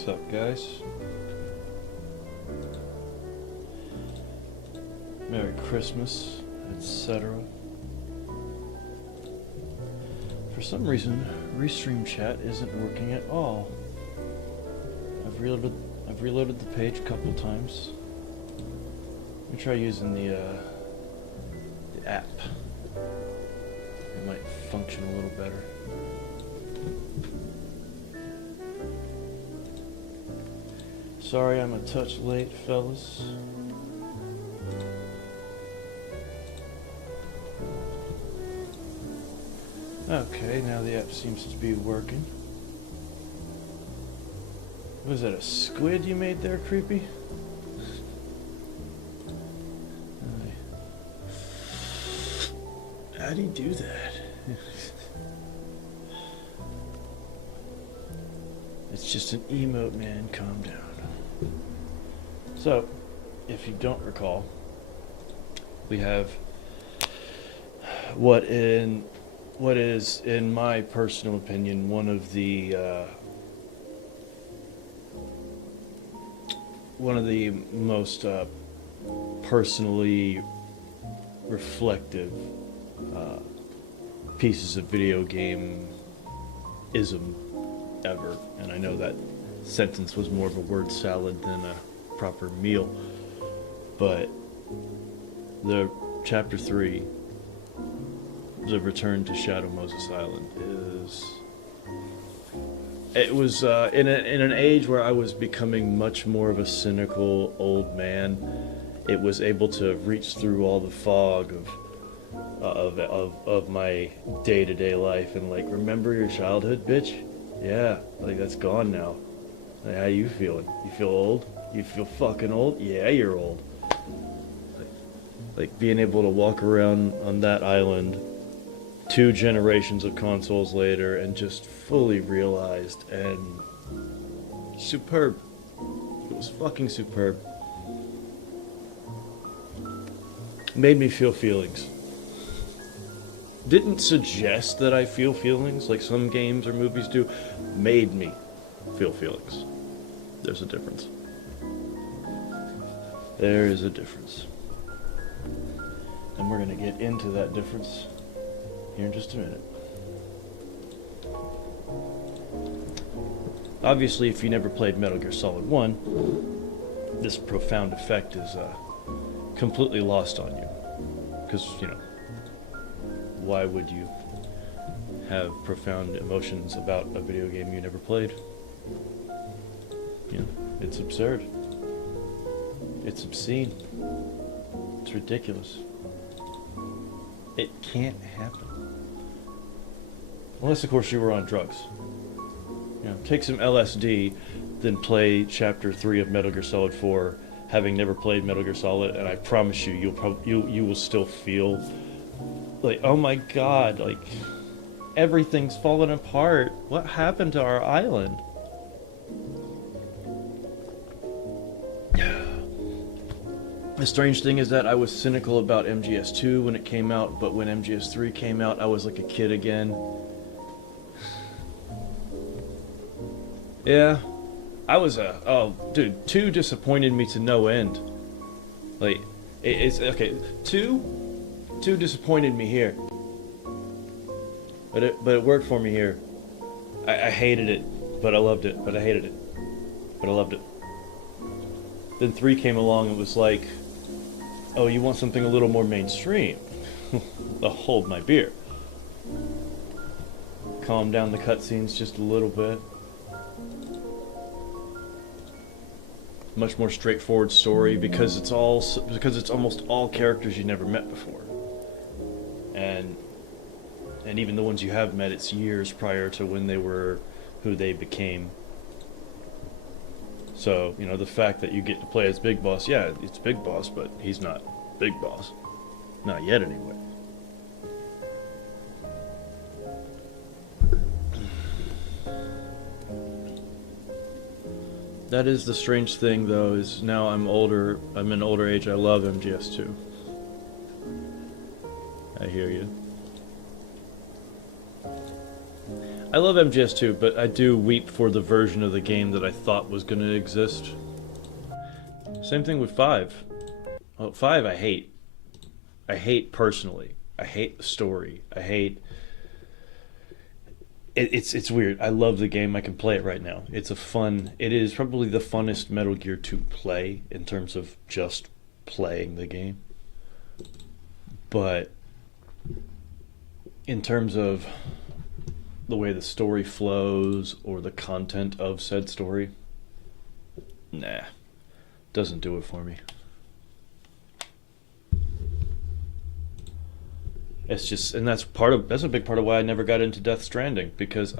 What's up, guys? Merry Christmas, etc. For some reason, Restream chat isn't working at all. I've reloaded the page a couple times. Let me try using the app. It might function a little better. Sorry I'm a touch late, fellas. Okay, now the app seems to be working. Was that a squid you made there, Creepy? How do you do that? It's just an emote, man. Calm down. So, if you don't recall, we have what is, in my personal opinion, one of the most personally reflective pieces of video game ism ever. And I know that sentence was more of a word salad than a proper meal, but the chapter 3, the return to Shadow Moses Island, it was in an age where I was becoming much more of a cynical old man. It was able to reach through all the fog of my day-to-day life and like, remember your childhood, bitch? Yeah, like that's gone now. Like, how you feeling? You feel old? You feel fucking old? Yeah, you're old. Like being able to walk around on that island 2 generations of consoles later and just fully realized, and superb. It was fucking superb. Made me feel feelings. Didn't suggest that I feel feelings like some games or movies do. Made me feel feelings. There's a difference. There is a difference. And we're gonna get into that difference here in just a minute. Obviously, if you never played Metal Gear Solid 1, this profound effect is completely lost on you. Because, you know, why would you have profound emotions about a video game you never played? You know, it's absurd. It's obscene. It's ridiculous. It can't happen. Unless, of course, you were on drugs. You know, take some LSD, then play Chapter 3 of Metal Gear Solid 4, having never played Metal Gear Solid, and I promise you, you will still feel like, oh my god, like, everything's fallen apart. What happened to our island? The strange thing is that I was cynical about MGS2 when it came out, but when MGS3 came out, I was like a kid again. Yeah, I was oh, dude, 2 disappointed me to no end. Like, it's, okay, 2 disappointed me here. But it worked for me here. I hated it, but I loved it, but I hated it, but I loved it. Then 3 came along and was like, oh, you want something a little more mainstream? I'll hold my beer. Calm down the cutscenes just a little bit. Much more straightforward story because it's almost all characters you never met before. And even the ones you have met, it's years prior to when they were who they became. So, you know, the fact that you get to play as Big Boss, yeah, it's Big Boss, but he's not Big Boss. Not yet, anyway. That is the strange thing, though, is now I'm in older age, I love MGS2. I hear you. I love MGS2, but I do weep for the version of the game that I thought was going to exist. Same thing with 5. Well, 5 I hate. I hate personally. I hate the story. I hate... It's weird. I love the game. I can play it right now. It's a fun... It is probably the funnest Metal Gear to play in terms of just playing the game. But in terms of the way the story flows or the content of said story, nah, doesn't do it for me. It's just, and that's a big part of why I never got into Death Stranding, because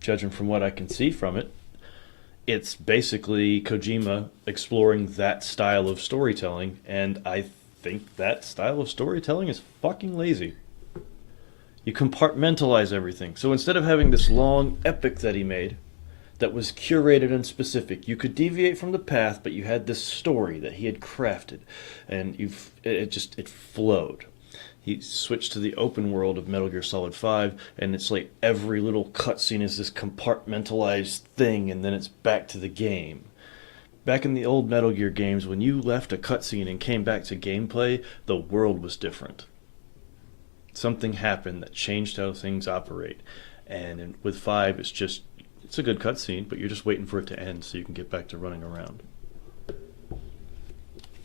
judging from what I can see from it, it's basically Kojima exploring that style of storytelling, and I think that style of storytelling is fucking lazy. You compartmentalize everything. So instead of having this long epic that he made that was curated and specific, you could deviate from the path, but you had this story that he had crafted, and it flowed. He switched to the open world of Metal Gear Solid 5, and it's like every little cutscene is this compartmentalized thing, and then it's back to the game. Back in the old Metal Gear games, when you left a cutscene and came back to gameplay, the world was different. Something happened that changed how things operate. And with 5, it's a good cutscene, but you're just waiting for it to end so you can get back to running around.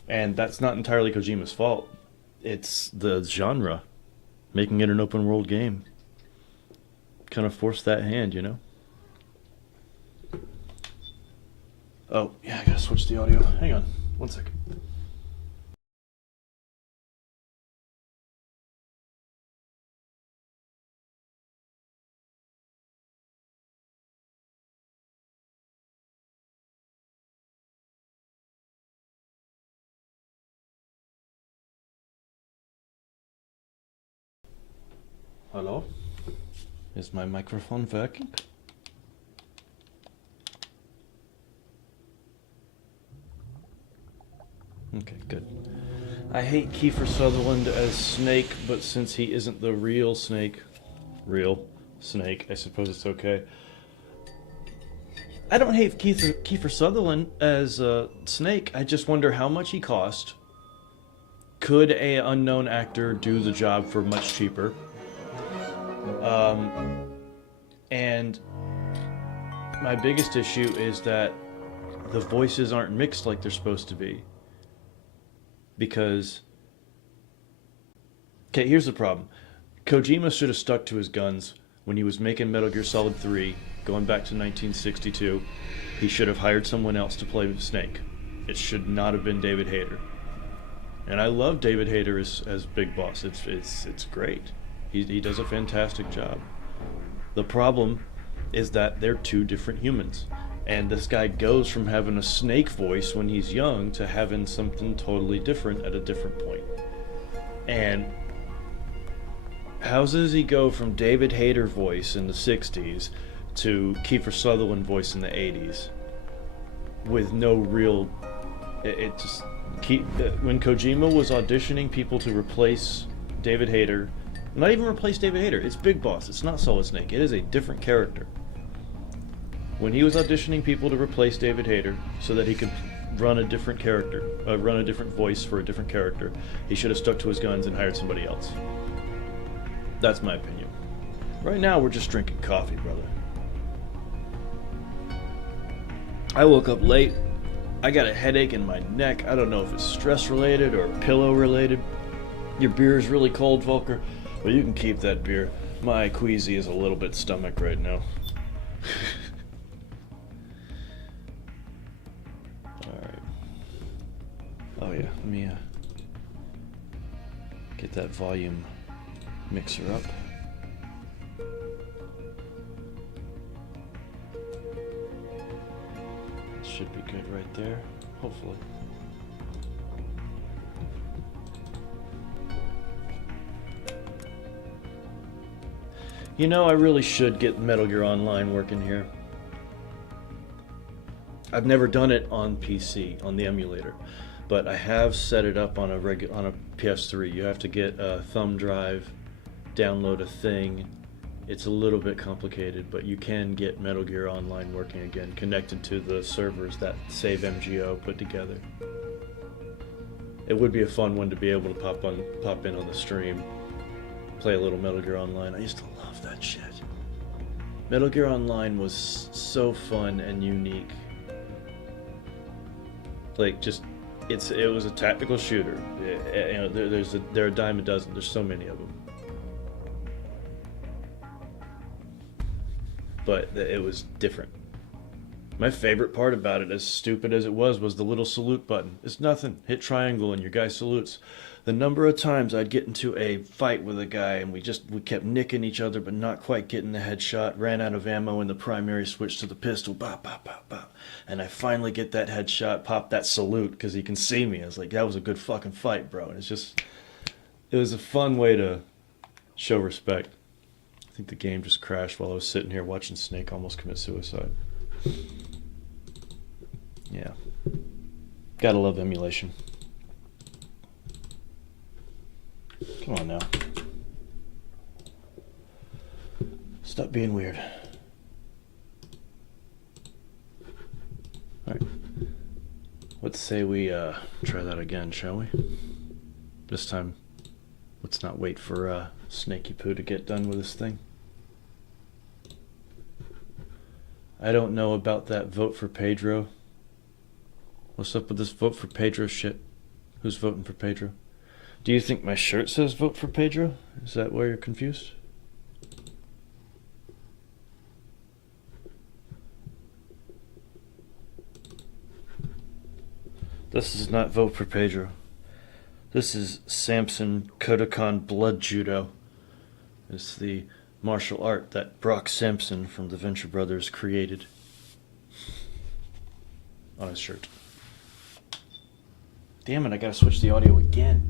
And that's not entirely Kojima's fault. It's the genre, making it an open world game. Kind of forced that hand, you know? Oh, yeah, I gotta switch the audio. Hang on, 1 second. Hello? Is my microphone working? Okay, good. I hate Kiefer Sutherland as Snake, but since he isn't the real Snake, I suppose it's okay. I don't hate Kiefer Sutherland as Snake. I just wonder how much he cost. Could a unknown actor do the job for much cheaper? And my biggest issue is that the voices aren't mixed like they're supposed to be. Because, okay, here's the problem. Kojima should have stuck to his guns when he was making Metal Gear Solid 3, going back to 1962. He should have hired someone else to play Snake. It should not have been David Hayter. And I love David Hayter as Big Boss. It's great. He does a fantastic job. The problem is that they're two different humans. And this guy goes from having a Snake voice when he's young to having something totally different at a different point. And how does he go from David Hayter voice in the 60s to Kiefer Sutherland voice in the 80s with no real... When Kojima was auditioning people to replace David Hayter, not even replace David Hayter, it's Big Boss, it's not Solid Snake, it is a different character. When he was auditioning people to replace David Hayter so that he could run a different character, run a different voice for a different character, he should have stuck to his guns and hired somebody else. That's my opinion. Right now we're just drinking coffee, brother. I woke up late. I got a headache in my neck. I don't know if it's stress related or pillow related. Your beer is really cold, Volker. Well, you can keep that beer. My queasy is a little bit stomach right now. Alright. Oh yeah, let me get that volume mixer up. Should be good right there, hopefully. You know, I really should get Metal Gear Online working here. I've never done it on PC, on the emulator, but I have set it up on a PS3. You have to get a thumb drive, download a thing, It's a little bit complicated, but you can get Metal Gear Online working again, connected to the servers that Save MGO put together. It would be a fun one to be able to pop in on the stream, play a little Metal Gear Online. I used to love that shit. Metal Gear Online was so fun and unique. Like, just it was a tactical shooter. There are a dime a dozen. There's so many of them. But it was different. My favorite part about it, as stupid as it was the little salute button. It's nothing. Hit triangle and your guy salutes. The number of times I'd get into a fight with a guy and we kept nicking each other but not quite getting the headshot, ran out of ammo in the primary, switched to the pistol, bop, bop, bop, bop. And I finally get that headshot, pop that salute because he can see me. I was like, that was a good fucking fight, bro. And it was a fun way to show respect. I think the game just crashed while I was sitting here watching Snake almost commit suicide. Yeah. Gotta love emulation. Come on now. Stop being weird. Alright. Let's say we try that again, shall we? This time, let's not wait for Snaky Poo to get done with this thing. I don't know about that vote for Pedro. What's up with this vote for Pedro shit? Who's voting for Pedro? Do you think my shirt says vote for Pedro? Is that why you're confused? This is not vote for Pedro. This is Samson Kodokan Blood Judo. It's the martial art that Brock Sampson from the Venture Brothers created on his shirt. Damn it, I gotta switch the audio again.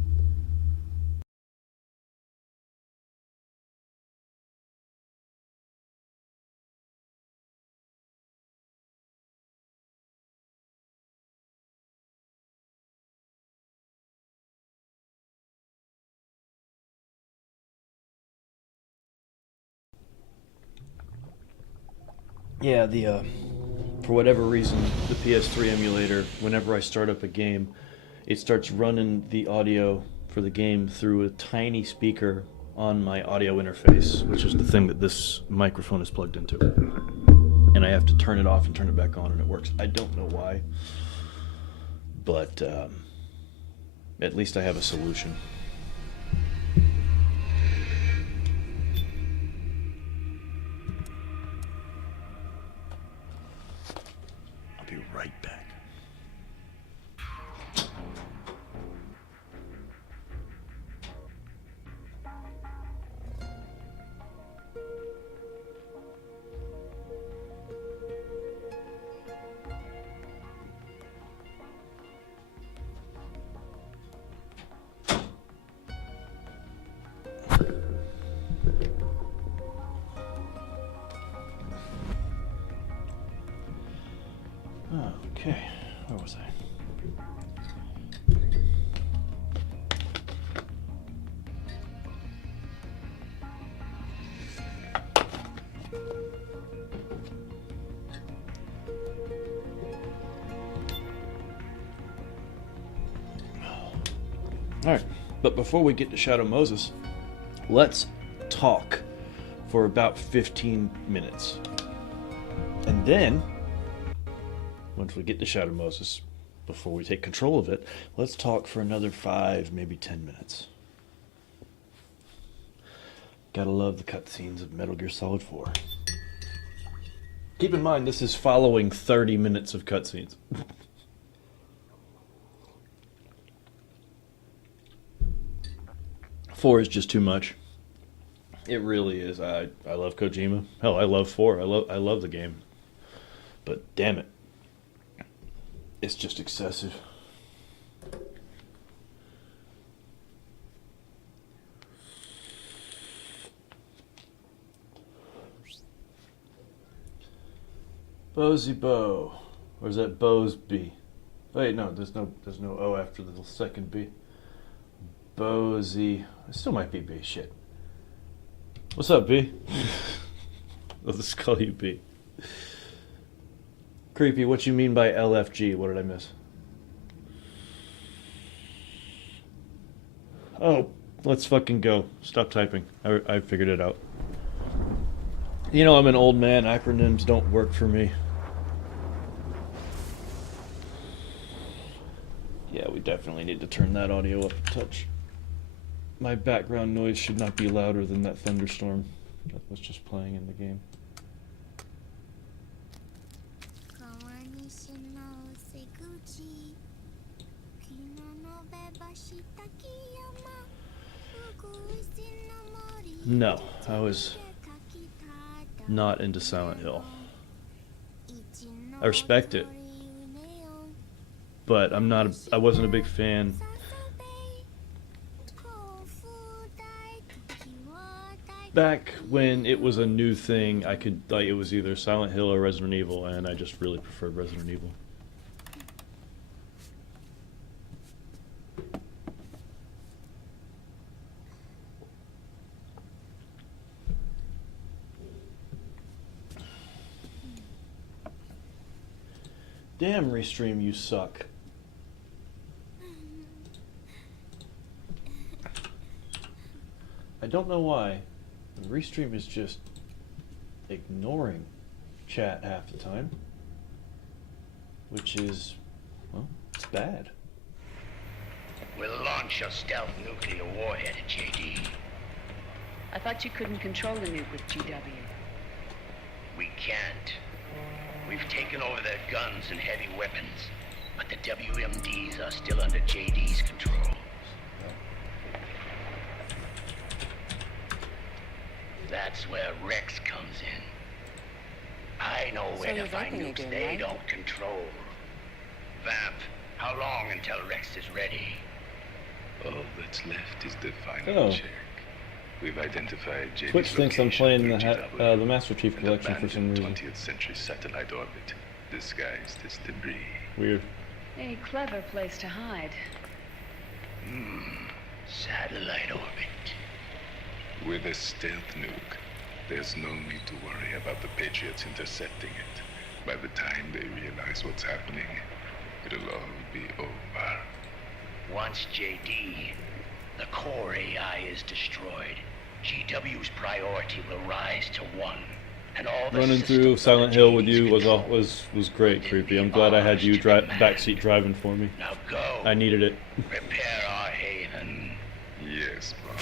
Yeah, for whatever reason, the PS3 emulator, whenever I start up a game, it starts running the audio for the game through a tiny speaker on my audio interface, which is the thing that this microphone is plugged into. And I have to turn it off and turn it back on, and it works. I don't know why, but at least I have a solution. I'll be right back. Okay, where was I? Alright, but before we get to Shadow Moses, let's talk for about 15 minutes. And then, once we get to Shadow Moses, before we take control of it, let's talk for another 5, maybe 10 minutes. Gotta love the cutscenes of Metal Gear Solid 4. Keep in mind, this is following 30 minutes of cutscenes. 4 is just too much. It really is. I love Kojima. Hell, I love 4. I love the game. But damn it, it's just excessive. Bosey Bo. Or is that Bosby? Wait, no, there's no O after the second B. Bosey. It still might be B. Shit. What's up, B? I'll just call you B. Creepy, what you mean by LFG? What did I miss? Oh, let's fucking go. Stop typing. I figured it out. You know, I'm an old man. Acronyms don't work for me. Yeah, we definitely need to turn that audio up a touch. My background noise should not be louder than that thunderstorm that was just playing in the game. No, I was not into Silent Hill. I respect it, but I wasn't a big fan. Back when it was a new thing, it was either Silent Hill or Resident Evil, and I just really preferred Resident Evil. Damn, Restream, you suck. I don't know why. Restream is just ignoring chat half the time. Which is, well, it's bad. We'll launch a stealth nuclear warhead at JD. I thought you couldn't control the nuke with GW. We can't. We've taken over their guns and heavy weapons, but the WMDs are still under JD's control. That's where Rex comes in. I know where to find nukes they don't control. Vamp, how long until Rex is ready? All that's left is the final check. We've identified JD's Twitch thinks I'm playing the Master Chief an Collection for some reason. 20th century satellite orbit, disguised as debris. Weird. A clever place to hide. Satellite orbit. With a stealth nuke, there's no need to worry about the Patriots intercepting it. By the time they realize what's happening, it'll all be over. Once JD, the core AI is destroyed, GW's priority will rise to 1. And all the running through Silent Hill with you was great, Creepy. I'm glad I had you backseat driving for me. Now go. I needed it. Prepare our haven. Yes, boss.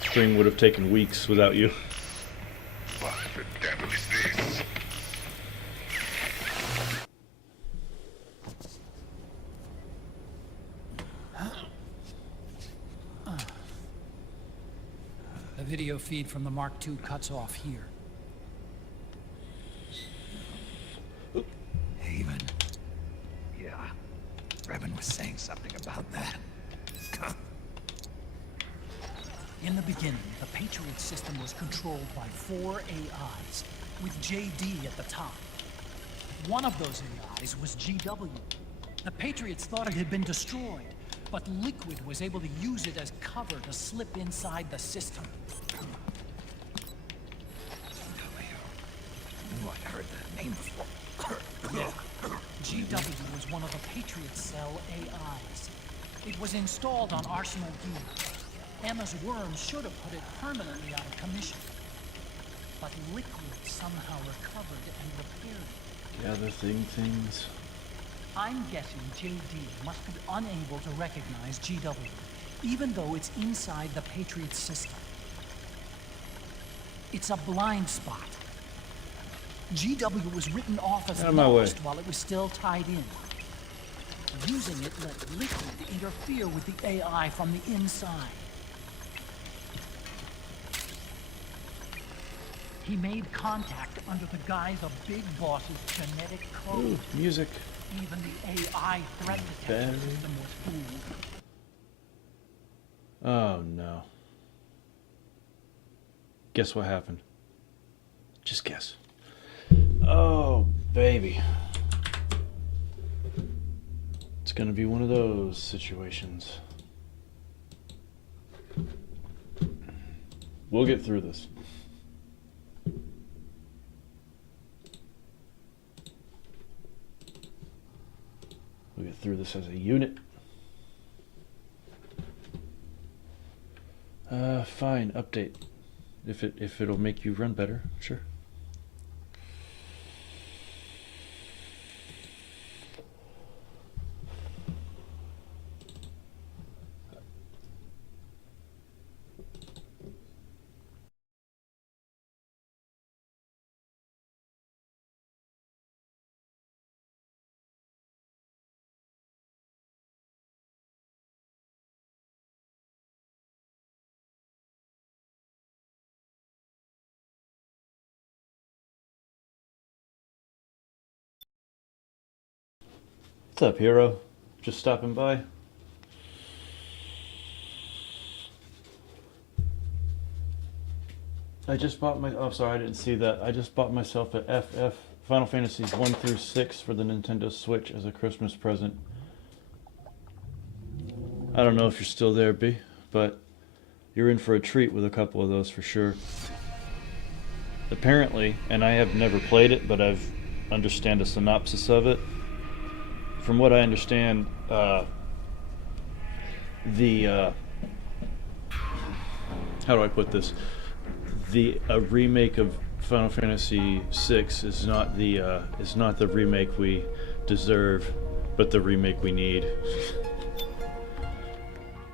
Stream would have taken weeks without you. What the devil is this? The video feed from the Mark II cuts off here. Haven. Yeah. Revan was saying something about that. In the beginning, the Patriot system was controlled by 4 AIs, with JD at the top. One of those AIs was GW. The Patriots thought it had been destroyed, but Liquid was able to use it as cover to slip inside the system. Oh, I heard that name before. GW was one of the Patriot Cell AIs. It was installed on Arsenal gear. Emma's worm should have put it permanently out of commission. But Liquid somehow recovered and repaired it. Gather things. I'm guessing JD must be unable to recognize GW, even though it's inside the Patriot system. It's a blind spot. GW was written off as lost while it was still tied in. Using it let Liquid interfere with the AI from the inside. He made contact under the guise of Big Boss's genetic code. Ooh, music. Even the AI threat detection system was fooled. Oh no. Guess what happened? Just guess. Oh, baby. It's gonna be one of those situations. We'll get through this. We'll get through this as a unit. Fine. Update. If it'll make you run better, sure. What's up, hero? Just stopping by. I just bought my. Oh, sorry, I didn't see that. I just bought myself a FF Final Fantasies 1 through 6 for the Nintendo Switch as a Christmas present. I don't know if you're still there, B, but you're in for a treat with a couple of those for sure. Apparently, and I have never played it, but I've understand a synopsis of it. From what I understand, how do I put this? A remake of Final Fantasy VI is not the remake we deserve, but the remake we need.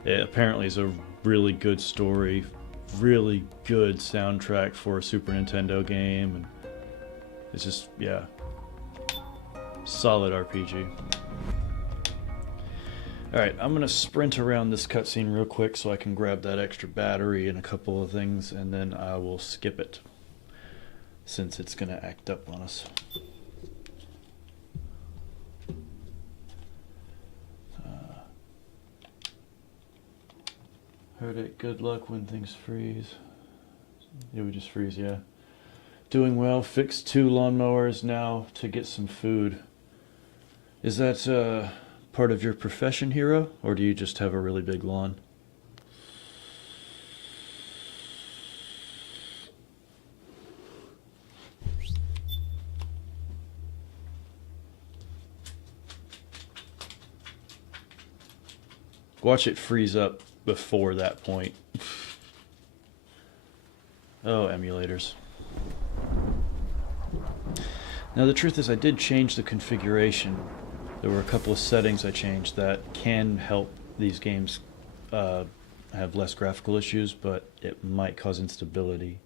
It apparently is a really good story, really good soundtrack for a Super Nintendo game, and it's just, yeah, solid RPG. Alright, I'm gonna sprint around this cutscene real quick so I can grab that extra battery and a couple of things, and then I will skip it, since it's gonna act up on us. Heard it, good luck when things freeze. It would just freeze, yeah. Doing well, fixed 2 lawnmowers now to get some food. Is that, part of your profession, hero, or do you just have a really big lawn? Watch it freeze up before that point. Oh, emulators. Now the truth is I did change the configuration. There were a couple of settings I changed that can help these games have less graphical issues, but it might cause instability.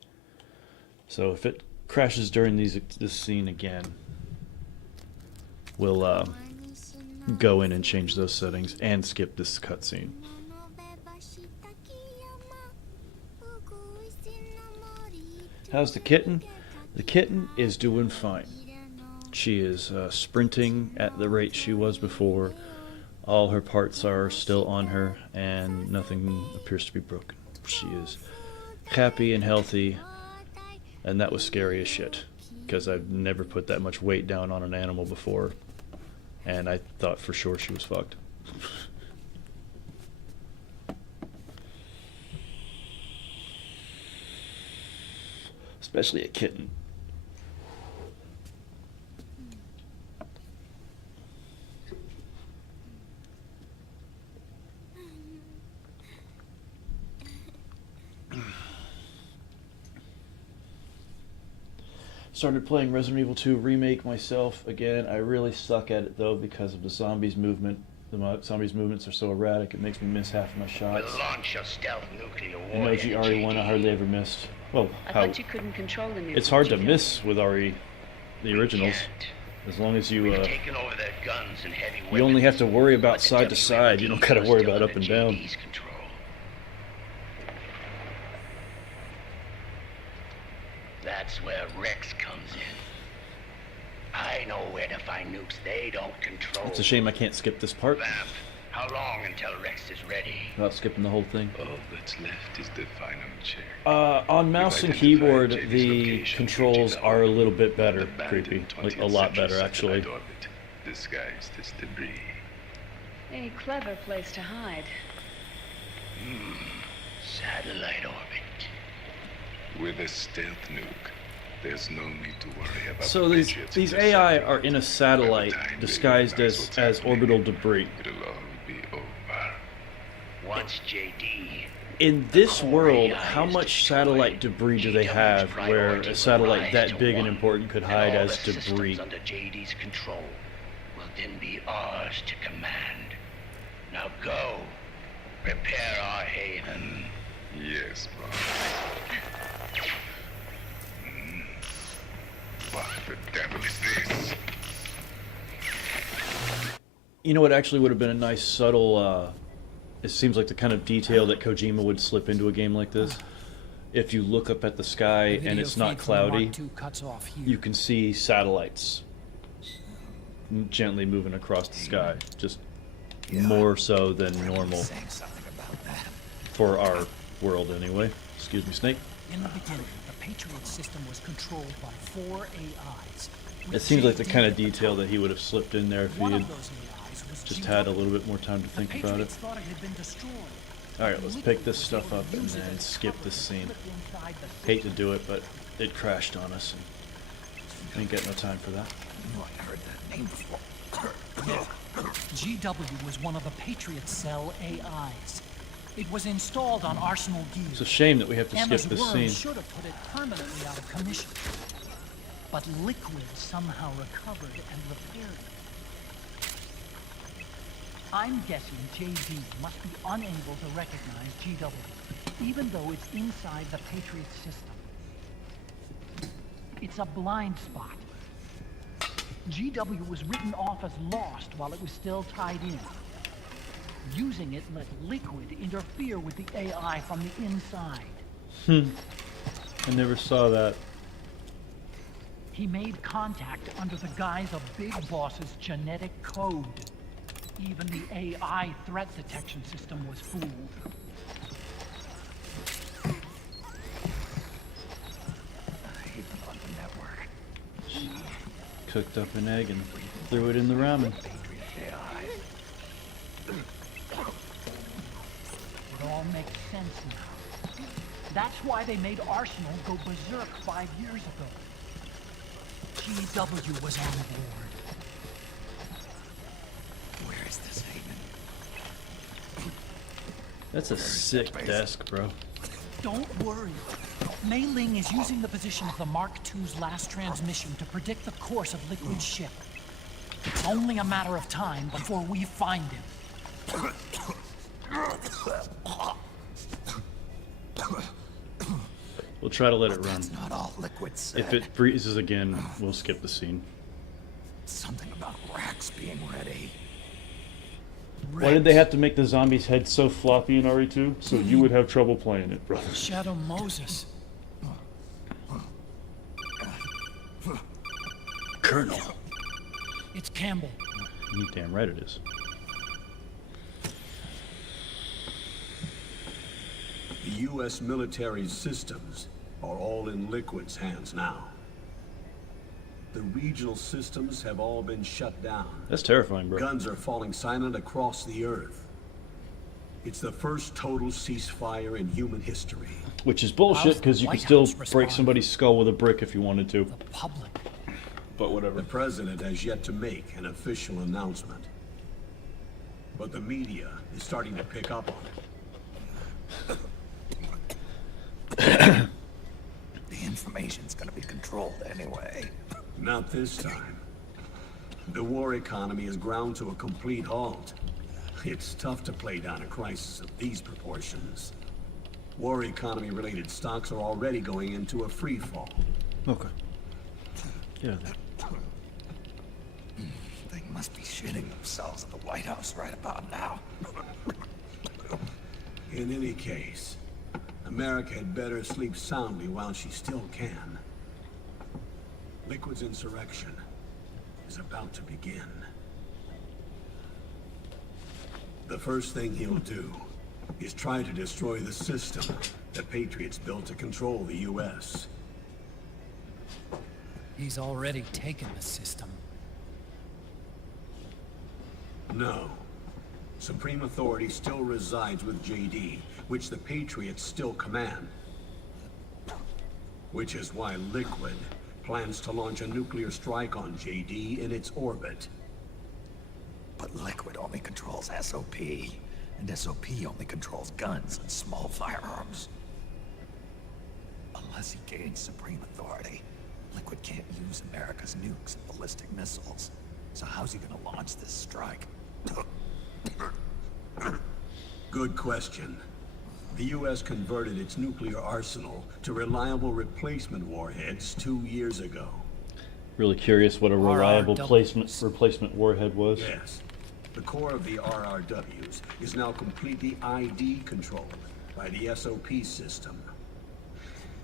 So if it crashes during this scene again, we'll go in and change those settings and skip this cutscene. How's the kitten? The kitten is doing fine. She is sprinting at the rate she was before. All her parts are still on her, and nothing appears to be broken. She is happy and healthy, and that was scary as shit, because I've never put that much weight down on an animal before, and I thought for sure she was fucked. Especially a kitten. Started playing Resident Evil 2 Remake myself again. I really suck at it though because of the zombies movement. The zombies movements are so erratic it makes me miss half my shots. We'll launch a stealth nuclear war. Emoji RE1 I hardly ever missed. Well, I thought you couldn't control the nuke. it's hard to with miss with RE, the originals, as long as you Taken over their guns and heavy you only have to worry about But the side to side. You don't gotta WMD worry still about up under and down. JD's control. That's where Rex comes in. I know where to find nukes they don't control. It's a shame I can't skip this part Vamp, how long until Rex is ready? without skipping the whole thing. All that's left is the final check. On mouse and identified keyboard, JD's the location, controls JD are a little bit better, Abandoned creepy, like 20th a lot century better actually. satellite orbit, disguised as debris. A clever place to hide. Satellite orbit. With a stealth nuke, there's no need to worry about So the these Patriots AI intercepting are in a it. satellite By the time they disguised realize as what's as happening, orbital debris. It'll all be over. Once JD. In this core world, AI how is much destroyed, satellite debris do they GW's have where priority a will satellite rise that to big and one, important could and hide all as the debris? systems under JD's control will then be ours to command. Now go. Prepare our haven. Yes, boss. What the devil is this? You know what actually would have been a nice subtle, it seems like the kind of detail that Kojima would slip into a game like this. If you look up at the sky and it's not cloudy, you can see satellites gently moving across the sky. Just more so than normal. Saying something about that. For our world anyway. Excuse me, Snake. In the beginning, the Patriot system was controlled by 4 AIs. It seems like the kind of detail that he would have slipped in there if he One had of those AIs was just GW. had a little bit more time to The think about it. Patriots thought it had been destroyed. Alright, let's pick this stuff up and then skip this scene. Hate to do it, but it crashed on us. And ain't got no time for that. I knew I heard that name before. GW was one of the Patriot Cell AIs. It was installed on Arsenal gear. It's a shame that we have to skip Emma's this worm scene. should have put it permanently out of commission. But Liquid somehow recovered and repaired it. I'm guessing JD must be unable to recognize GW, even though it's inside the Patriot system. It's a blind spot. GW was written off as lost while it was still tied in. Using it let Liquid interfere with the AI from the inside. I never saw that. He made contact under the guise of Big Boss's genetic code. Even the AI threat detection system was fooled. Even on the network. Cooked up an egg and threw it in the ramen. Patriot AI. It all makes sense now. That's why they made Arsenal go berserk 5 years ago. GW was on board. Where is this haven? That's a sick desk, bro. Don't worry. Mei Ling is using the position of the Mark II's last transmission to predict the course of Liquid's ship. It's only a matter of time before we find him. We'll try to let it run. That's not all Liquid said. If it freezes again, we'll skip the scene. Something about racks being ready. Why did they have to make the zombie's head so floppy in RE2? So you would have trouble playing it, brother. Shadow Moses. Colonel. It's Campbell. You damn right it is. The U.S. military systems are all in Liquid's hands now. The regional systems have all been shut down. That's terrifying, bro. Guns are falling silent across the earth. It's the first total ceasefire in human history. Which is bullshit, because you could still break somebody's skull with a brick if you wanted to. The public. But whatever. The president has yet to make an official announcement. But the media is starting to pick up on it. The information's gonna be controlled anyway. Not this time. The war economy is ground to a complete halt. It's tough to play down a crisis of these proportions. War economy-related stocks are already going into a free fall. Okay. Yeah. They must be shitting themselves at the White House right about now. In any case, America had better sleep soundly while she still can. Liquid's insurrection is about to begin. The first thing he'll do is try to destroy the system the Patriots built to control the U.S. He's already taken the system. No. Supreme authority still resides with JD, which the Patriots still command. Which is why Liquid plans to launch a nuclear strike on JD in its orbit. But Liquid only controls SOP, and SOP only controls guns and small firearms. Unless he gains supreme authority, Liquid can't use America's nukes and ballistic missiles. So how's he gonna launch this strike? Good question. The US converted its nuclear arsenal to reliable replacement warheads 2 years ago. Really curious what a reliable RRWs. replacement warhead was. Yes. The core of the RRWs is now completely ID controlled by the SOP system.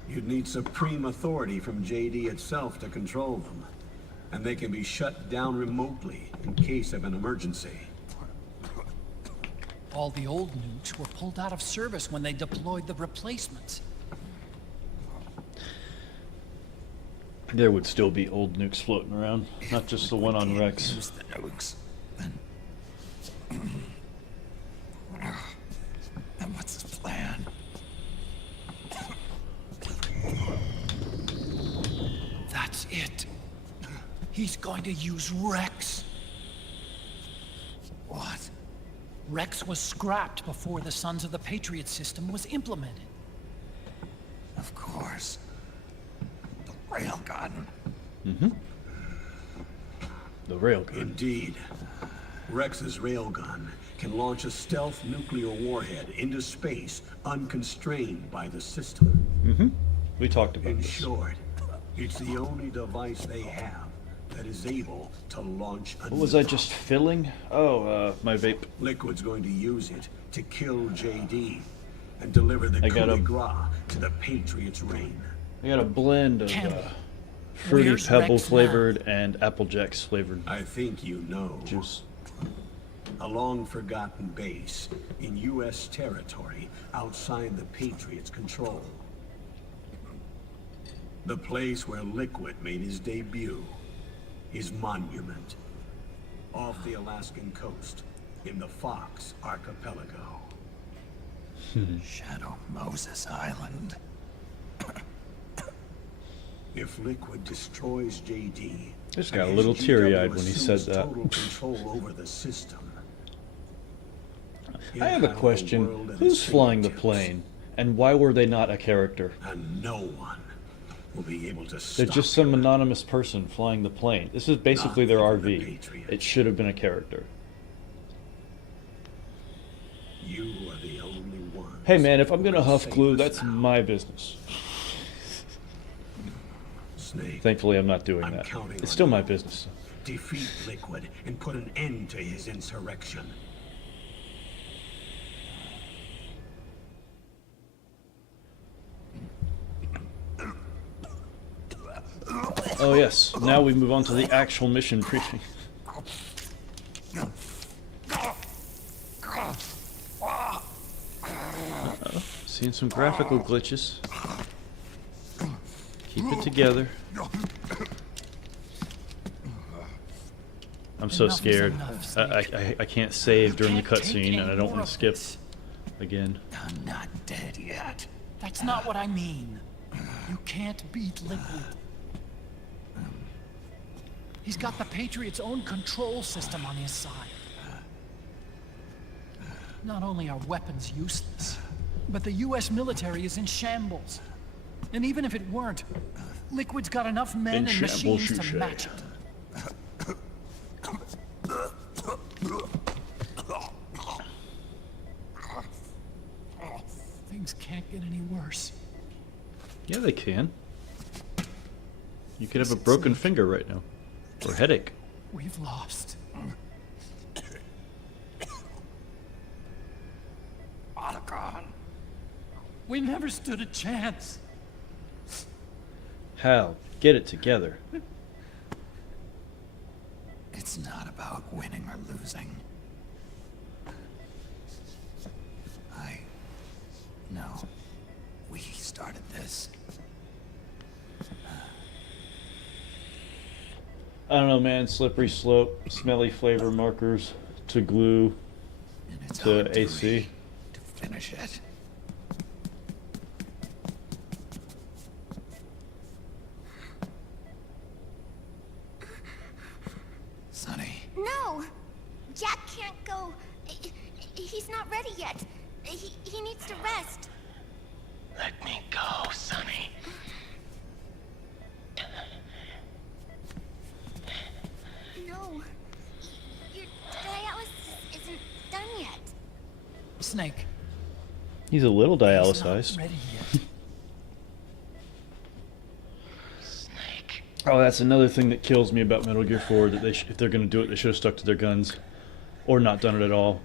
You'd need supreme authority from JD itself to control them, and they can be shut down remotely in case of an emergency. All the old nukes were pulled out of service when they deployed the replacements. There would still be old nukes floating around, not just the one on Rex. Use the nukes. Then what's his plan? That's it. He's going to use Rex. What? Rex was scrapped before the Sons of the Patriot system was implemented. Of course. The railgun. The railgun. Indeed. Rex's railgun can launch a stealth nuclear warhead into space unconstrained by the system. We talked about In this. short, it's the only device they have that is able to launch a What was I just filling? Oh, my vape. Liquid's going to use it to kill JD and deliver the I coup got de a- grace to the Patriots' reign. I got a blend of Campbell, fruity where's pebble Rex now? flavored and Apple Jacks flavored I think you know. juice. A long-forgotten base in U.S. territory outside the Patriots' control. The place where Liquid made his debut. His monument. Off the Alaskan coast, in the Fox Archipelago. Shadow Moses Island. If Liquid destroys JD, Just got a and little his teary-eyed GW when he said assumes that. Total control over the system. I have a question. Who's flying the plane? And why were they not a character? And no one will be able to stop They're just some him. anonymous person flying the plane. This is basically their Not even the RV. Patriots. It should have been a character. You are the only one. Hey man, if I'm gonna huff Save glue, us that's now. my business. Snake. Thankfully, I'm not doing I'm that. counting It's on still you. my business. Defeat Liquid and put an end to his insurrection. Oh yes, now we move on to the actual mission briefing. Uh-oh, seeing some graphical glitches. Keep it together. I'm so Enough is scared. enough, I can't save during the Can't take cutscene, and I any don't more want of to skip this. again. I'm not dead yet. That's not what I mean. You can't beat Liquid. He's got the Patriots' own control system on his side. Not only are weapons useless, but the US military is in shambles. And even if it weren't, Liquid's got enough men In and shambles, machines you to say. match it. Things can't get any worse. Yeah, they can. You could have a broken finger right now. Or headache. We've lost. Otacon. We never stood a chance. Hal, get it together. It's not about winning or losing. No. We started this. I don't know, man. Slippery slope, smelly flavor markers to glue And it's to our duty AC. to finish it. No! Jack can't go. He's not ready yet. He needs to rest. Let me go, Sonny. No. Your dialysis isn't done yet. Snake. He's a little He's not dialyzed. ready yet. Snake. Oh, that's another thing that kills me about Metal Gear 4, that if they're going to do it, they should have stuck to their guns. Or not done it at all.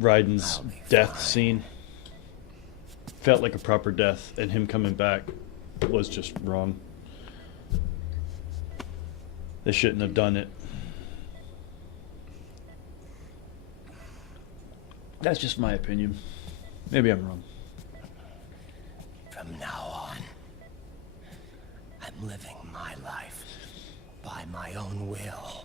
Raiden's death scene felt like a proper death, and him coming back was just wrong. They shouldn't have done it. That's just my opinion. Maybe I'm wrong. From now on, I'm living my life by my own will.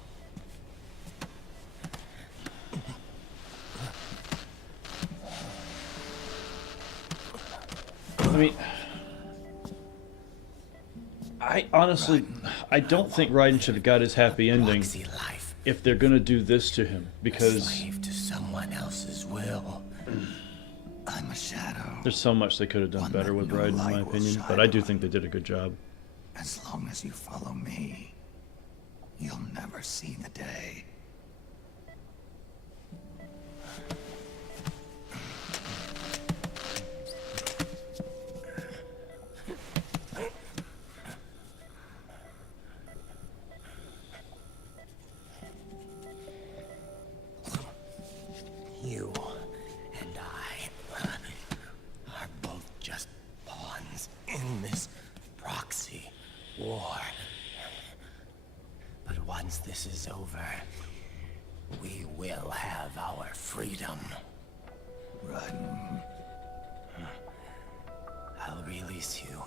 I mean, I honestly, I don't think Raiden should have got his happy ending Life, if they're gonna do this to him, because slave to someone else's will. I'm a shadow. there's so much they could have done One better that with no Raiden, in light my will opinion. shine But I do on. think they did a good job. As long as you follow me, you'll never see the day. You and I are both just pawns in this proxy war. But once this is over, we will have our freedom. Raiden, I'll release you.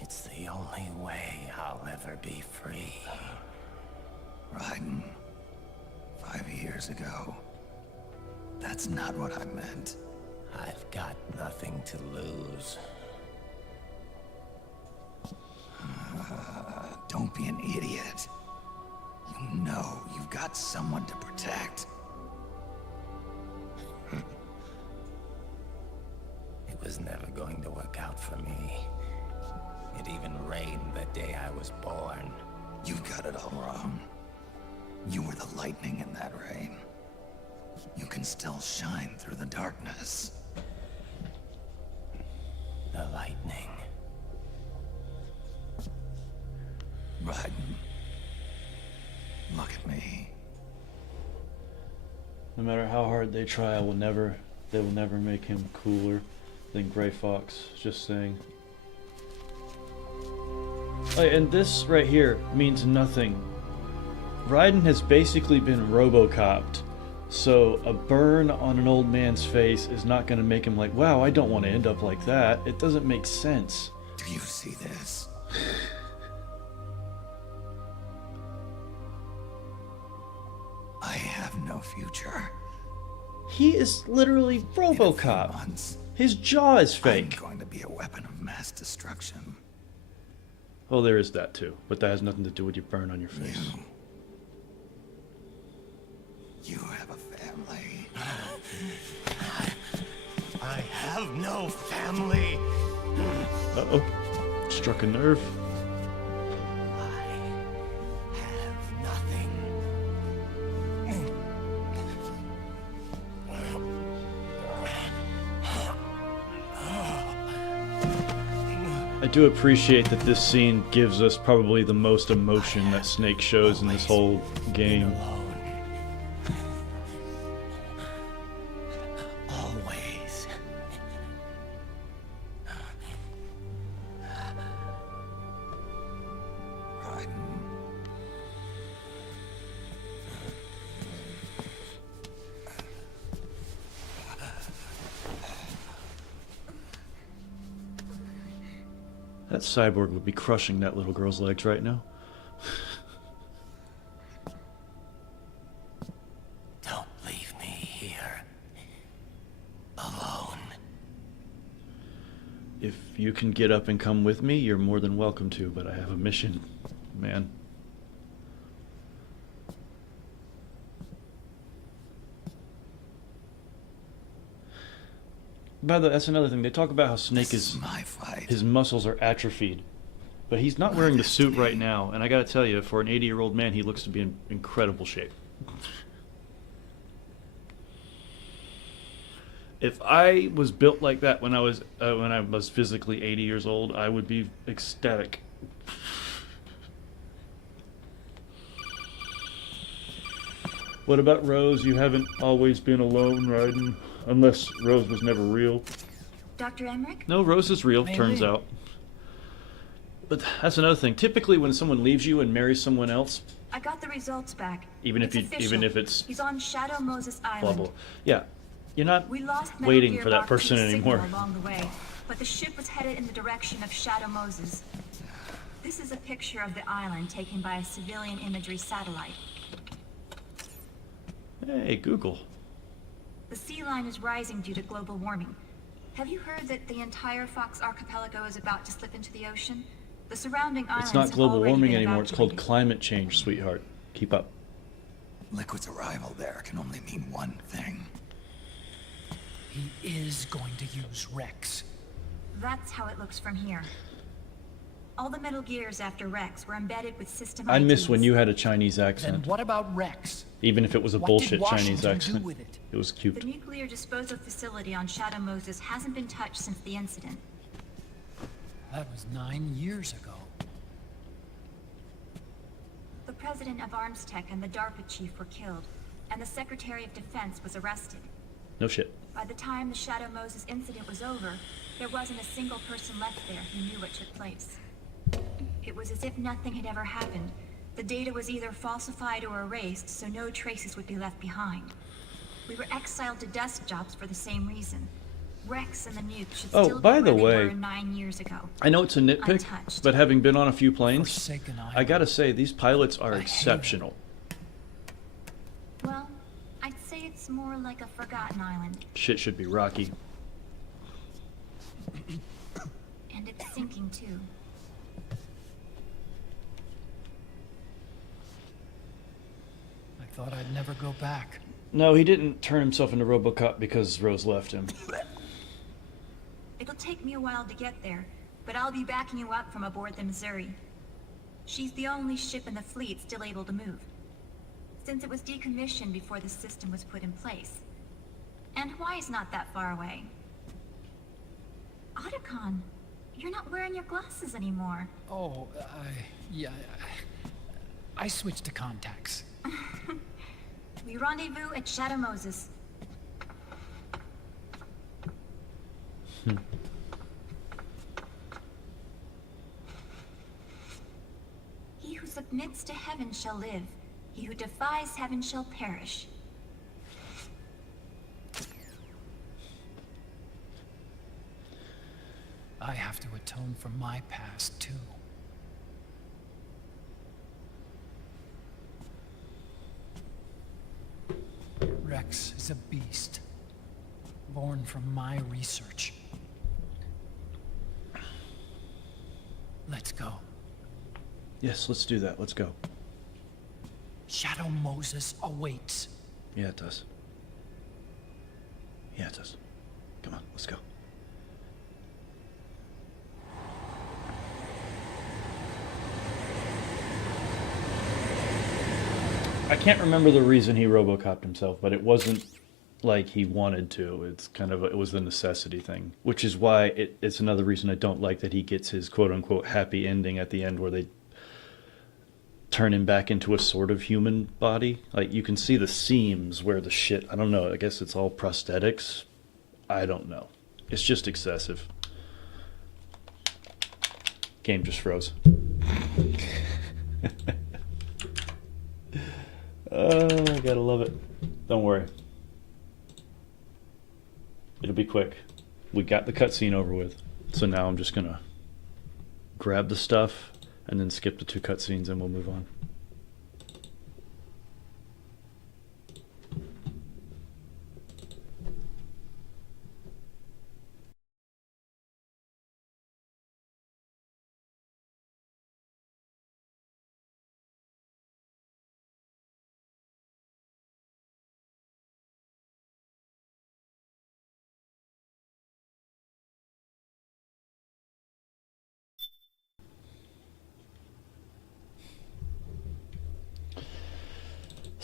It's the only way I'll ever be free. Raiden. 5 years ago. That's not what I meant. I've got nothing to lose. Don't be an idiot. You know you've got someone to protect. It was never going to work out for me. It even rained the day I was born. You've got it all wrong. You were the lightning in that rain. You can still shine through the darkness. The lightning. Raiden. Look at me. No matter how hard they try, they will never make him cooler than Gray Fox. Just saying. Oh, and this right here means nothing. Raiden has basically been RoboCopped, so a burn on an old man's face is not going to make him like, wow, I don't want to end up like that. It doesn't make sense. Do you see this? I have no future. He is literally In a few RoboCop. months, His jaw is I'm fake. going to be a weapon of mass destruction. Oh, there is that too, but that has nothing to do with your burn on your face. You have a family. I have no family. Uh-oh. Struck a nerve. I have nothing. I do appreciate that this scene gives us probably the most emotion that Snake shows in this whole game. Always. Raiden. That cyborg would be crushing that little girl's legs right now. Don't leave me here. Alone. If you can get up and come with me, you're more than welcome to, but I have a mission, man. By the way, that's another thing. They talk about how Snake This is, is my fight. his muscles are atrophied. But he's not wearing the suit right now, and I gotta tell you, for an 80-year-old man, he looks to be in incredible shape. If I was built like that when I was physically 80 years old, I would be ecstatic. What about Rose? You haven't always been alone riding, unless Rose was never real. Dr. Emmerich? No, Rose is real, Maybe. turns out. But that's another thing. Typically, when someone leaves you and marries someone else, I got the results back. even if it's He's on Shadow Moses blah Island. blah, yeah, you're not We lost Metal waiting Gear for that Box person to the signal anymore. along the way, but the ship was headed in the direction of Shadow Moses. This is a picture of the island taken by a civilian imagery satellite. Hey, Google. The sea line is rising due to global warming. Have you heard that the entire Fox archipelago is about to slip into the ocean? The surrounding islands It's not have global already warming been anymore. It's called evacuated. climate change, sweetheart. Keep up. Liquid's arrival there can only mean one thing. He is going to use Rex. That's how it looks from here. All the Metal Gears after Rex were embedded with system I miss IDs. when you had a Chinese Then accent, what about Rex? even if it was a What bullshit did Chinese Washington accent. do with it? It was The cute. nuclear disposal facility on Shadow Moses hasn't been touched since the incident. That was 9 years ago. The president of Arms Tech and the DARPA chief were killed, and the Secretary of Defense was arrested. No shit. By the time the Shadow Moses incident was over, there wasn't a single person left there who knew what took place. It was as if nothing had ever happened. The data was either falsified or erased, so no traces would be left behind. We were exiled to desk jobs for the same reason. Rex and the nuke should Oh, still by be the where they way, were 9 years ago. I know it's a nitpick, Untouched. but having been on a few planes, Forsaken I Island. gotta say, these pilots are I hate exceptional. Well, I'd say it's more like a forgotten island, Shit should be rocky. and it's sinking too. I thought I'd never go back. No, he didn't turn himself into RoboCop because Rose left him. It'll take me a while to get there, but I'll be backing you up from aboard the Missouri. She's the only ship in the fleet still able to move, since it was decommissioned before the system was put in place. And Hawaii's not that far away. Otacon, you're not wearing your glasses anymore. Oh, yeah, I switched to contacts. We rendezvous at Shadow Moses. He who submits to heaven shall live. He who defies heaven shall perish. I have to atone for my past, too. Rex is a beast, born from my research. Let's go. Yes, let's do that. Let's go. Shadow Moses awaits. Yeah, it does. Yeah, it does. Come on, let's go. I can't remember the reason he RoboCopped himself, but it wasn't like he wanted to. It's kind of it was the necessity thing, which is why it's another reason I don't like that he gets his quote-unquote happy ending at the end where they turn him back into a sort of human body. Like, you can see the seams where the shit, I don't know, I guess it's all prosthetics. I don't know. It's just excessive. Game just froze. Oh, I gotta love it. Don't worry. It'll be quick. We got the cutscene over with. So now I'm just gonna grab the stuff and then skip the 2 cutscenes and we'll move on.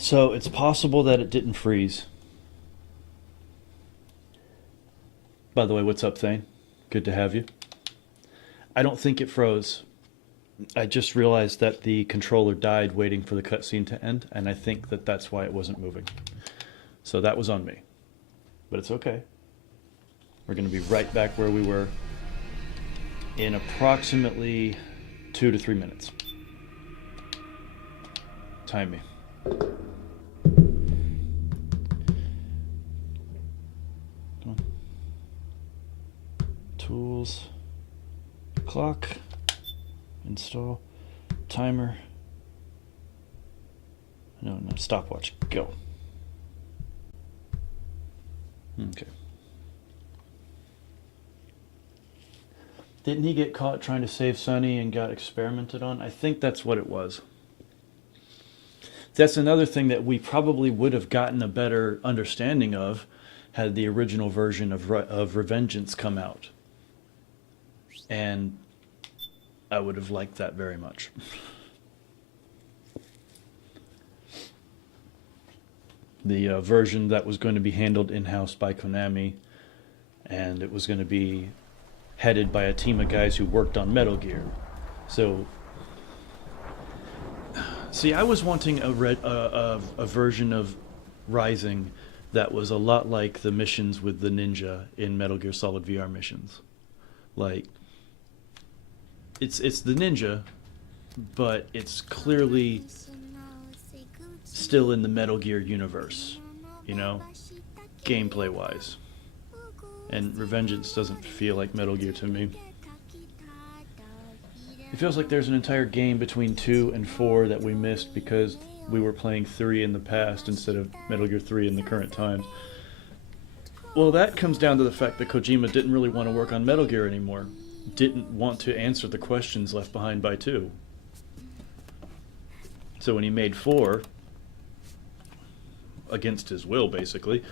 So it's possible that it didn't freeze. By the way, what's up, Thane? Good to have you. I don't think it froze. I just realized that the controller died waiting for the cutscene to end, and I think that that's why it wasn't moving. So that was on me. But it's okay. We're going to be right back where we were in approximately 2 to 3 minutes. Time me. Come on. Tools. Clock. Install. Timer. No, stopwatch. Go. Okay. Didn't he get caught trying to save Sonny and got experimented on? I think that's what it was. That's another thing that we probably would have gotten a better understanding of had the original version of Revengeance come out. And I would have liked that very much. The version that was going to be handled in-house by Konami, and it was going to be headed by a team of guys who worked on Metal Gear. So, see, I was wanting a version of Rising that was a lot like the missions with the ninja in Metal Gear Solid VR missions. Like, it's the ninja, but it's clearly still in the Metal Gear universe, you know, gameplay-wise. And Revengeance doesn't feel like Metal Gear to me. It feels like there's an entire game between 2 and 4 that we missed because we were playing 3 in the past instead of Metal Gear 3 in the current times. Well, that comes down to the fact that Kojima didn't really want to work on Metal Gear anymore. Didn't want to answer the questions left behind by 2. So when he made 4, against his will basically,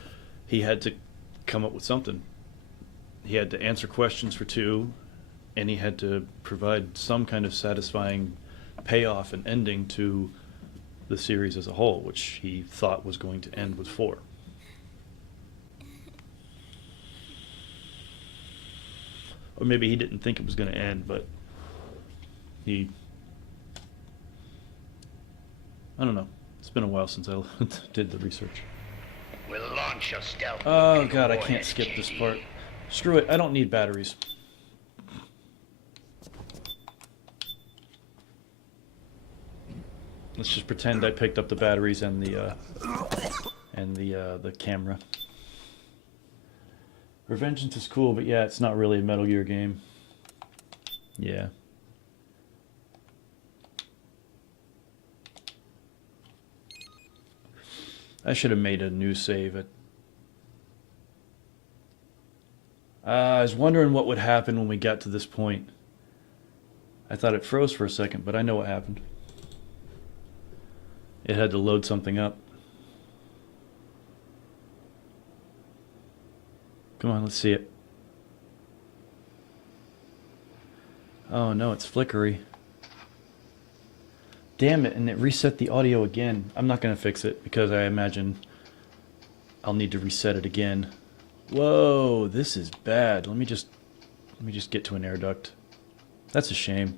he had to come up with something. He had to answer questions for 2, and he had to provide some kind of satisfying payoff and ending to the series as a whole, which he thought was going to end with 4. Or maybe he didn't think it was going to end, but he... I don't know. It's been a while since I did the research. We'll launch a stealth. Oh god, I can't skip this part. Screw it, I don't need batteries. Let's just pretend I picked up the batteries and the camera. Revengeance is cool, but yeah, it's not really a Metal Gear game. Yeah. I should have made a new save. I was wondering what would happen when we got to this point. I thought it froze for a second, but I know what happened. It had to load something up. Come on, let's see it. Oh no, it's flickery. Damn it, and it reset the audio again. I'm not going to fix it because I imagine I'll need to reset it again. Whoa, this is bad. Let me just get to an air duct. That's a shame.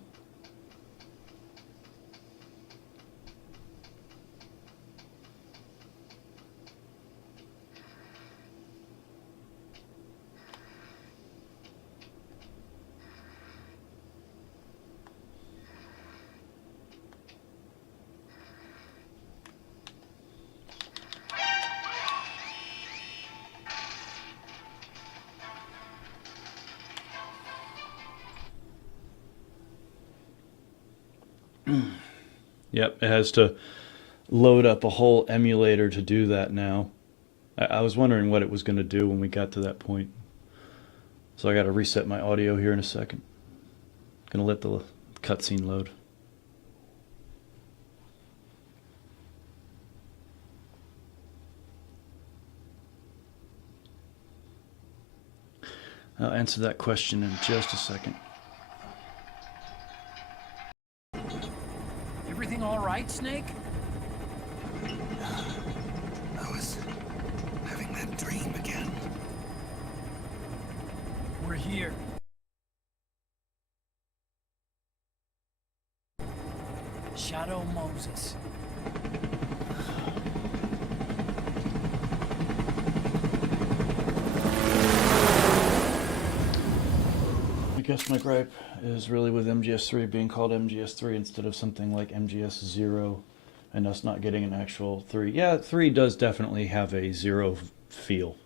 Yep, it has to load up a whole emulator to do that now. I was wondering what it was going to do when we got to that point. So I got to reset my audio here in a second. Gonna let the cutscene load. I'll answer that question in just a second. Everything all right, Snake? Here. Shadow Moses. I guess my gripe is really with MGS3 being called MGS3 instead of something like MGS0 and us not getting an actual 3. Yeah, 3 does definitely have a 0 feel.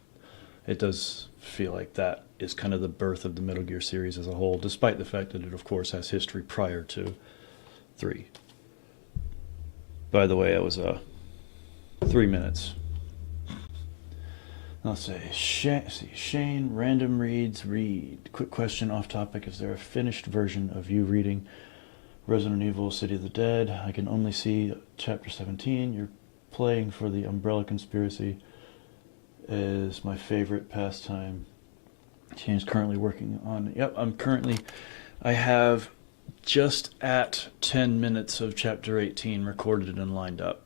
It does feel like that is kind of the birth of the Metal Gear series as a whole, despite the fact that it, of course, has history prior to 3. By the way, it was 3 minutes. Let's say Shane, random reads, read. Quick question off topic. Is there a finished version of you reading Resident Evil City of the Dead? I can only see chapter 17. You're playing for the Umbrella Conspiracy is my favorite pastime. Shane's currently working on it. Yep, I have just at 10 minutes of chapter 18 recorded and lined up.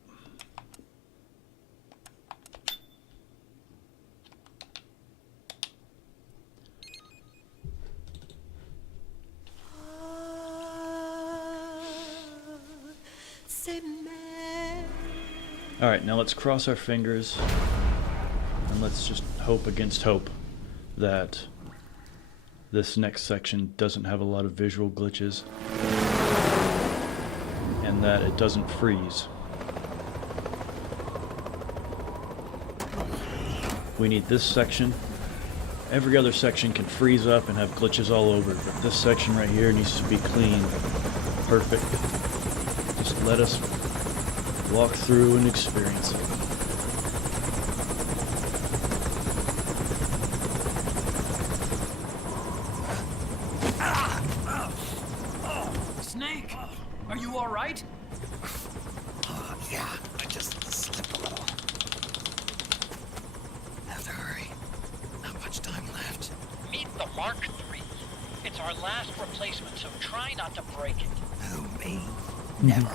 Alright, now let's cross our fingers and let's just hope against hope that this next section doesn't have a lot of visual glitches and that it doesn't freeze. We need this section. Every other section can freeze up and have glitches all over, but this section right here needs to be clean, perfect. Just let us walk through and experience it. Snake, are you all right? Yeah, I just slipped a little. Have to hurry. Not much time left. Meet the Mark III. It's our last replacement, so try not to break it. Who, me? Never.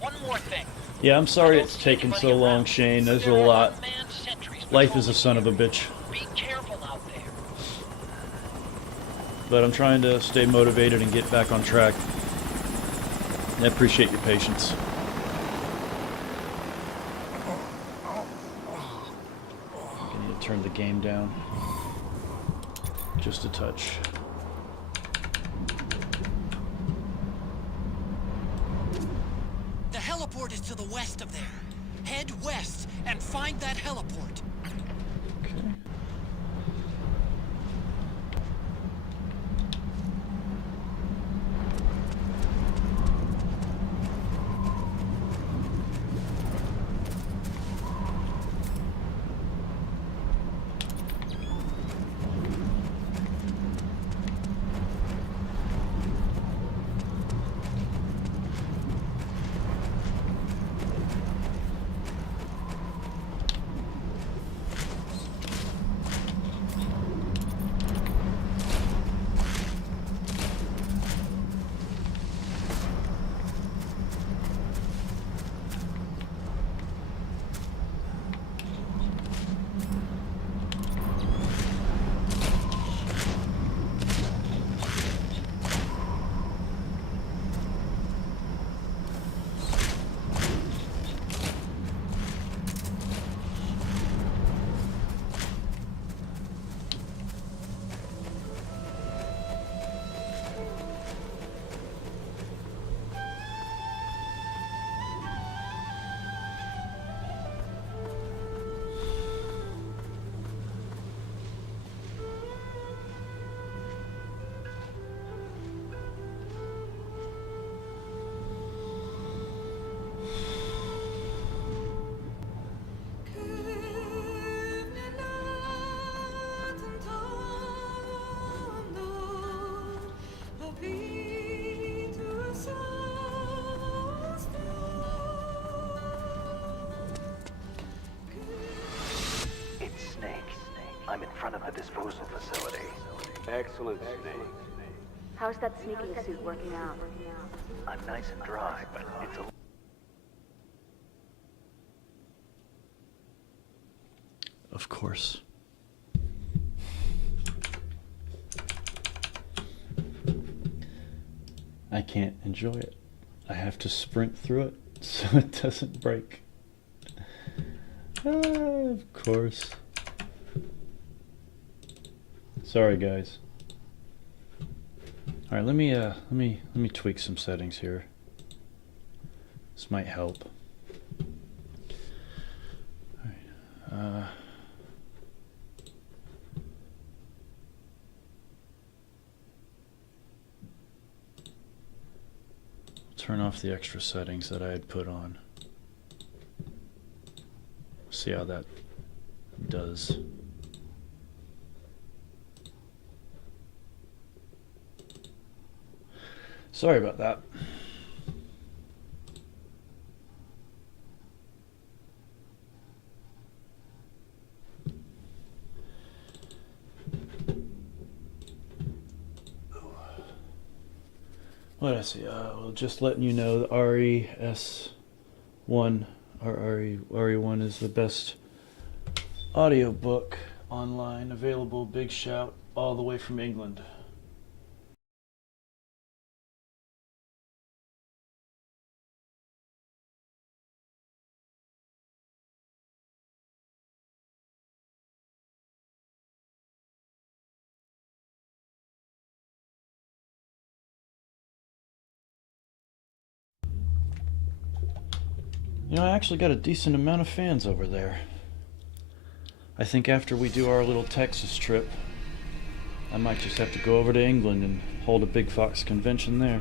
One more thing. Yeah, I'm sorry it's taken so long, Shane. There's a lot. Life is a son of a bitch. Be careful out there. But I'm trying to stay motivated and get back on track. I appreciate your patience. I need to turn the game down. Just a touch. The heliport is to the west of there. Head west and find that heliport. Okay. I'm in front of the disposal facility. Excellent, Snake. How's that sneaking suit working out? I'm nice and dry, but it's a... Of course. I can't enjoy it. I have to sprint through it so it doesn't break. Of course. Sorry, guys. All right, let me tweak some settings here. This might help. All right. Turn off the extra settings that I had put on. See how that does. Sorry about that. What did I say? Well, just letting you know the RES1 or RE1 is the best audiobook online available. Big shout all the way from England. You know, I actually got a decent amount of fans over there. I think after we do our little Texas trip, I might just have to go over to England and hold a BigFox convention there.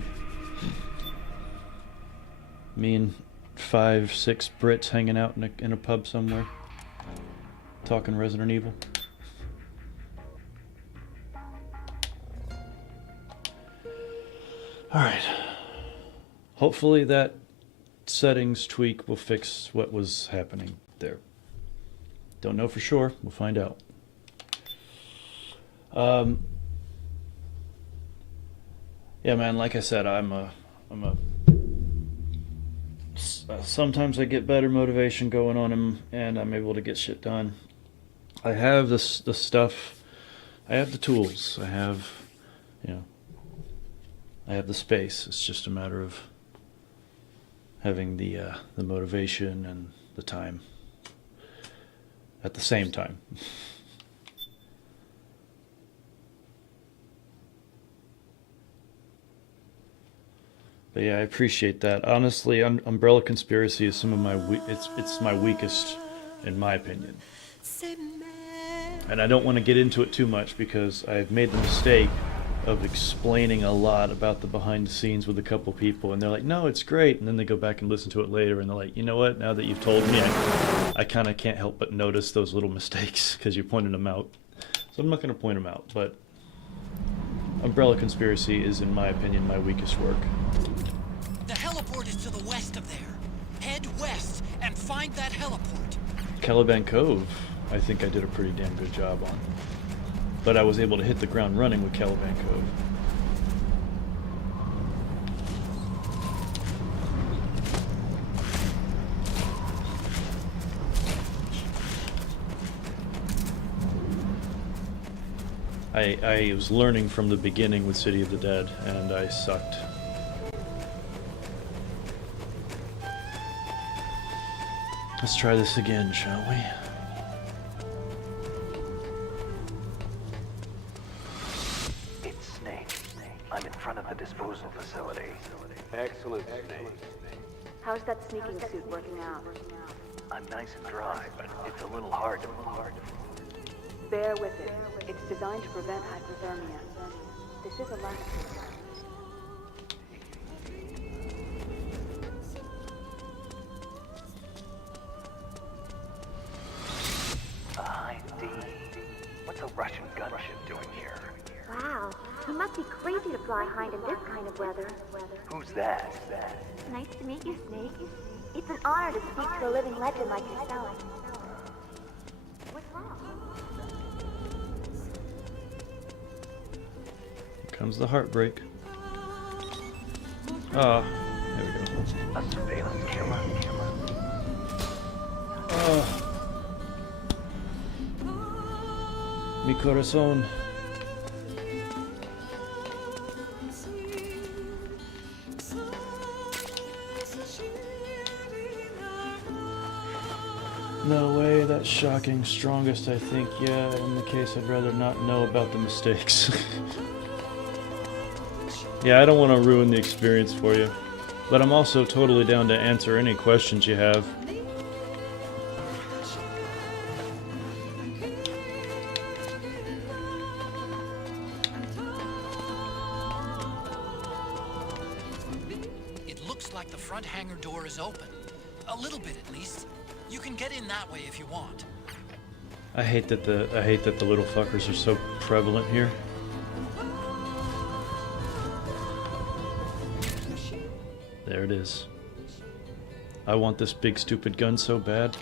Me and 5, 6 Brits hanging out in a pub somewhere, talking Resident Evil. Alright. Hopefully that settings tweak will fix what was happening there. Don't know for sure. We'll find out. Yeah, man, like I said, sometimes I get better motivation going on and I'm able to get shit done. I have the stuff, I have the tools, I have the space. It's just a matter of having the motivation and the time at the same time. But yeah, I appreciate that. Honestly, Umbrella Conspiracy is some of my it's my weakest, in my opinion. And I don't want to get into it too much because I've made the mistake of explaining a lot about the behind the scenes with a couple people, and they're like, no, it's great, and then they go back and listen to it later and they're like, you know what, now that you've told me, I kind of can't help but notice those little mistakes because you pointed them out. So I'm not going to point them out, but Umbrella Conspiracy is, in my opinion, my weakest work. The heliport is to the west of there. Head west and find that heliport. Caliban Cove, I think I did a pretty damn good job on. But I was able to hit the ground running with Caliban Cove. I was learning from the beginning with City of the Dead, and I sucked. Let's try this again, shall we? I'm in front of the disposal facility. Excellent, Snake. How's that sneaking suit working out? I'm nice and dry, but it's a little hard to move. Bear with it. It's designed to prevent hypothermia. This is a laboratory. A high D. What's a Russian gunship doing here? Wow, he must be crazy to fly Hind in this kind of weather. Who's that? Nice to meet you, Snake. It's an honor to speak to a living legend like yourself. What's wrong? Here comes the heartbreak. Ah, there we go. A surveillance camera. Oh. Mi corazón. No way, that's shocking. Strongest, I think. Yeah, in the case I'd rather not know about the mistakes. Yeah, I don't want to ruin the experience for you. But I'm also totally down to answer any questions you have. It looks like the front hangar door is open. A little bit, at least. You can get in that way if you want. I hate that the little fuckers are so prevalent here. There it is. I want this big stupid gun so bad.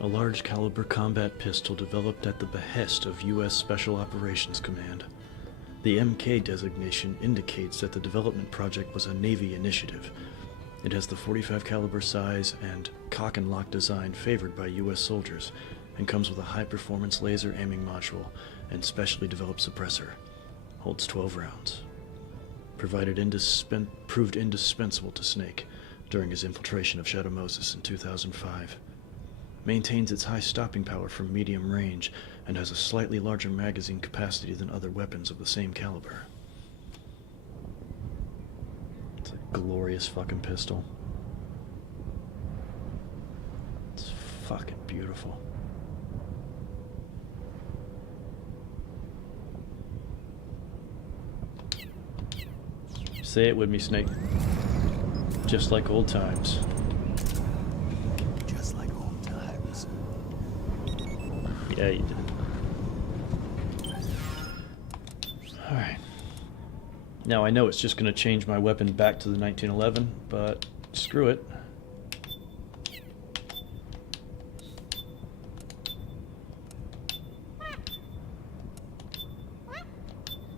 A large caliber combat pistol developed at the behest of U.S. Special Operations Command. The MK designation indicates that the development project was a Navy initiative. It has the .45 caliber size and cock and lock design favored by U.S. soldiers, and comes with a high-performance laser aiming module and specially developed suppressor. Holds 12 rounds. Proved indispensable to Snake during his infiltration of Shadow Moses in 2005. Maintains its high stopping power from medium range and has a slightly larger magazine capacity than other weapons of the same caliber. It's a glorious fucking pistol. It's fucking beautiful. Say it with me, Snake. Just like old times. Just like old times. Yeah, you did. Alright. Now I know it's just going to change my weapon back to the 1911, but screw it.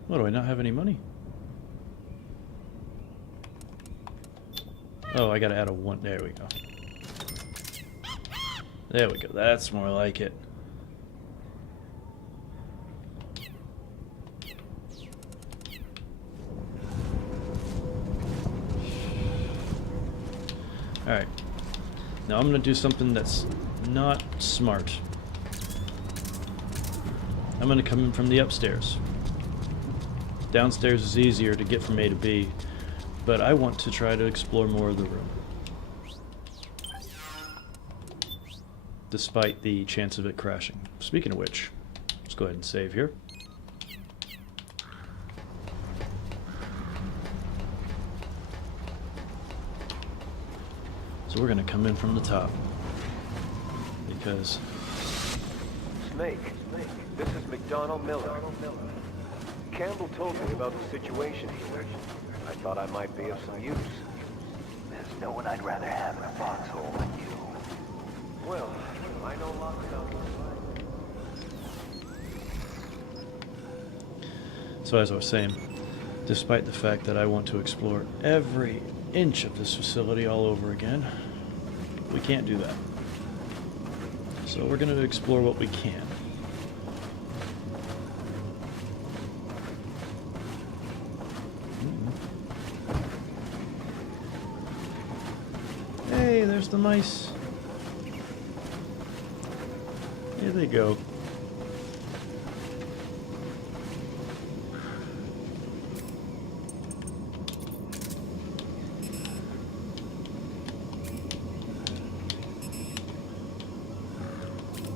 What, do I not have any money? Oh, I gotta add a 1. There we go. There we go. That's more like it. Alright. Now I'm gonna do something that's not smart. I'm gonna come in from the upstairs. Downstairs is easier to get from A to B, but I want to try to explore more of the room. Despite the chance of it crashing. Speaking of which, let's go ahead and save here. So we're going to come in from the top. Because... Snake, this is McDonald Miller. Campbell told me about the situation here. I thought I might be of some use. There's no one I'd rather have in a foxhole than you. Well, I know lots about So as I was saying, despite the fact that I want to explore every inch of this facility all over again, we can't do that. So we're going to explore what we can. Hey, there's the mice. Here they go.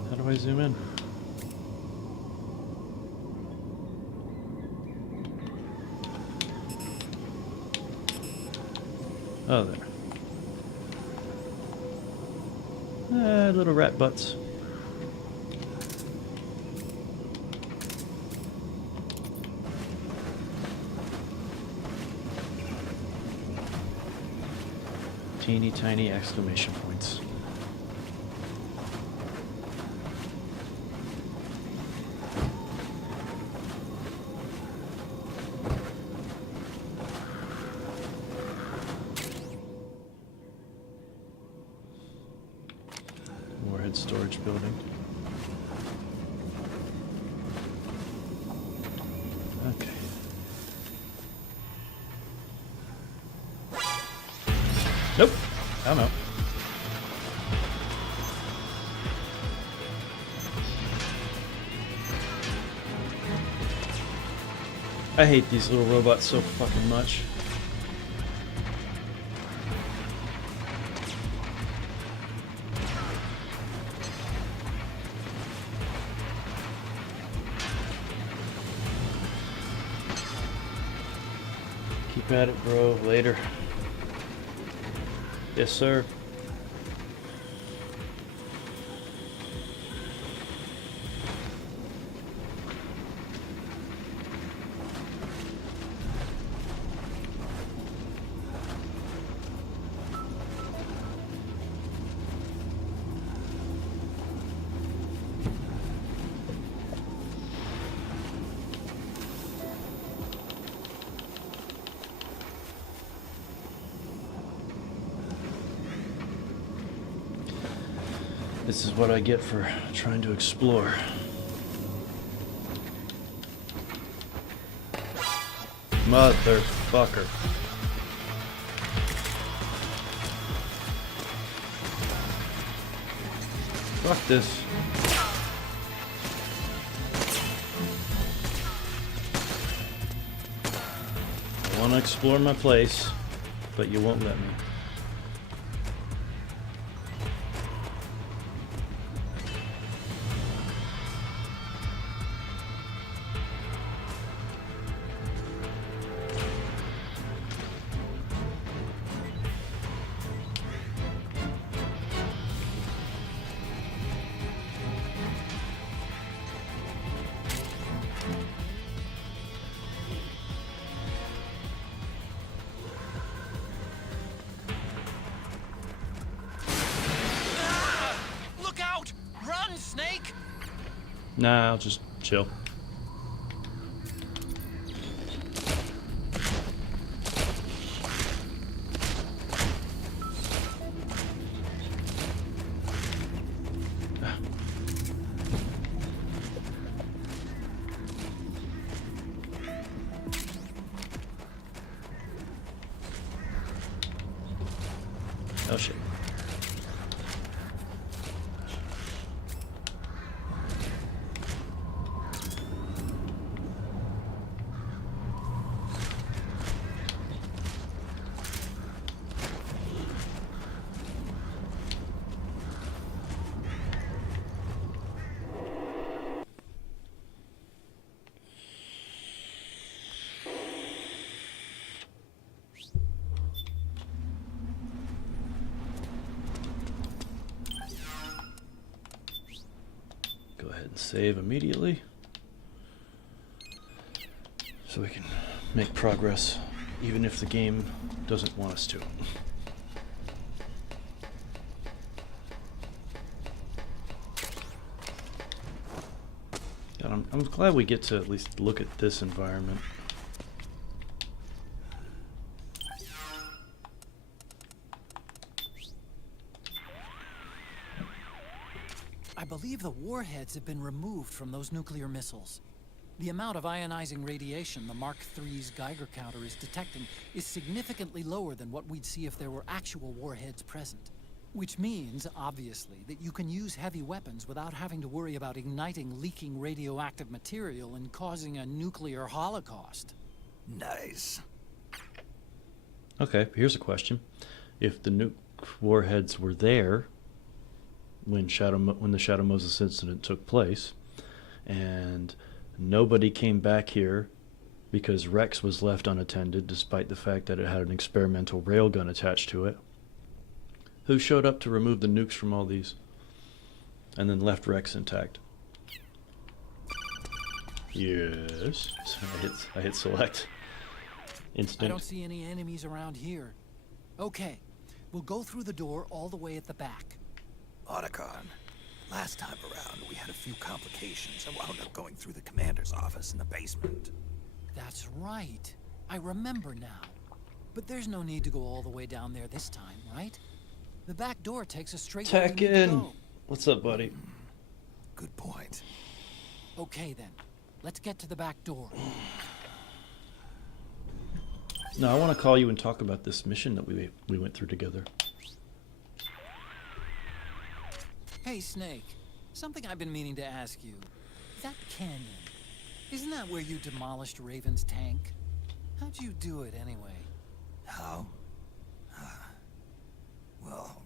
How do I zoom in? Oh, there. Little rat butts. Teeny tiny exclamation points. Warhead storage building. I hate these little robots so fucking much. Keep at it, bro. Later. Yes, sir. This is what I get for trying to explore. Motherfucker. Fuck this. I want to explore my place, but you won't let me. Nah, I'll just chill. Oh shit. Go ahead and save immediately so we can make progress even if the game doesn't want us to. And I'm glad we get to at least look at this environment. I believe the warheads have been removed from those nuclear missiles. The amount of ionizing radiation the Mark III's Geiger counter is detecting is significantly lower than what we'd see if there were actual warheads present. Which means, obviously, that you can use heavy weapons without having to worry about igniting leaking radioactive material and causing a nuclear holocaust. Nice. Okay, here's a question. If the nuke warheads were there when the Shadow Moses incident took place, and nobody came back here because Rex was left unattended despite the fact that it had an experimental railgun attached to it, who showed up to remove the nukes from all these and then left Rex intact? Yes. I hit select. Instinct. I don't see any enemies around here. Okay, we'll go through the door all the way at the back. Otacon, last time around we had a few complications and wound up going through the commander's office in the basement. That's right. I remember now. But there's no need to go all the way down there this time, right? The back door takes us straight where we need to go. What's up, buddy? Good point. Okay then, let's get to the back door. No, I want to call you and talk about this mission that we went through together. Hey, Snake. Something I've been meaning to ask you. That canyon. Isn't that where you demolished Raven's tank? How'd you do it anyway? How? Well,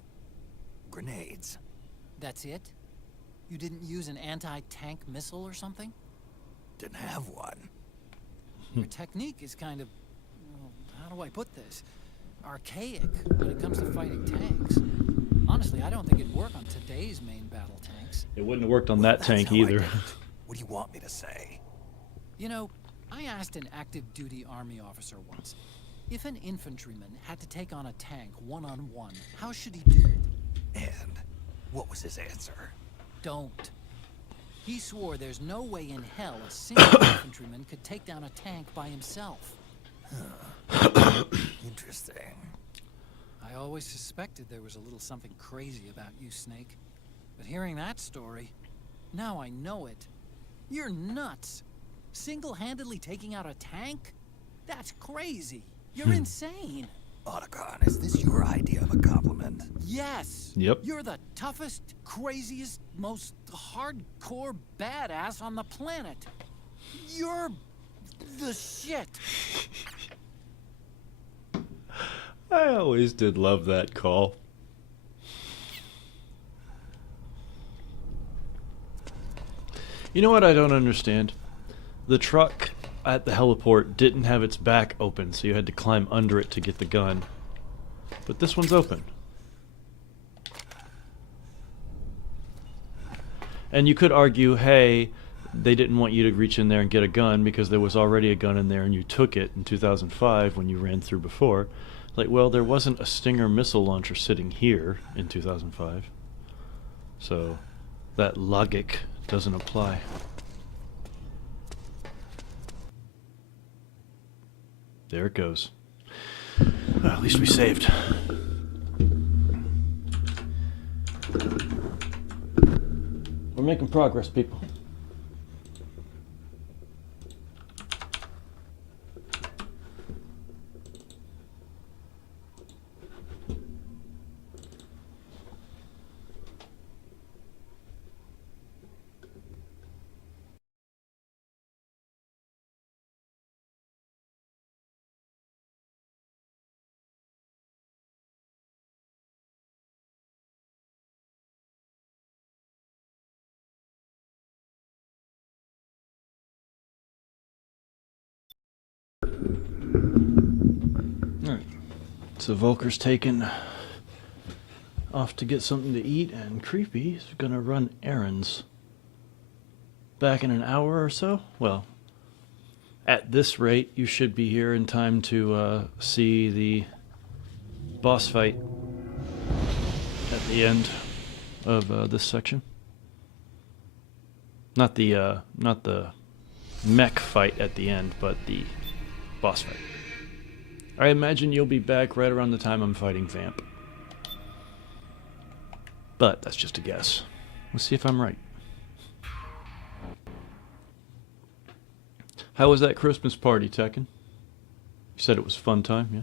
grenades. That's it? You didn't use an anti-tank missile or something? Didn't have one. Your technique is kind of, well, how do I put this? Archaic when it comes to fighting tanks. Honestly, I don't think it'd work on today's main battle tanks. It wouldn't have worked on that tank either. What do you want me to say? You know, I asked an active duty army officer once, if an infantryman had to take on a tank one-on-one, how should he do it? And what was his answer? Don't. He swore there's no way in hell a single infantryman could take down a tank by himself. Interesting. I always suspected there was a little something crazy about you, Snake. But hearing that story, now I know it. You're nuts. Single-handedly taking out a tank? That's crazy. You're insane. Otacon, is this your idea of a compliment? Yes. Yep. You're the toughest, craziest, most hardcore badass on the planet. You're the shit. I always did love that call. You know what I don't understand? The truck at the heliport didn't have its back open, so you had to climb under it to get the gun. But this one's open. And you could argue, hey, they didn't want you to reach in there and get a gun because there was already a gun in there and you took it in 2005 when you ran through before. Like, well, there wasn't a Stinger missile launcher sitting here in 2005. So that logic doesn't apply. There it goes. Well, at least we saved. We're making progress, people. Alright, so Volker's taken off to get something to eat, and Creepy's gonna run errands. Back in an hour or so? Well, at this rate, you should be here in time to see the boss fight at the end of this section. Not the mech fight at the end, but the boss fight. I imagine you'll be back right around the time I'm fighting Vamp. But that's just a guess. Let's see if I'm right. How was that Christmas party, Tekken? You said it was a fun time, yeah?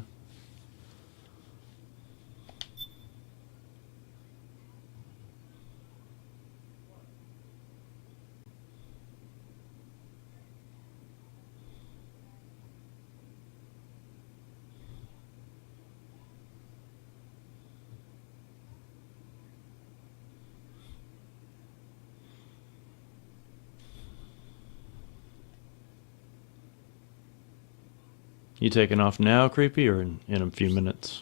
You taking off now, Creepy, or in a few minutes?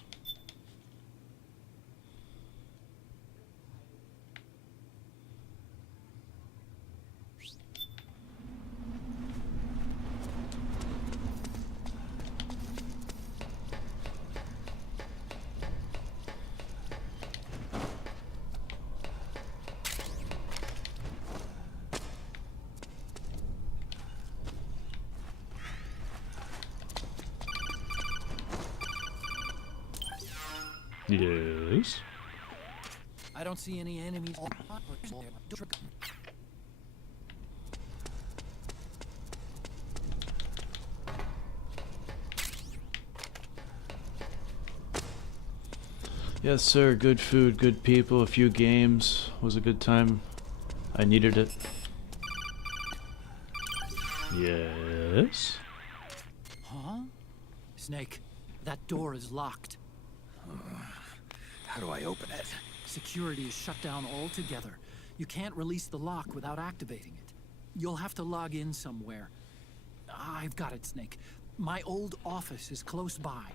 Yes. I don't see any enemies. Yes, sir. Good food, good people, a few games. Was a good time. I needed it. Yes? Huh? Snake, that door is locked. How do I open it? Security is shut down altogether. You can't release the lock without activating it. You'll have to log in somewhere. I've got it, Snake. My old office is close by.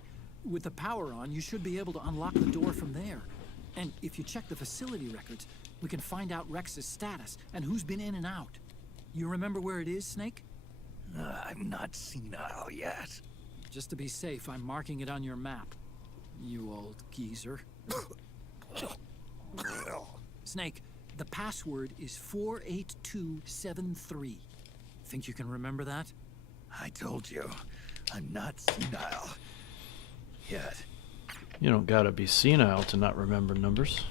With the power on, you should be able to unlock the door from there. And if you check the facility records, we can find out Rex's status and who's been in and out. You remember where it is, Snake? I'm not senile yet. Just to be safe, I'm marking it on your map. You old geezer. Snake, the password is 48273. Think you can remember that? I told you, I'm not senile yet. You don't gotta be senile to not remember numbers.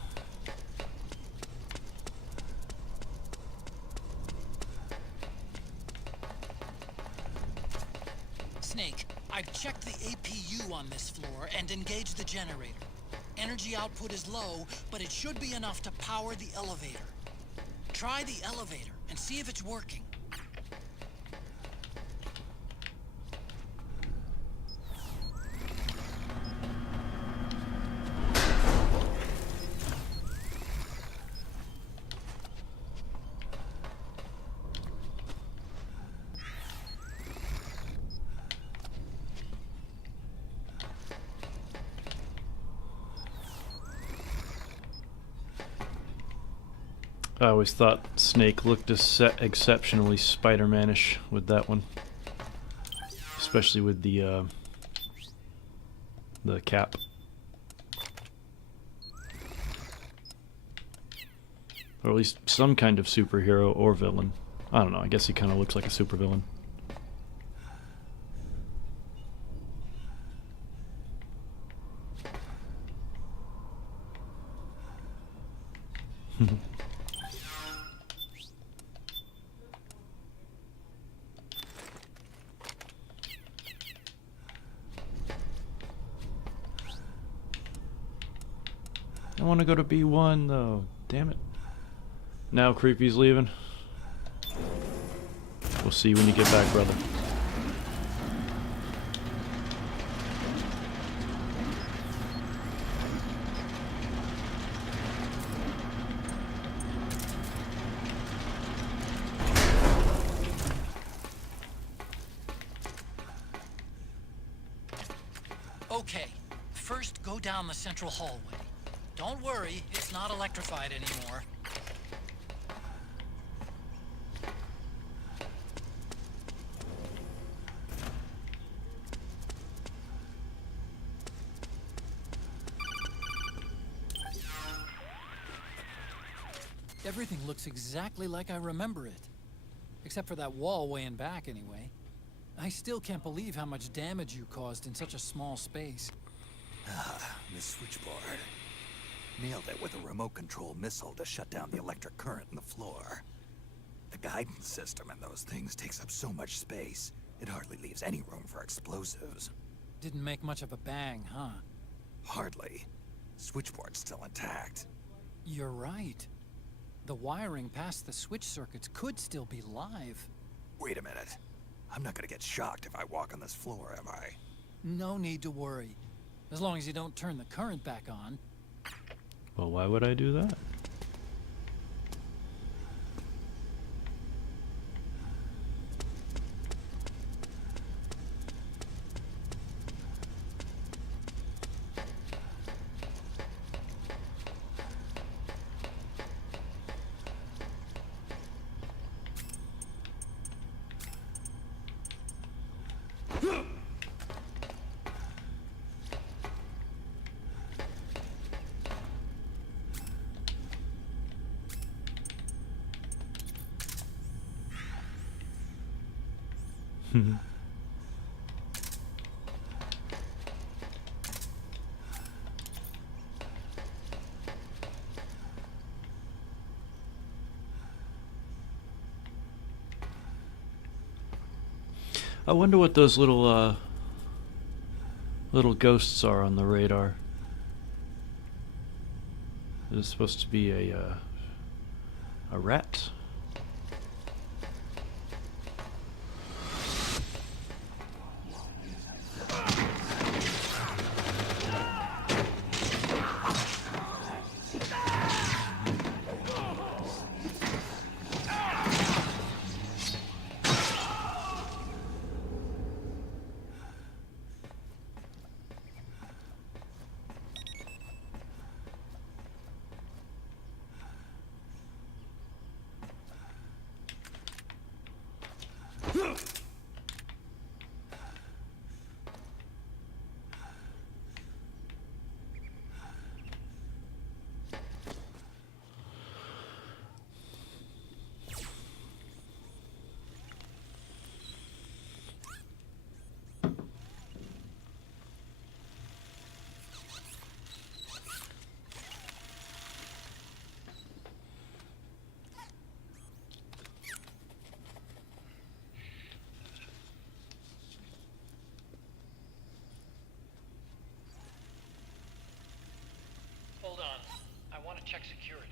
Snake, I've checked the APU on this floor and engaged the generator. Energy output is low, but it should be enough to power the elevator. Try the elevator and see if it's working. I always thought Snake looked exceptionally Spider-Man-ish with that one, especially with the cap. Or at least some kind of superhero or villain. I don't know, I guess he kind of looks like a supervillain. I want to go to B1 though. Damn it. Now Creepy's leaving. We'll see when you get back, brother. Okay, first go down the central hallway. Don't worry, it's not electrified anymore. Everything looks exactly like I remember it. Except for that wall way in back, anyway. I still can't believe how much damage you caused in such a small space. The switchboard. Nailed it with a remote control missile to shut down the electric current in the floor. The guidance system in those things takes up so much space, it hardly leaves any room for explosives. Didn't make much of a bang, huh? Hardly. Switchboard's still intact. You're right. The wiring past the switch circuits could still be live. Wait a minute. I'm not gonna get shocked if I walk on this floor, am I? No need to worry. As long as you don't turn the current back on. Well, why would I do that? I wonder what those little ghosts are on the radar. Is it supposed to be a rat? check security.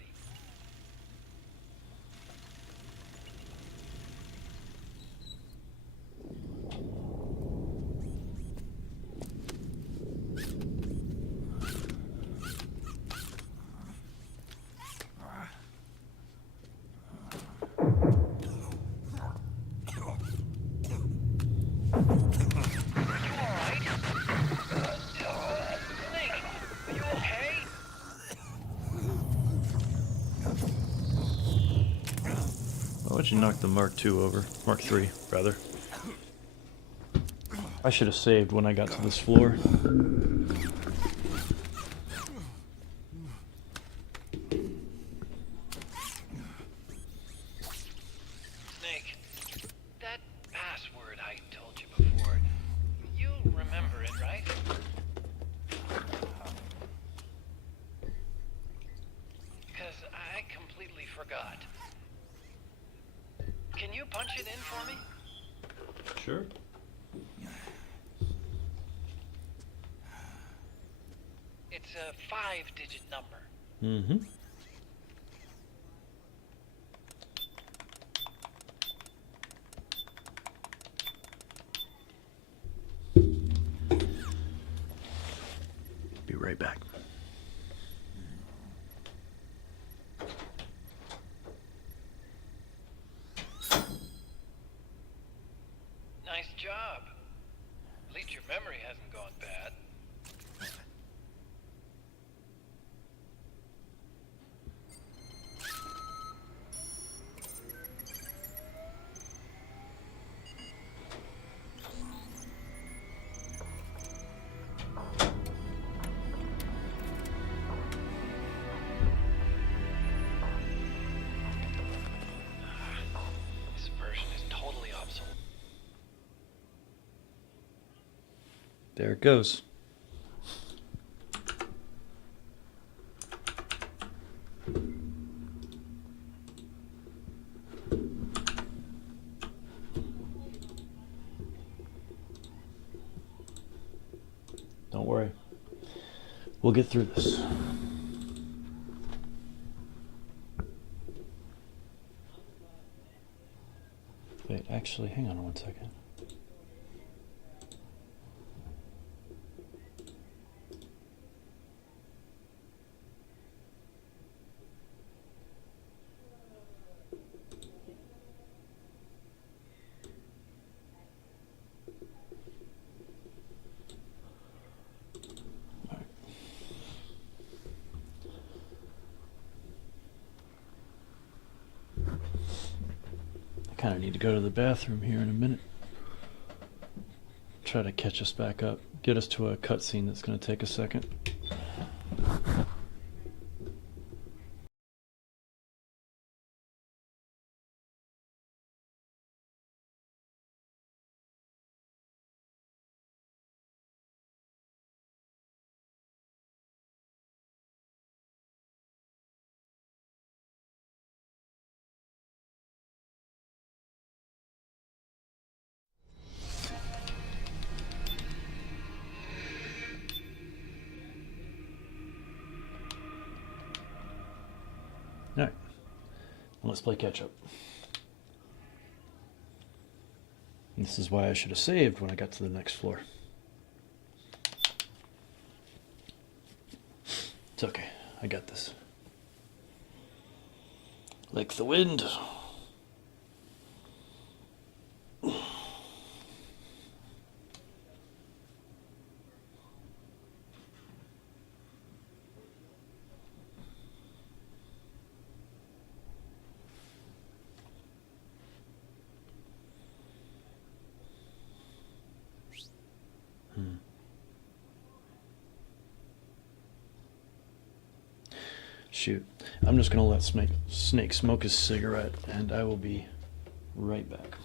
Why would you knock the Mark II over? Mark III, rather. I should have saved when I got to this floor. Snake, that password I told you before, you remember it, right? Because I completely forgot. Can you punch it in for me? Sure. It's a 5-digit number. Mm-hmm. Be right back. Nice job. At least your memory hasn't gone bad. This version is totally obsolete. There it goes. Don't worry. We'll get through this. Wait, actually, hang on 1 second. I kind of need to go to the bathroom here in a minute. Try to catch us back up. Get us to a cutscene that's going to take a second. Alright, let's play catch up. This is why I should have saved when I got to the next floor. It's okay, I got this. Like the wind. Shoot. I'm just gonna let Snake smoke his cigarette, and I will be right back.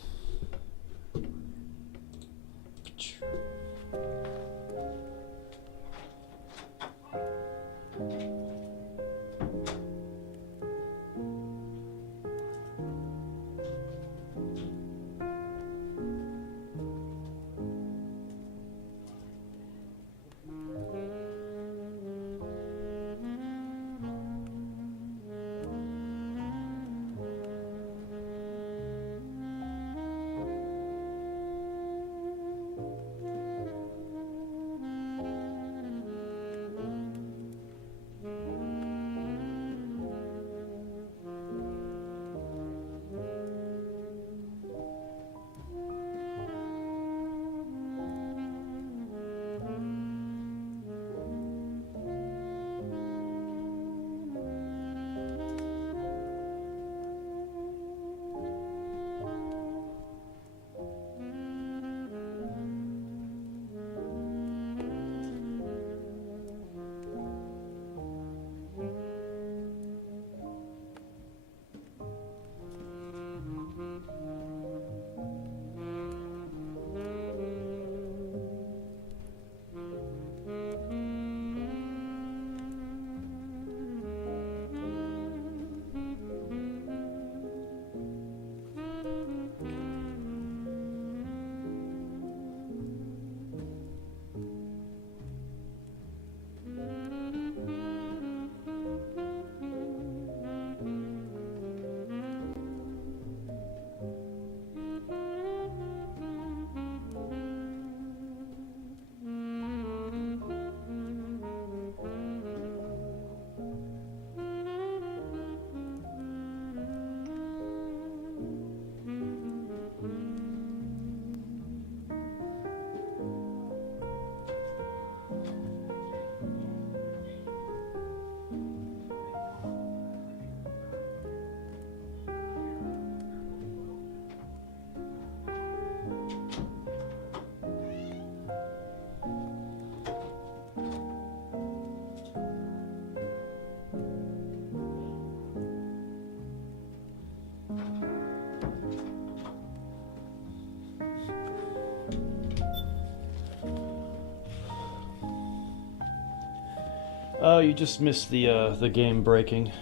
Oh, you just missed the game breaking.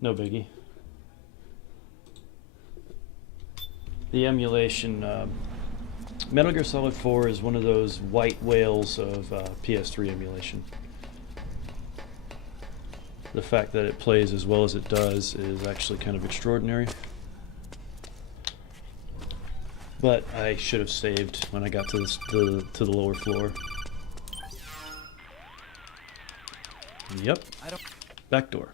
No biggie. The emulation, Metal Gear Solid 4 is one of those white whales of PS3 emulation. The fact that it plays as well as it does is actually kind of extraordinary. But I should have saved when I got to the lower floor. Yep. Back door.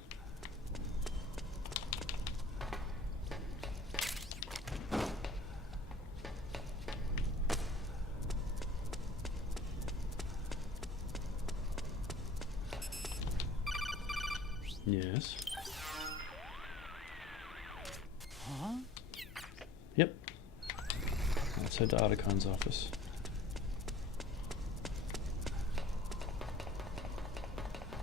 Yes. Huh? Yep. Let's head to Otacon's office.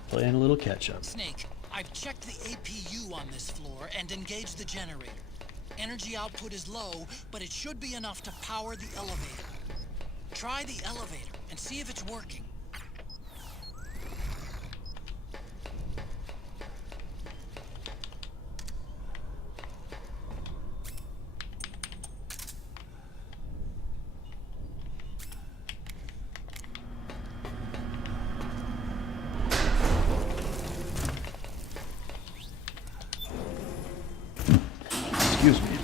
Playing a little catch-up. Snake, I've checked the APU on this floor and engaged the generator. Energy output is low, but it should be enough to power the elevator. Try the elevator and see if it's working. Excuse me.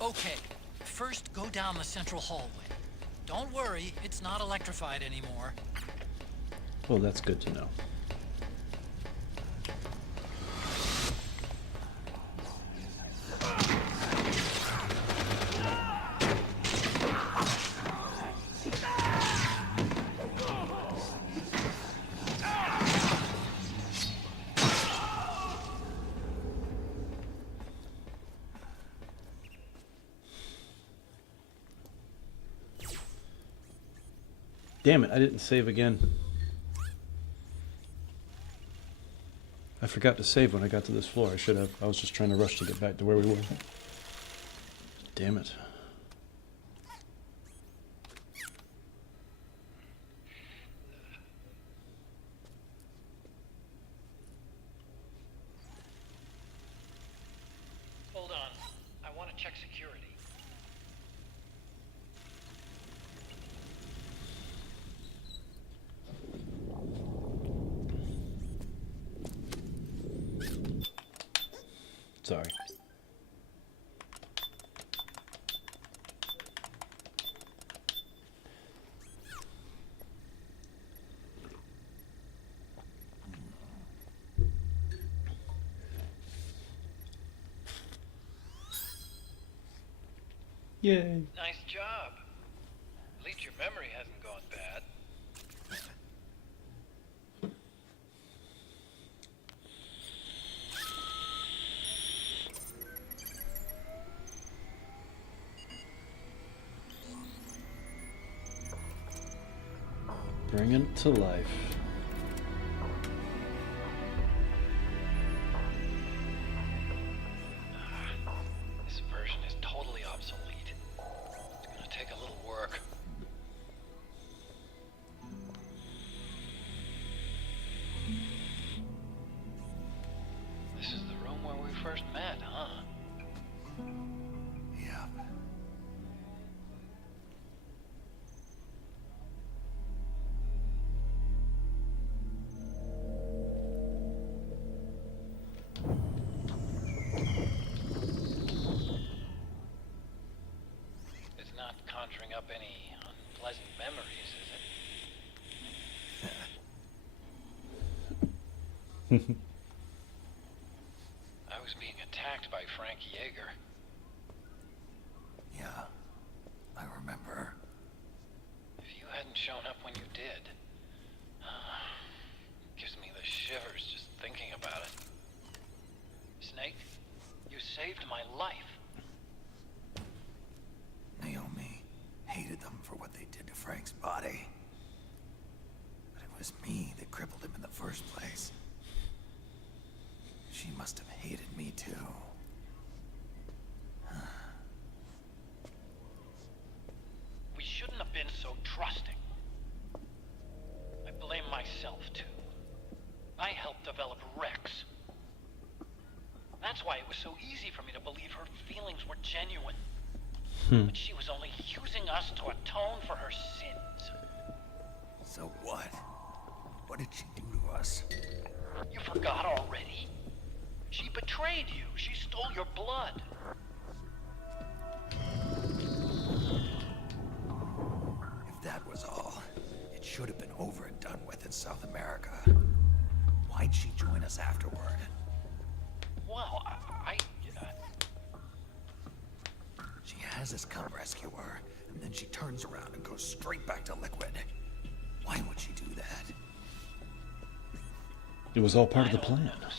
Okay, first go down the central hallway. Don't worry, it's not electrified anymore. Well, that's good to know. Damn it, I didn't save again. I forgot to save when I got to this floor. I should have. I was just trying to rush to get back to where we were. Damn it. Hold on. I want to check security. Sorry. Yay. Nice job. At least your memory hasn't gone bad. Bring it to life. This version is totally obsolete. It's gonna take a little work. This is the room where we first met, huh? Yep. It's not conjuring up any unpleasant memories, is it? I was being attacked by Frank Yeager. Yeah, I remember. If you hadn't shown up when you did, gives me the shivers just thinking about it. Snake, you saved my life. Naomi hated them for what they did to Frank's body. But it was me that crippled him in the first place. She She must have hated me too. We shouldn't have been so trusting. I blame myself, too. I helped develop Rex. That's why it was so easy for me to believe her feelings were genuine. But she was only using us to atone for her sins. So what? What did she do to us? You forgot already? She betrayed you. She stole your blood. If that was all, it should have been over and done with in South America. Why'd she join us afterward? Well, She has us come rescue her, and then she turns around and goes straight back to Liquid. Why would she do that? It was all part of the plan. But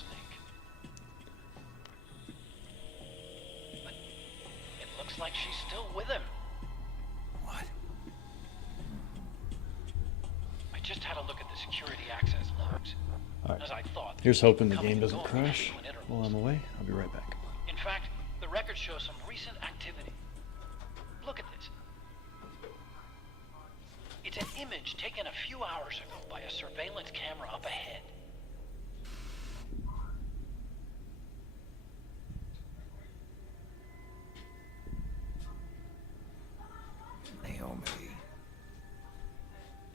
it looks like she's still with him. What? I just had a look at the security access logs. Alright. As I thought. Here's hoping the game doesn't crash while I'm away. I'll be right back. In fact, the record shows some recent activity. Look at this. It's an image taken a few hours ago by a surveillance camera up ahead. Naomi.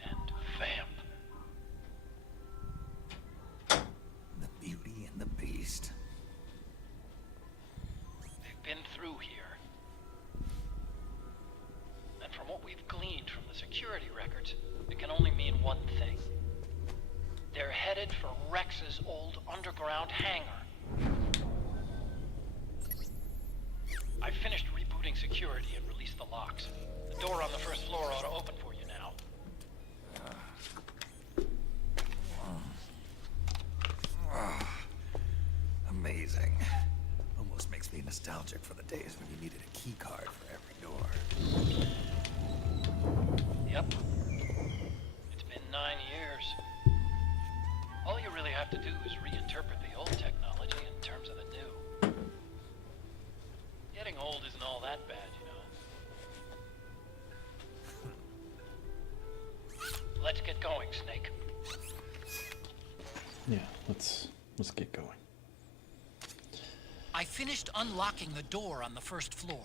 And Vamp. The Beauty and the Beast. They've been through here. And from what we've gleaned from the security records, it can only mean one thing. They're headed for Rex's old underground hangar. I've finished rebooting security and released the locks. The door on the first floor ought to open for you now. Amazing. Almost makes me nostalgic for the days when you needed a key card for every door. Yep. It's been 9 years. All you really have to do is reinterpret the old technology in terms of the new. Getting old isn't all that bad, you know. Let's get going, Snake. Yeah, let's get going. I finished unlocking the door on the first floor.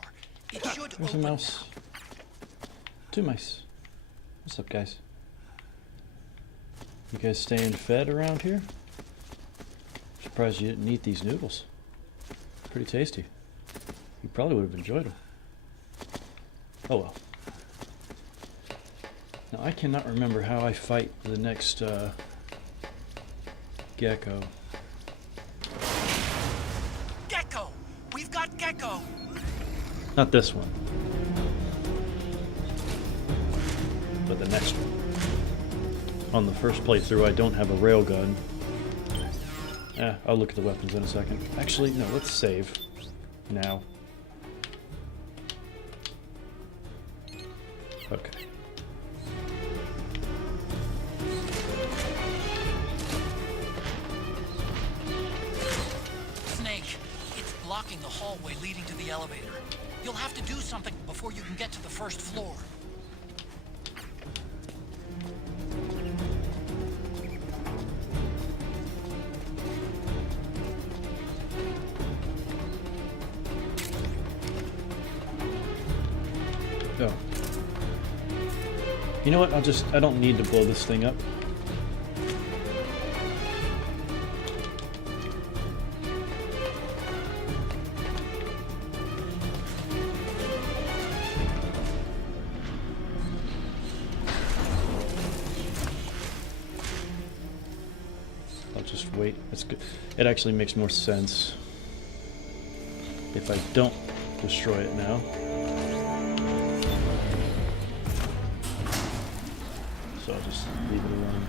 It should There's a open mouse. now. 2 mice. What's up, guys? You guys staying fed around here? Surprised you didn't eat these noodles. Pretty tasty. You probably would have enjoyed them. Oh well. Now I cannot remember how I fight the next gecko. Gecko! We've got Gecko! Not this one. But the next one. On the first playthrough I don't have a railgun. I'll look at the weapons in a second. Actually, no, let's save. Now. Okay. Snake, it's blocking the hallway leading to the elevator. You'll have to do something before you can get to the first floor. Oh. You know what? I don't need to blow this thing up. I'll just wait. It's good. It actually makes more sense if I don't destroy it now. So I'll just leave it alone.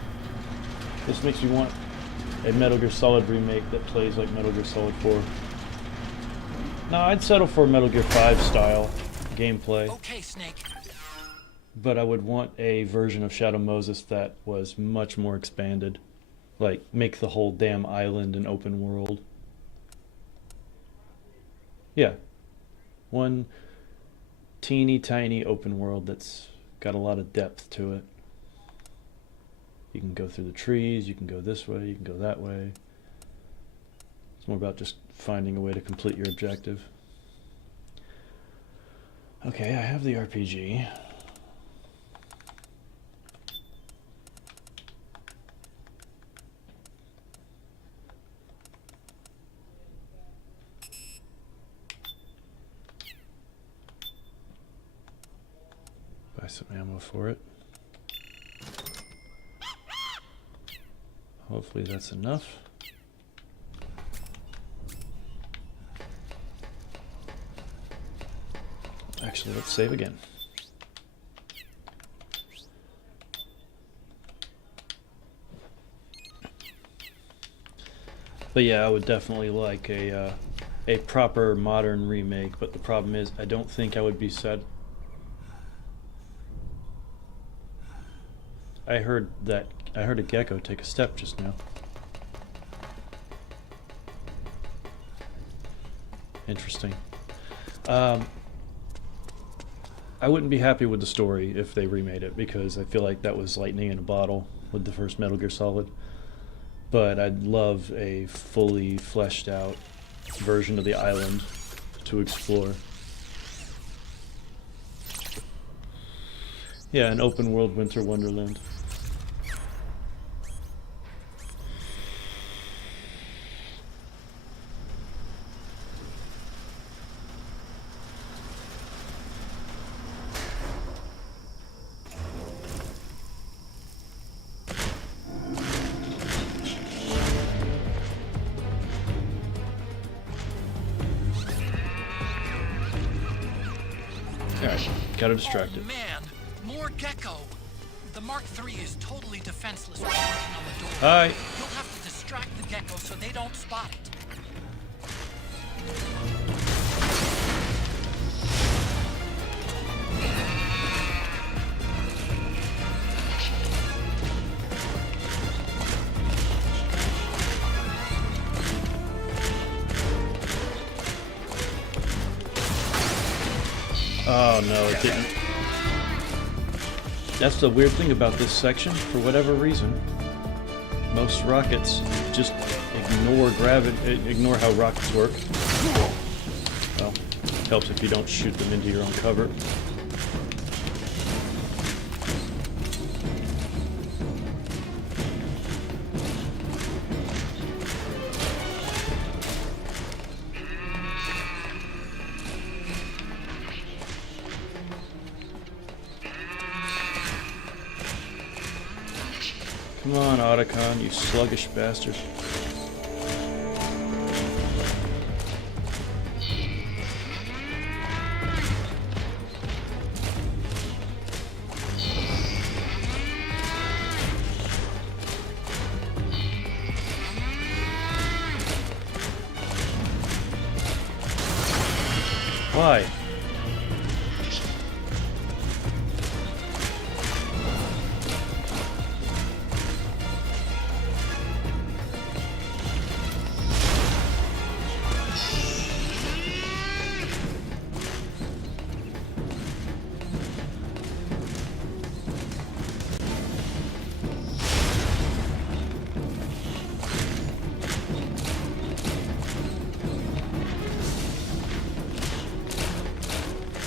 This makes me want a Metal Gear Solid remake that plays like Metal Gear Solid 4. No, I'd settle for Metal Gear 5 style gameplay. Okay, Snake. But I would want a version of Shadow Moses that was much more expanded. Like, make the whole damn island an open world. Yeah. One teeny tiny open world that's got a lot of depth to it. You can go through the trees, you can go this way, you can go that way. It's more about just finding a way to complete your objective. Okay, I have the RPG. Buy some ammo for it. Hopefully that's enough. Actually, let's save again. But yeah, I would definitely like a proper modern remake, but the problem is I don't think I would be sad. I heard a gecko take a step just now. Interesting. I wouldn't be happy with the story if they remade it, because I feel like that was lightning in a bottle with the first Metal Gear Solid. But I'd love a fully fleshed out version of the island to explore. Yeah, an open world winter wonderland. Alright, got distracted. Oh man, more gecko. The Mark III is totally defenseless when working on the door. Hi. You'll have to distract the gecko so they don't spot it. Oh no, it didn't. That's the weird thing about this section. For whatever reason, most rockets just ignore gravity, ignore how rockets work. Well, helps if you don't shoot them into your own cover. Come on, Otacon, you sluggish bastard. Why?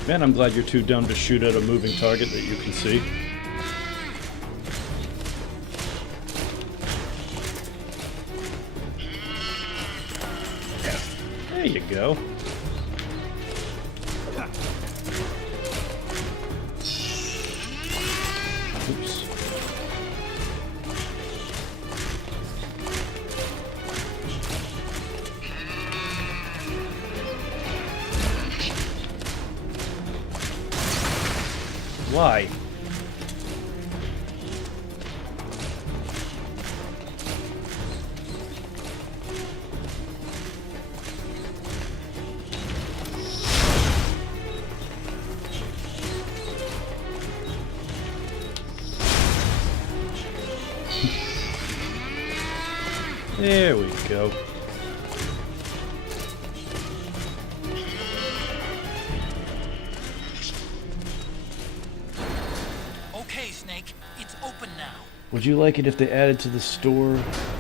Man, I'm glad you're too dumb to shoot at a moving target that you can see. There you go. Oops. Why? There we go. Would you like it if they added to the store,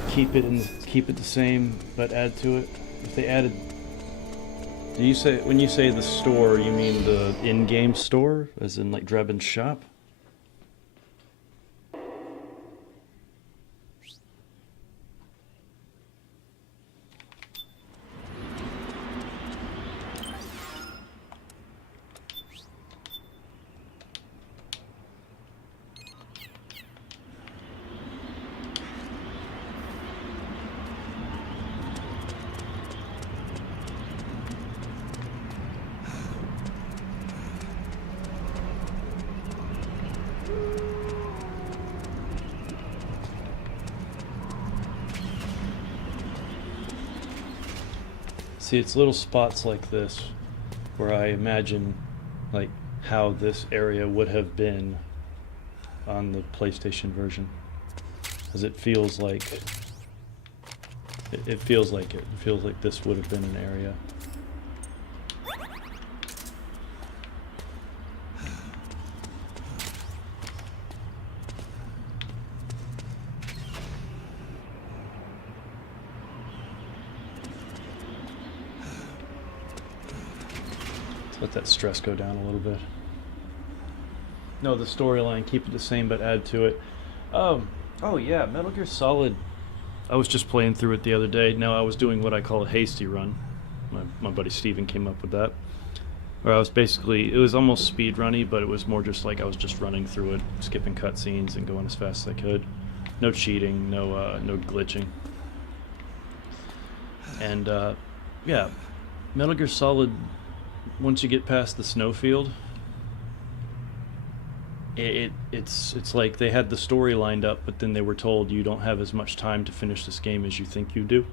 keep it the same, but add to it? If they added, do you say, when you say the store, you mean the in-game store, as in like Drebin's shop? See, it's little spots like this where I imagine like how this area would have been on the PlayStation version, because it feels like it feels like this would have been an area. Let that stress go down a little bit. No, the storyline, keep it the same but add to it. Oh yeah, Metal Gear Solid. I was just playing through it the other day. Now I was doing what I call a hasty run. My buddy Steven came up with that. Where I was basically, it was almost speed runny, but it was more just like I was just running through it, skipping cutscenes and going as fast as I could. No cheating, no glitching. And yeah, Metal Gear Solid. Once you get past the snowfield, it's like they had the story lined up, but then they were told you don't have as much time to finish this game as you think you do.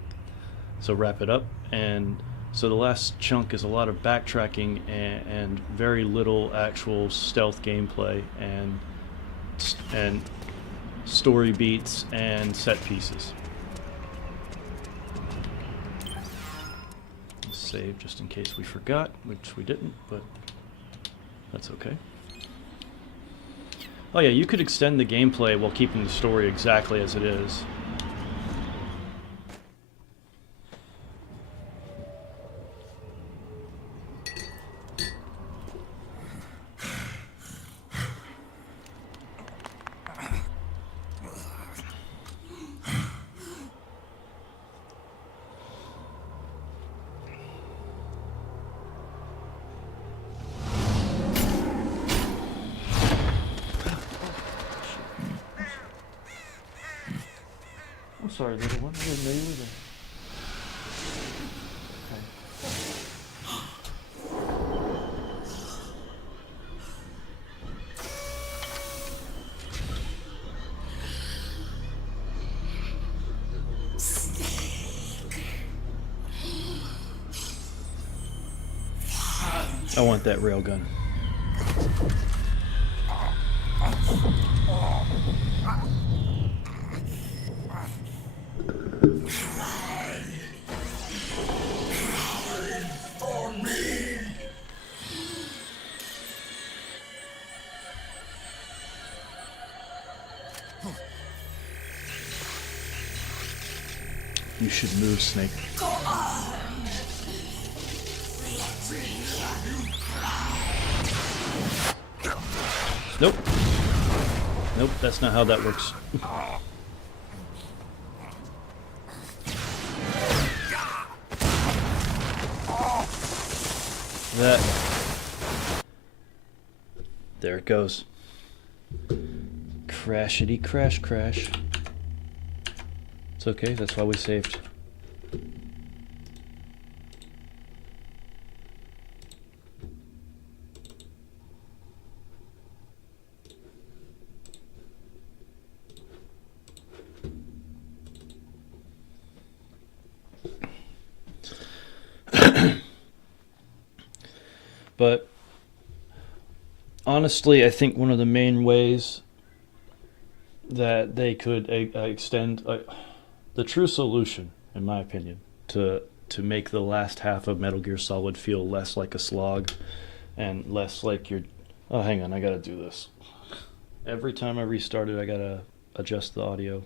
So wrap it up. And so the last chunk is a lot of backtracking and very little actual stealth gameplay and story beats and set pieces. Save just in case we forgot, which we didn't, but that's okay. Oh yeah, you could extend the gameplay while keeping the story exactly as it is. I'm sorry, little one. I didn't know you were there. I want that railgun. You should move, Snake. Nope. Nope, that's not how that works. There it goes. Crashity crash crash. It's okay, that's why we saved. But honestly, I think one of the main ways that they could extend the true solution, in my opinion, to make the last half of Metal Gear Solid feel less like a slog and less like you're... Oh, hang on, I gotta do this. Every time I restart it, I adjust the audio.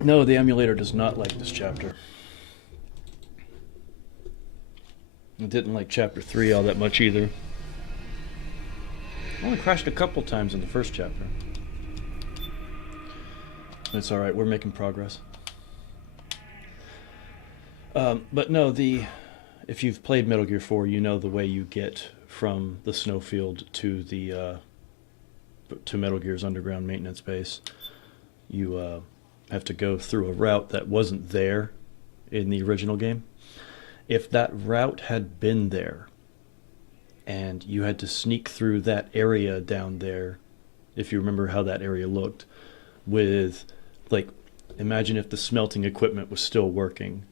No, the emulator does not like this chapter. It didn't like chapter 3 all that much either. I only crashed a couple times in the first chapter. It's alright, we're making progress. But no, if you've played Metal Gear 4, you know the way you get from the snowfield to the to Metal Gear's underground maintenance base. You have to go through a route that wasn't there in the original game. If that route had been there and you had to sneak through that area down there, if you remember how that area looked, with, like, imagine if the smelting equipment was still working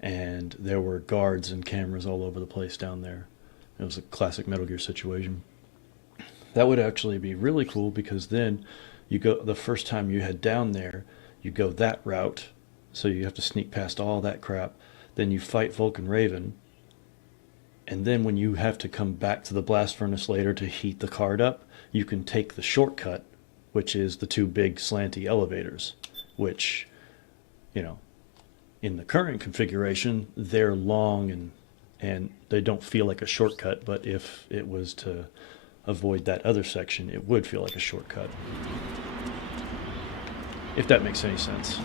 and there were guards and cameras all over the place down there. It was a classic Metal Gear situation. That would actually be really cool, because then you go, the first time you head down there, you go that route, so you have to sneak past all that crap. Then you fight Vulcan Raven, and then when you have to come back to the blast furnace later to heat the card up, you can take the shortcut, which is the 2 big slanty elevators, which, you know, in the current configuration, they're long and they don't feel like a shortcut, but if it was to avoid that other section, it would feel like a shortcut. If that makes any sense.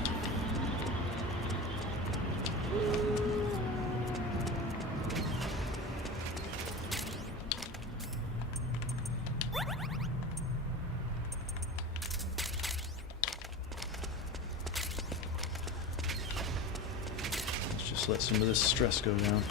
Let's just let some of this stress go down.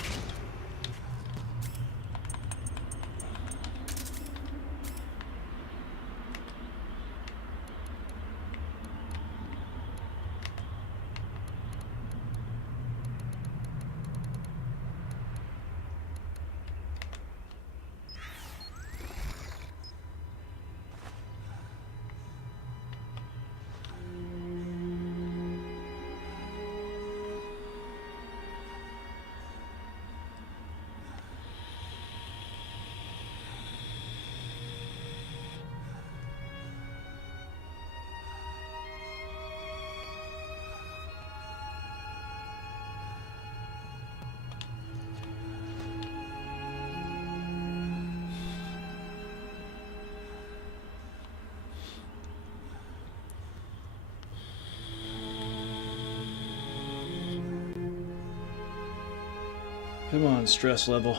Come on, stress level.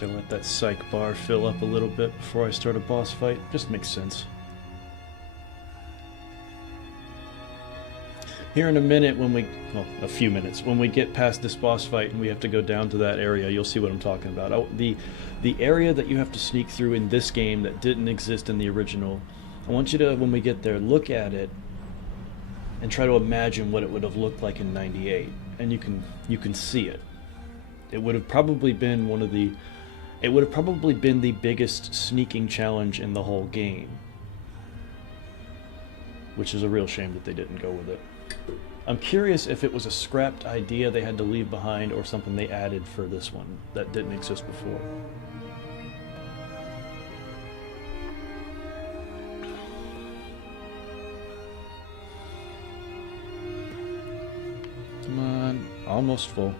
Gotta let that psych bar fill up a little bit before I start a boss fight. Just makes sense. Here in a minute, when we, well, a few minutes, when we get past this boss fight and we have to go down to that area, you'll see what I'm talking about. The area that you have to sneak through in this game that didn't exist in the original, I want you to, when we get there, look at it and try to imagine what it would have looked like in '98, and you can see it. It would have probably been the biggest sneaking challenge in the whole game, which is a real shame that they didn't go with it. I'm curious if it was a scrapped idea they had to leave behind or something they added for this one that didn't exist before. Come on, almost full.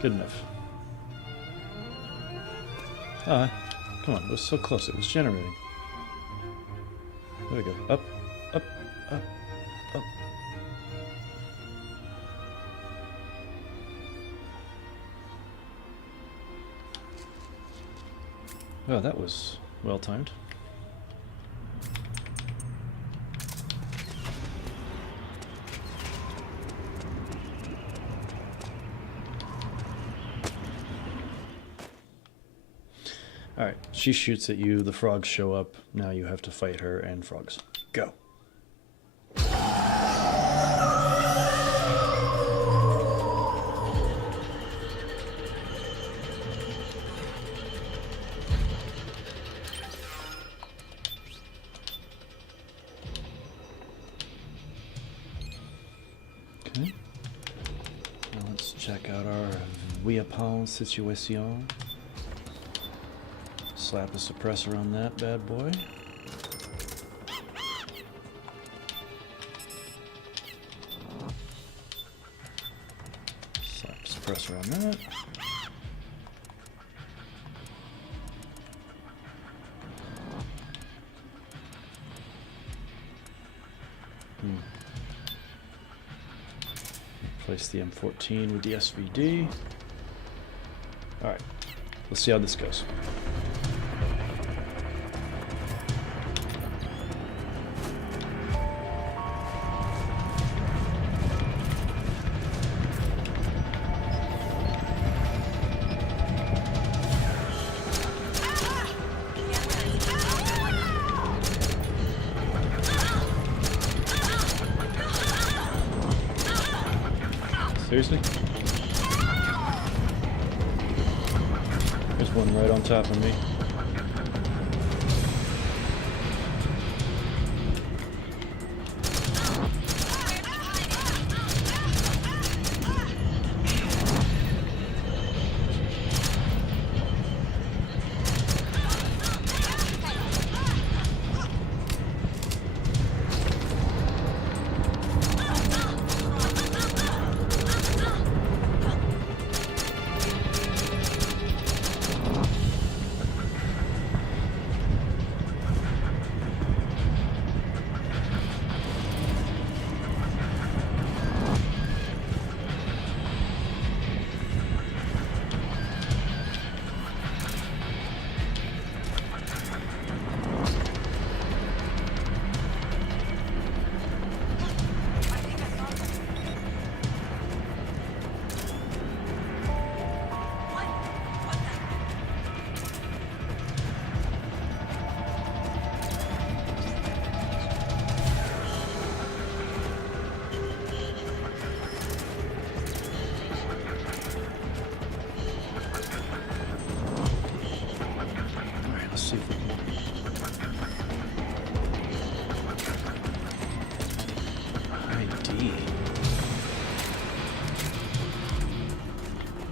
Good enough. Ah, come on, it was so close, it was generating. There we go. Up, up, up, up. Well, that was well timed. Alright, she shoots at you, the frogs show up, now you have to fight her and frogs. Go. Okay. Now let's check out our weapon situation. Slap a suppressor on that bad boy. Slap a suppressor on that. Replace the M14 with the SVD. Alright, let's see how this goes. Seriously? There's one right on top of me.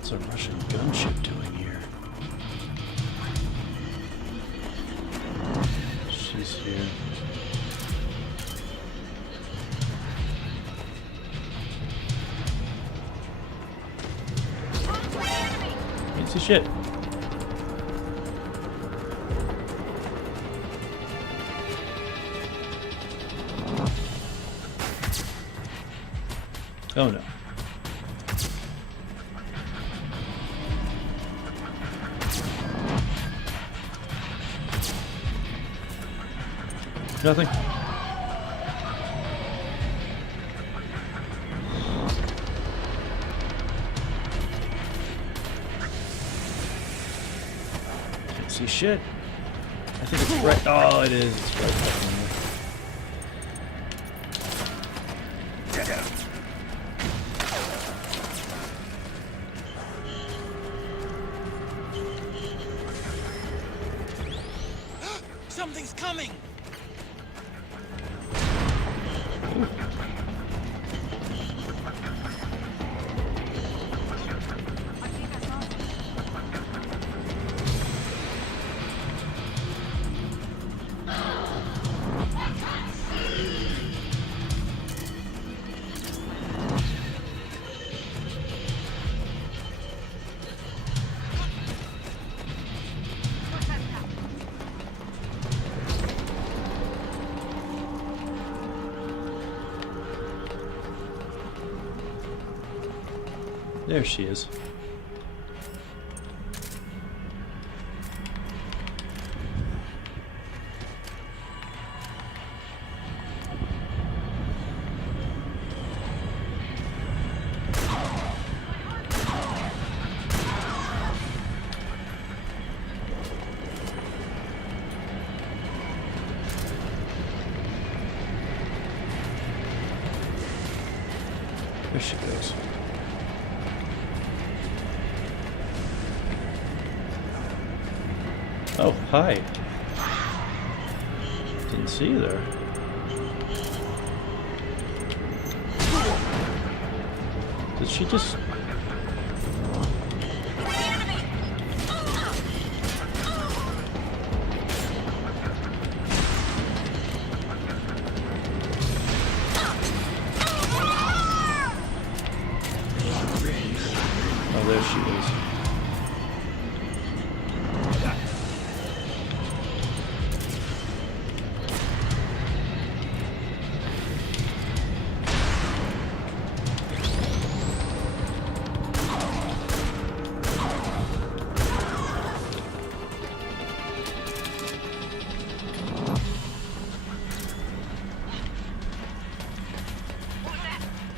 What's a Russian gunship doing here? She's here. Can't see shit. Oh no. Nothing. Can't see shit. I think it's right. Oh, it is. It's right fucking there. Something's coming! There she is. There she goes. Oh, hi. Didn't see you there. Did she just... Oh, there she is.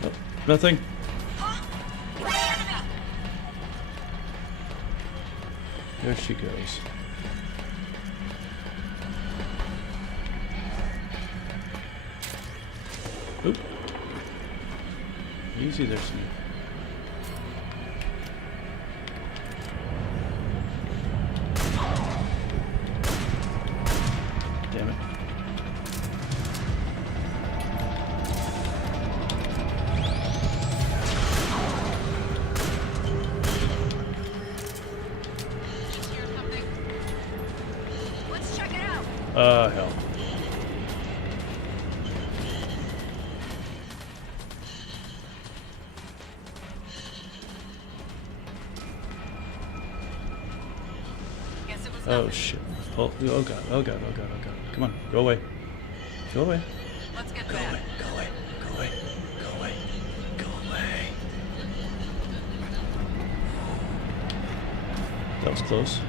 Oh, nothing. There she goes. Oop. Easy there, Snake. Damn it. Hell. Oh shit. Oh god, oh god, oh god, oh god. Come on, go away. Go away. Let's get go back. Away, go away, go away, go away, go away. That was close.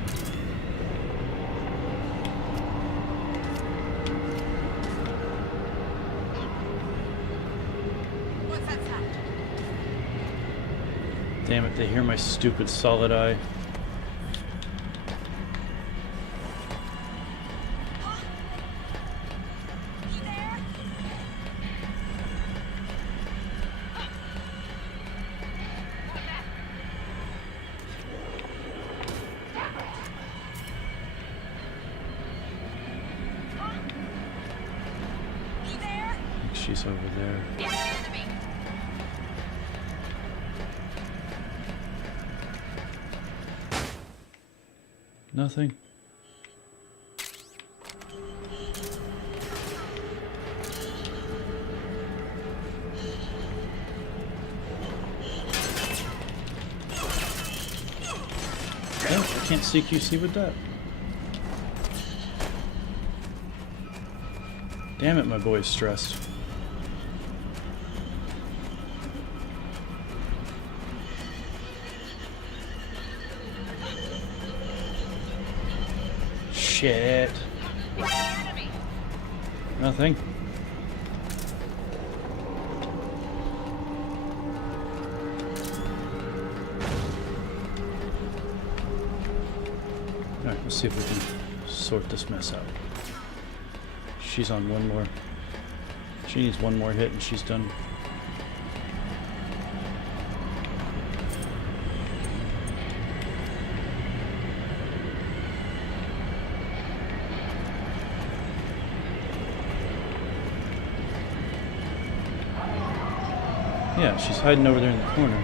Damn it, they hear my stupid solid eye. She's over there. Nothing. Oh, I can't CQC with that. Damn it, my boy's stressed. Shit. Nothing. Alright, let's see if we can sort this mess out. She's on one more. She needs one more hit and she's done. Yeah, she's hiding over there in the corner.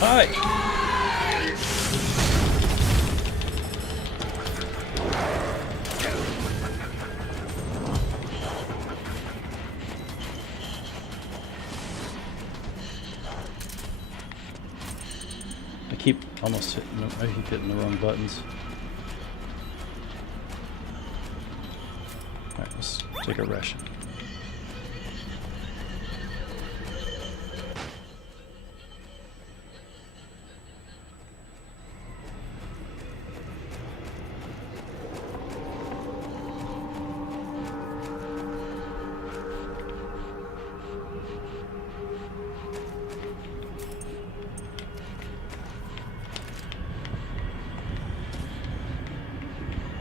Hi! I keep hitting the wrong buttons. Alright, let's take a ration.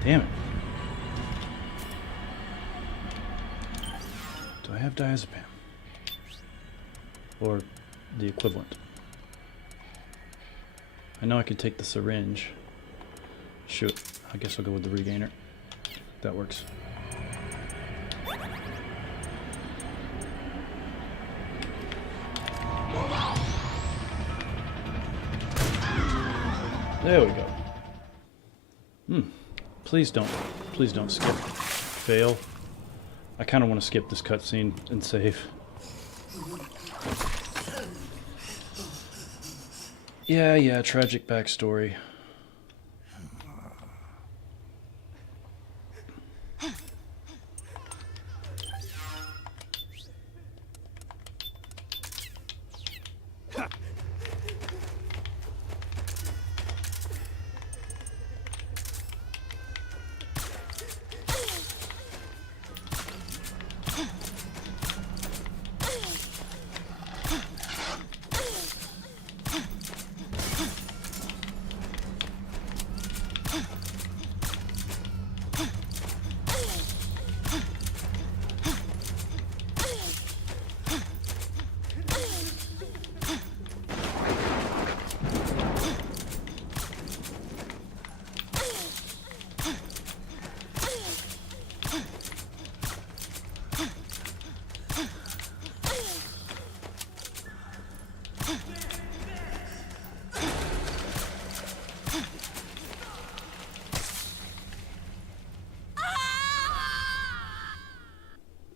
Damn it. Do I have diazepam? Or the equivalent? I know I can take the syringe. Shoot. I guess I'll go with the regainer. That works. There we go. Please don't skip. Fail. I kind of want to skip this cutscene and save. Yeah, tragic backstory.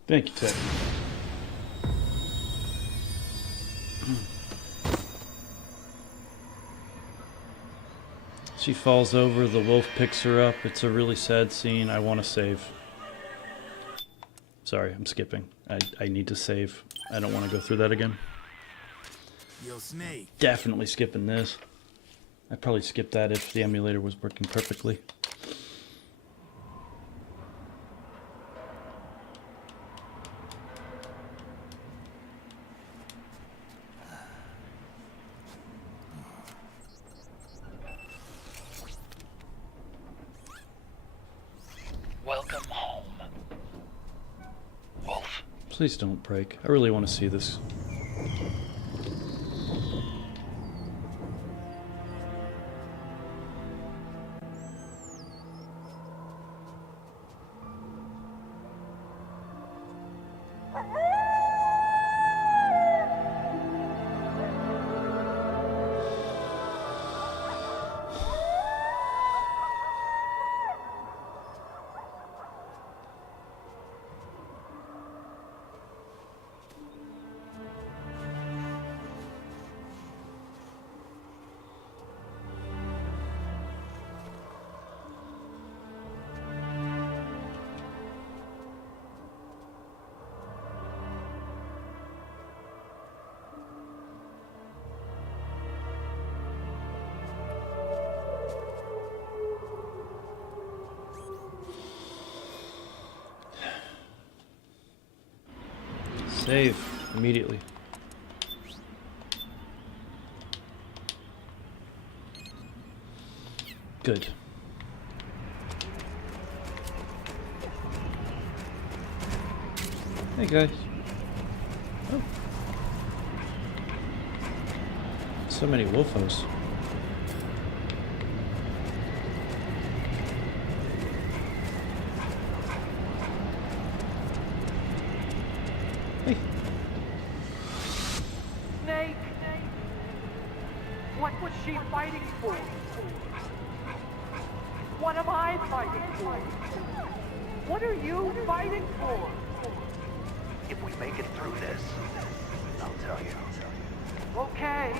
Thank you, Ted. She falls over, the wolf picks her up. It's a really sad scene. I want to save. Sorry, I'm skipping. I need to save. I don't want to go through that again. Yo, Snake. Definitely skipping this. I'd probably skip that if the emulator was working perfectly. Welcome home, Wolf. Please don't break. I really want to see this. Save immediately. Good. Hey guys. Oh. So many wolfos. Hey. Snake! What was she fighting for? What am I fighting for? What are you fighting for? If we make it through this, I'll tell you. Okay.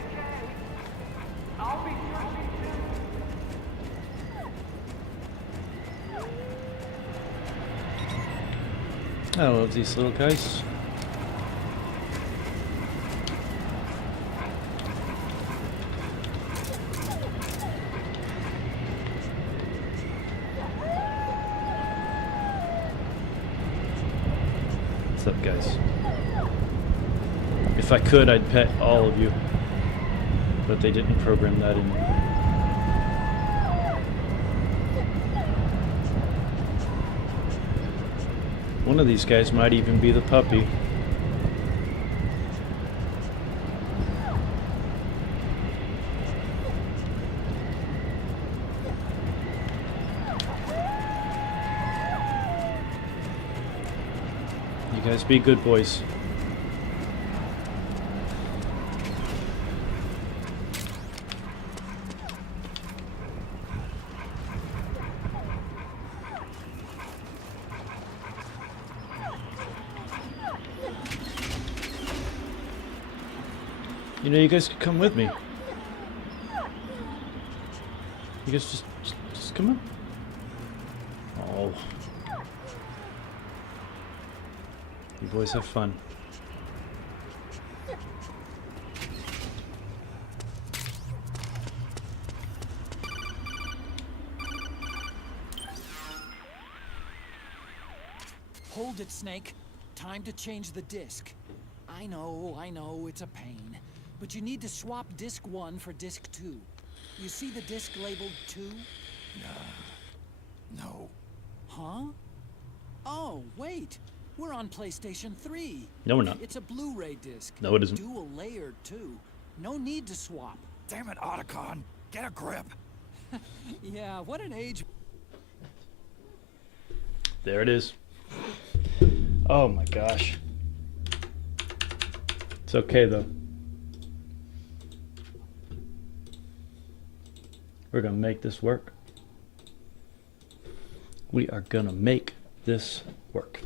I'll be searching too. I love these little guys. What's up, guys? If I could, I'd pet all of you, but they didn't program that in. One of these guys might even be the puppy. You guys be good boys. You know, you guys could come with me. You guys just come on. Oh. You boys have fun. Hold it, Snake. Time to change the disc. I know, it's a pain. But you need to swap disc 1 for disc 2. You see the disc labeled 2? No. Huh? Oh, wait. We're on PlayStation 3. No, we're not. It's a Blu-ray disc. No, it isn't. Dual layered, too. No need to swap. Damn it, Otacon. Get a grip. Yeah, what an age. There it is. Oh my gosh. It's okay though. We're gonna make this work. We are gonna make this work.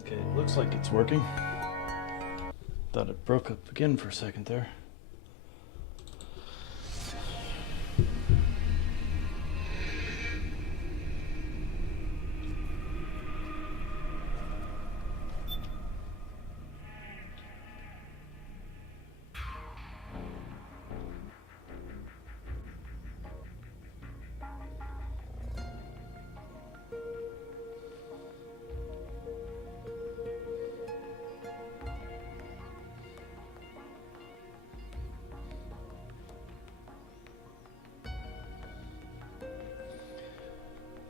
Okay, looks like it's working. Thought it broke up again for a second there.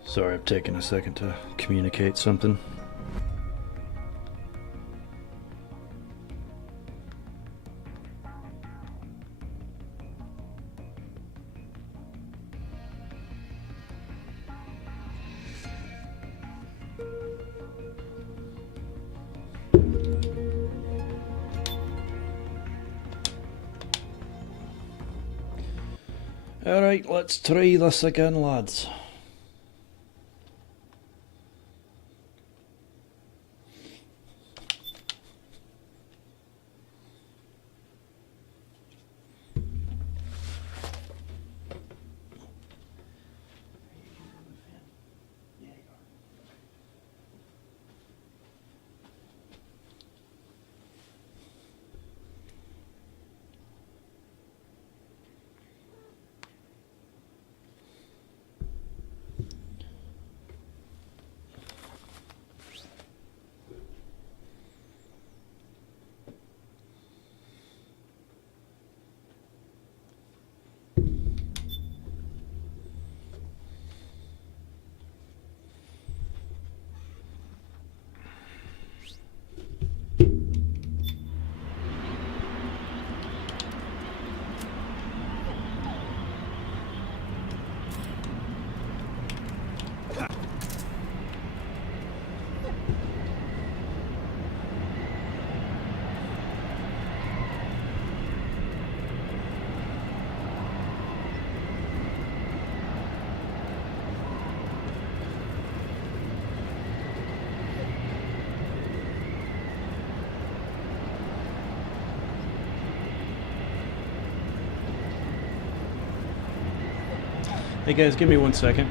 Sorry, I'm taking a second to communicate something. Alright, let's try this again, lads. Hey guys, give me 1 second.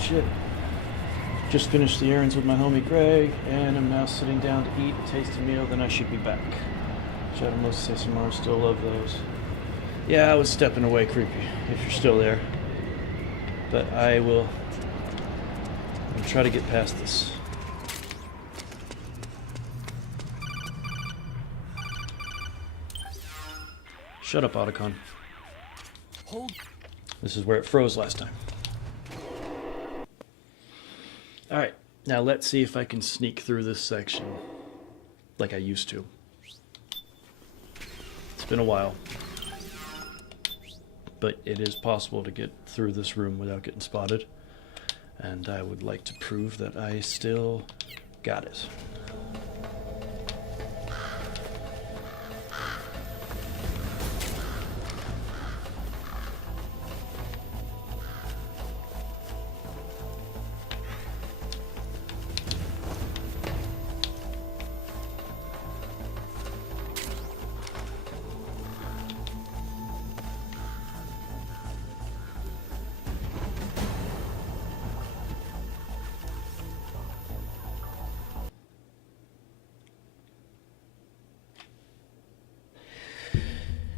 Shit. Just finished the errands with my homie Greg, and I'm now sitting down to eat a tasty meal, then I should be back. Shadow Moses ASMR, still love those. Yeah, I was stepping away creepy, if you're still there. But I'm gonna try to get past this. Shut up, Otacon. Hold. This is where it froze last time. Alright, now let's see if I can sneak through this section like I used to. been a while. But it is possible to get through this room without getting spotted. And I would like to prove that I still got it.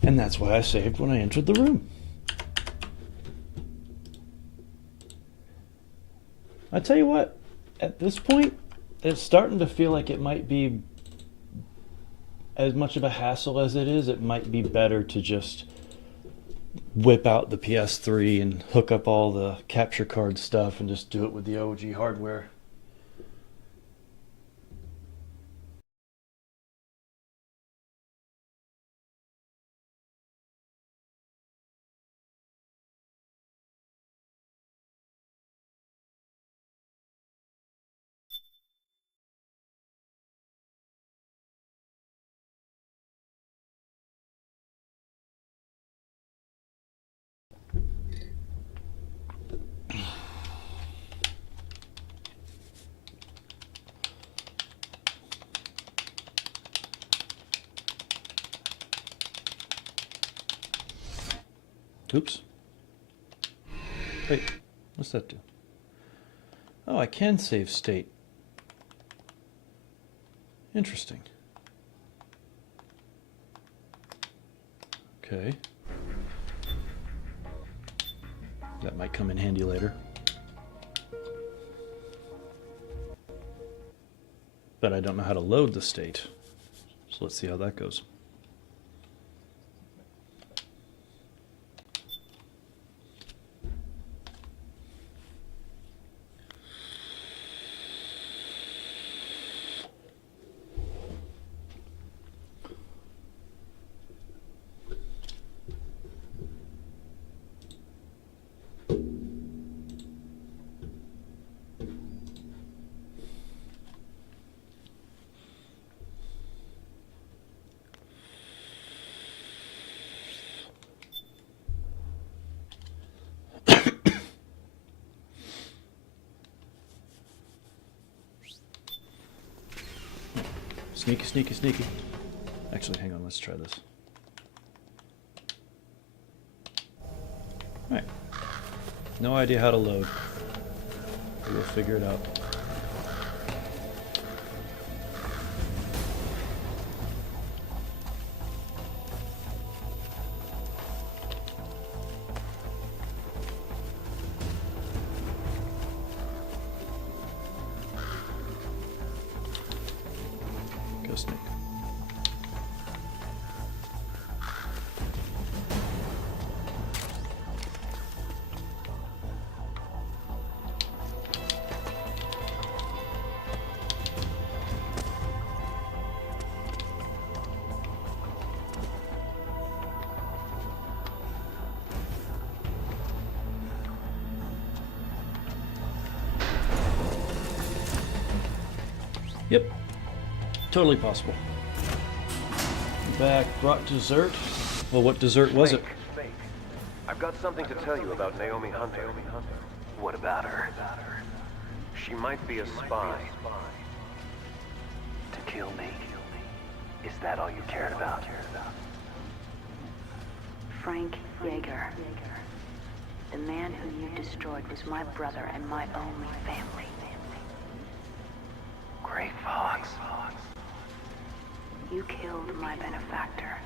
And that's why I saved when I entered the room. I tell you what, at this point, it's starting to feel like it might be, as much of a hassle as it is, it might be better to just whip out the PS3 and hook up all the capture card stuff and just do it with the OG hardware. Oops. Wait, what's that do? Oh, I can save state. Interesting. Okay. That might come in handy later. But I don't know how to load the state. So let's see how that goes. Sneaky, sneaky, sneaky. Actually, hang on, let's try this. Alright. No idea how to load. We'll figure it out. Go Snake. Yep. Totally possible. Back, brought dessert. Well, what dessert was it? Snake. I've got something to tell you about Naomi Hunter. What about her? She might be a spy. To kill me? Is that all you cared about? Frank Yeager. The man who you destroyed was my brother and my only family. Great Fox. You killed my benefactor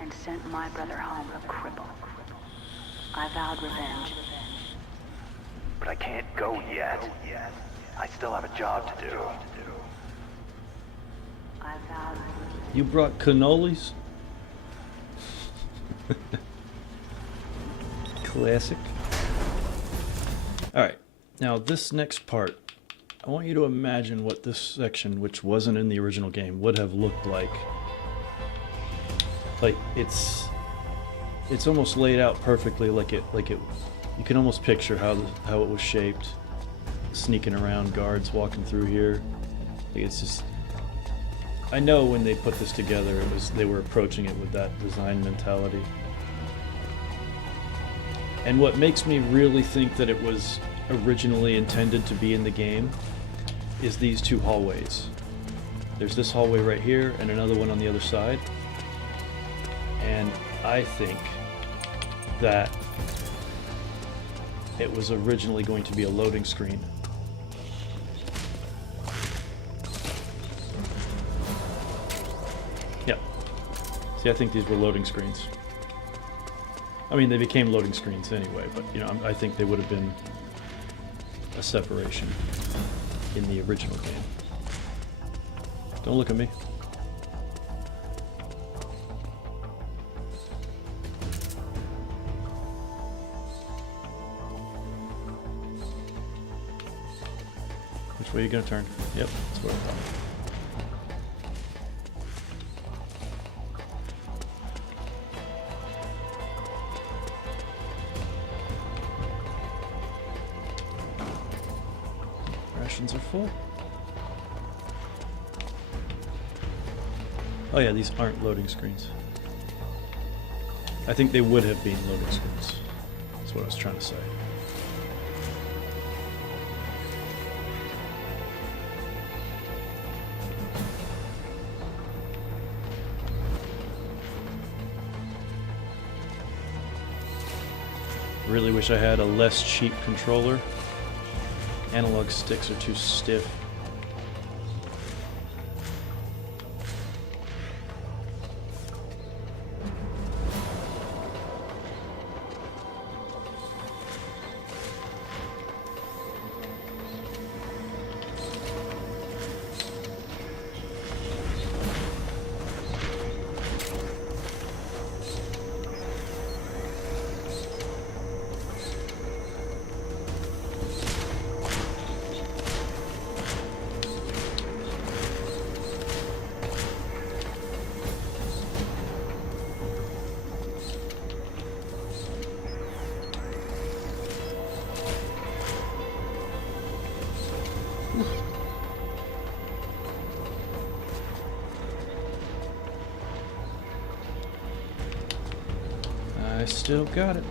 and sent my brother home a cripple. I vowed revenge. But I can't go yet. I still have a job to do. I vowed... You brought cannolis? Classic. Alright, now this next part, I want you to imagine what this section, which wasn't in the original game, would have looked like Like it's almost laid out perfectly, like it. You can almost picture how it was shaped, sneaking around, guards walking through here. Like it's just. I know when they put this together, they were approaching it with that design mentality. And what makes me really think that it was originally intended to be in the game is these two hallways. There's this hallway right here and another one on the other side. And I think that it was originally going to be a loading screen. Yeah. See, I think these were loading screens. I mean, they became loading screens anyway, but you know, I think they would have been a separation in the original game. Don't look at me. Which way are you gonna turn? Yep, that's what I thought. Rations are full. Oh yeah, these aren't loading screens. I think they would have been loading screens. That's what I was trying to say. Really wish I had a less cheap controller. Analog sticks are too stiff. I still got it.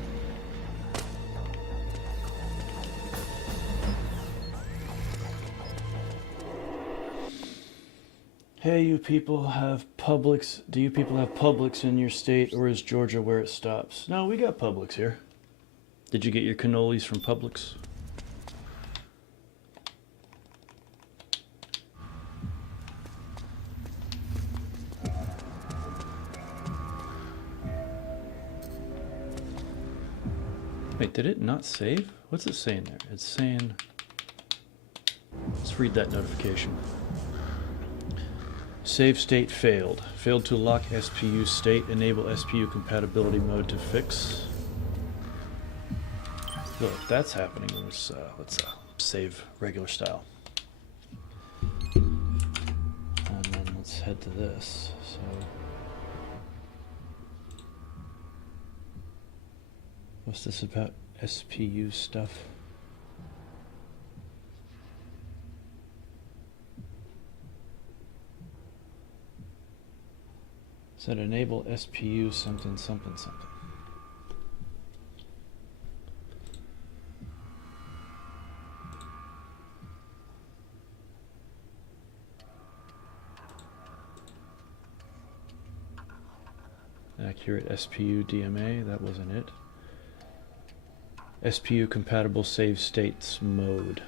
Hey, you people have Publix. Do you people have Publix in your state, or is Georgia where it stops? No, we got Publix here. Did you get your cannolis from Publix? Wait, did it not save? What's it saying there? It's saying... Let's read that notification. Save state failed. Failed to lock SPU state. Enable SPU compatibility mode to fix. Well, if that's happening, let's save regular style. And then let's head to this. So... What's this about SPU stuff? Said enable SPU something something something. Accurate SPU DMA, that wasn't it. SPU compatible save states mode.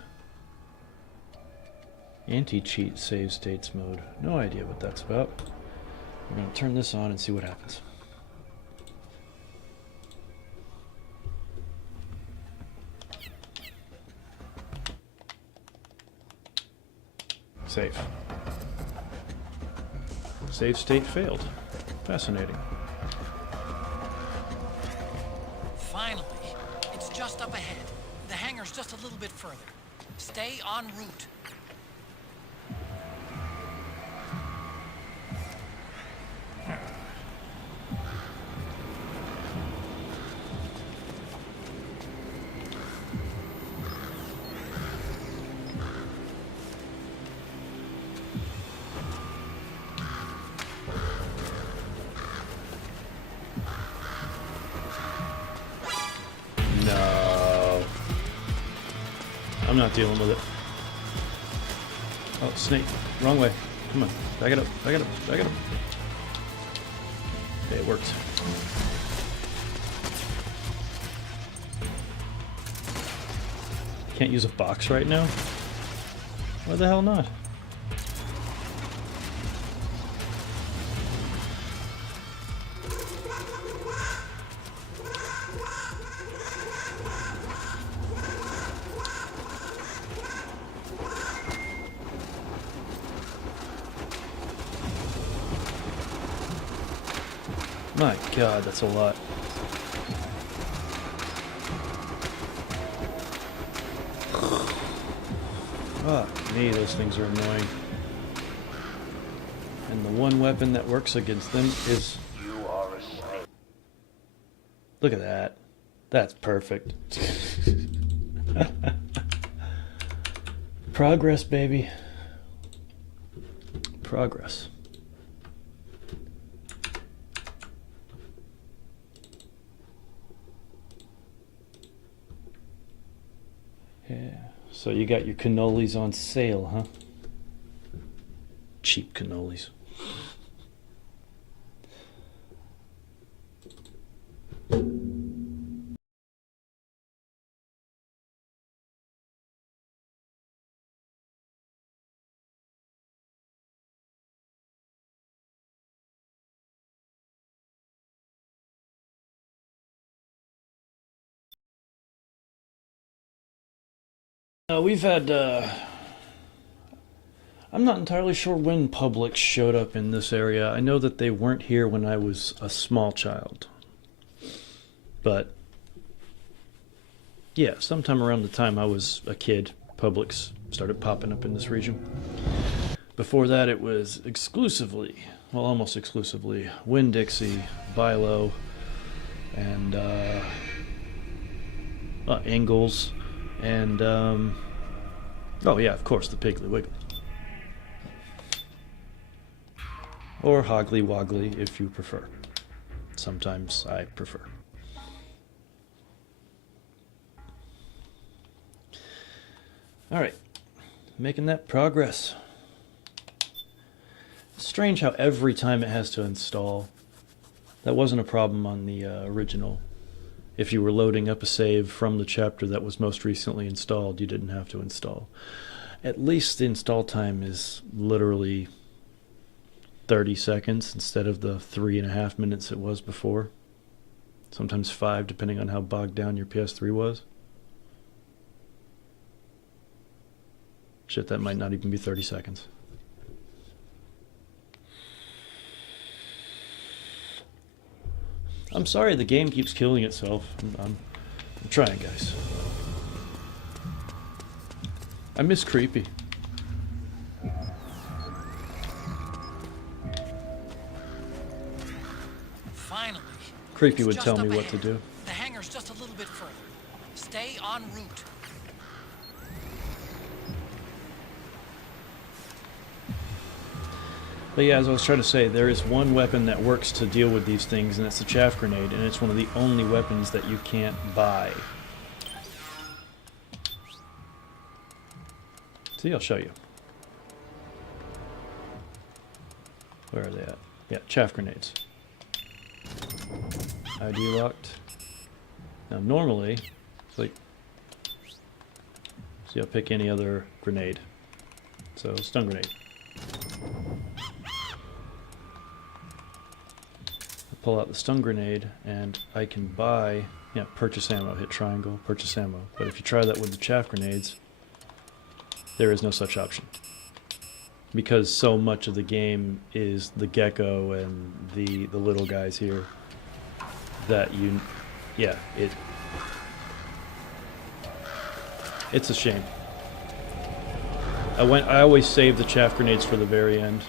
Anti-cheat save states mode. No idea what that's about. We're going to turn this on and see what happens. Save. Save state failed. Fascinating. Finally. It's just up ahead. The hangar's just a little bit further. Stay en route. I'm not dealing with it. Oh, snake. Wrong way. Come on. Back it up. Back it up. Back it up. Okay, it worked. Can't use a box right now? Why the hell not? My God, that's a lot. Fuck me, those things are annoying. And the one weapon that works against them is... You are a snake. Look at that. That's perfect. Progress, baby. Progress. Yeah. So you got your cannolis on sale, huh? Cheap cannolis. We've had, I'm not entirely sure when Publix showed up in this area. I know that they weren't here when I was a small child. But, yeah, sometime around the time I was a kid, Publix started popping up in this region. Before that, it was exclusively, well, almost exclusively, Winn-Dixie, Bilo, and, Ingalls. And, oh yeah, of course, the Piggly Wiggly. Or Hoggly Woggly, if you prefer. Sometimes I prefer. Alright, making that progress. It's strange how every time it has to install. That wasn't a problem on the original. If you were loading up a save from the chapter that was most recently installed, you didn't have to install. At least the install time is literally 30 seconds instead of the 3.5 minutes it was before. Sometimes 5, depending on how bogged down your PS3 was. Shit, that might not even be 30 seconds. I'm sorry the game keeps killing itself. I'm trying, guys. I miss Creepy. Finally. Creepy would tell me what to do. The hangar's just a little bit further. Stay en route. But yeah, as I was trying to say, there is one weapon that works to deal with these things, and it's the chaff grenade, and it's one of the only weapons that you can't buy. See, I'll show you. Where are they at? Yeah, chaff grenades. ID locked. Now normally, like, see, I'll pick any other grenade. So, stun grenade. Pull out the stun grenade, and I can buy, yeah, purchase ammo, hit triangle, purchase ammo. But if you try that with the chaff grenades, there is no such option. Because so much of the game is the gecko and the little guys here that you, yeah, it's a shame. I always save the chaff grenades for the very end.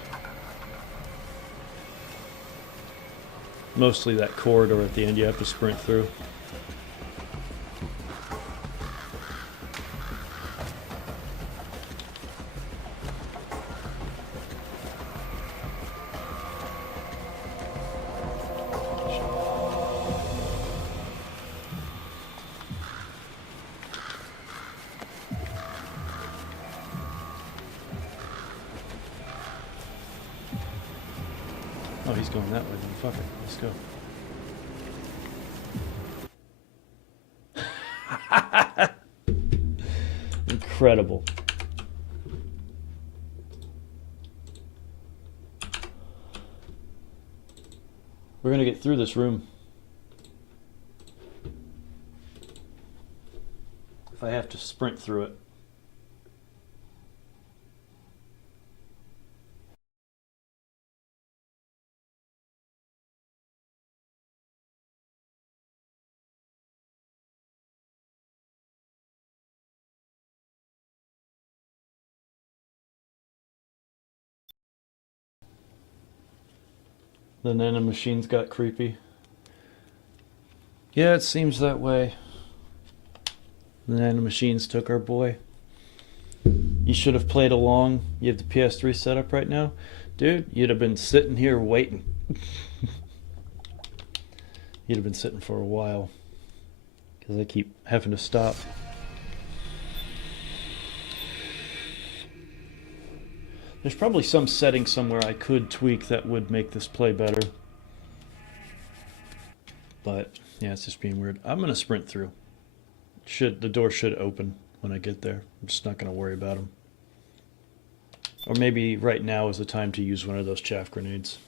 Mostly that corridor at the end you have to sprint through. Oh, he's going that way then. Fuck it. Let's go. Incredible. We're gonna get through this room. If I have to sprint through it. The nanomachines got creepy. Yeah, it seems that way. The nanomachines took our boy. You should have played along. You have the PS3 set up right now? Dude, you'd have been sitting here waiting. You'd have been sitting for a while. Because I keep having to stop. There's probably some setting somewhere I could tweak that would make this play better. But, yeah, it's just being weird. I'm going to sprint through. The door should open when I get there. I'm just not going to worry about them. Or maybe right now is the time to use one of those chaff grenades.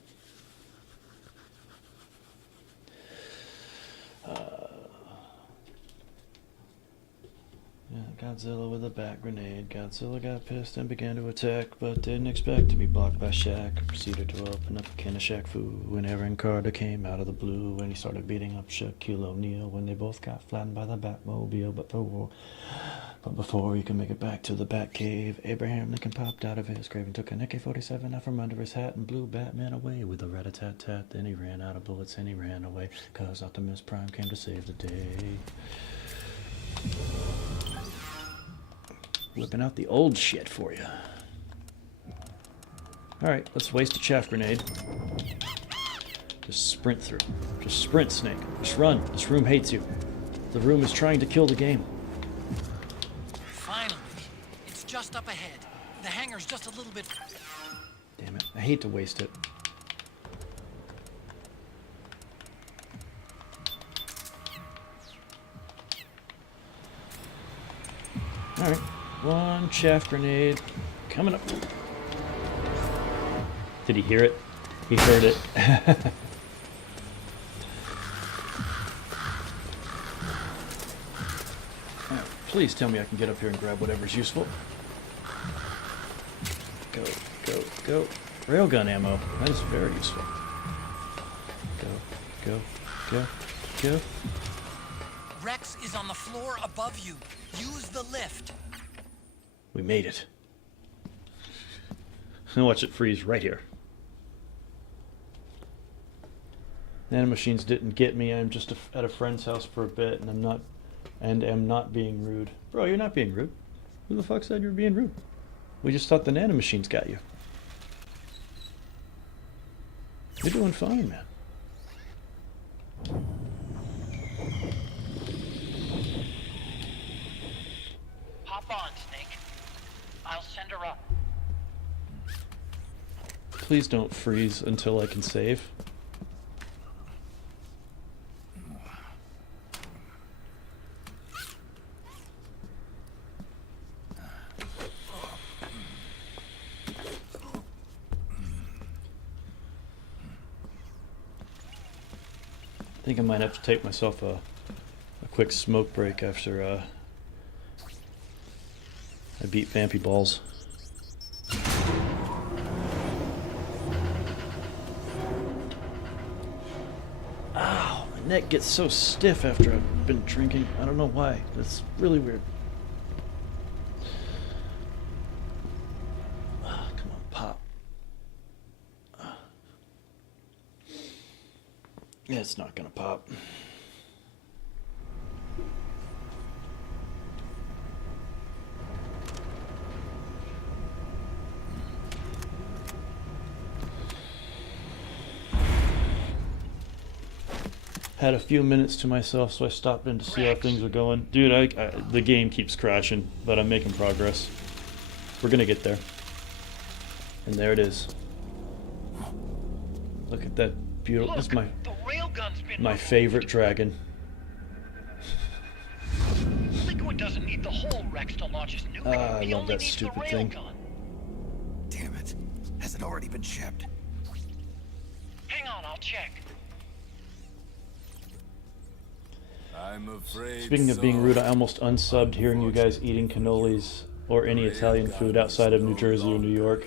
Yeah, Godzilla with a bat grenade. Godzilla got pissed and began to attack, but didn't expect to be blocked by Shaq. Proceeded to open up a can of Shaq Fu when Aaron Carter came out of the blue, and he started beating up Shaquille O'Neal when they both got flattened by the Batmobile. But before he could make it back to the Batcave, Abraham Lincoln popped out of his grave and took an AK-47 out from under his hat and blew Batman away with a rat-a-tat-tat. Then he ran out of bullets and he ran away, 'cause Optimus Prime came to save the day. Whipping out the old shit for you. Alright, let's waste a chaff grenade. Just sprint through. Just sprint, Snake. Just run. This room hates you. The room is trying to kill the game. Finally. It's just up ahead. The hangar's just a little bit... Damn it. I hate to waste it. Alright. One chaff grenade coming up. Did he hear it? He heard it. Right, please tell me I can get up here and grab whatever's useful. Go, go, go. Railgun ammo. That is very useful. Go, go, go, go. Rex is on the floor above you. Use the lift. We made it. And watch it freeze right here. Nanomachines didn't get me. I'm just at a friend's house for a bit, and am not being rude. Bro, you're not being rude. Who the fuck said you were being rude? We just thought the nanomachines got you. You're doing fine, man. Hop on, Snake. I'll send her up. Please don't freeze until I can save. I think I might have to take myself a quick smoke break after I beat Vampy Balls. Ow, my neck gets so stiff after I've been drinking. I don't know why. That's really weird. Come on, pop. Yeah, it's not gonna pop. Had a few minutes to myself, so I stopped in to see how things were going. Dude, the game keeps crashing, but I'm making progress. We're gonna get there. And there it is. Look at that beautiful. That's the railgun's been my favorite dragon. Liquid doesn't need the whole Rex to launch his nuke. I He love only that needs stupid the thing. railgun. Damn it. Has it already been shipped? Hang on, I'll check. I'm afraid. Speaking of being rude, I almost unsubbed hearing you guys eating cannolis or any Italian food outside of New Jersey or New York.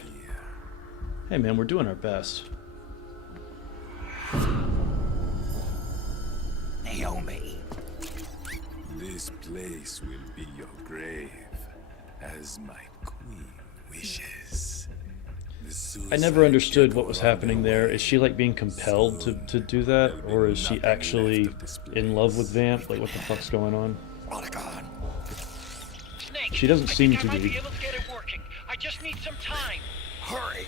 Hey man, we're doing our best. Naomi. This place will be your grave, as my queen wishes. I never understood what was happening there. Is she like being compelled to do that? Or is she actually in love with Vamp? Like what the fuck's going on? Snake, She doesn't seem to I might be. be able to get it working. I just need some time. Hurry.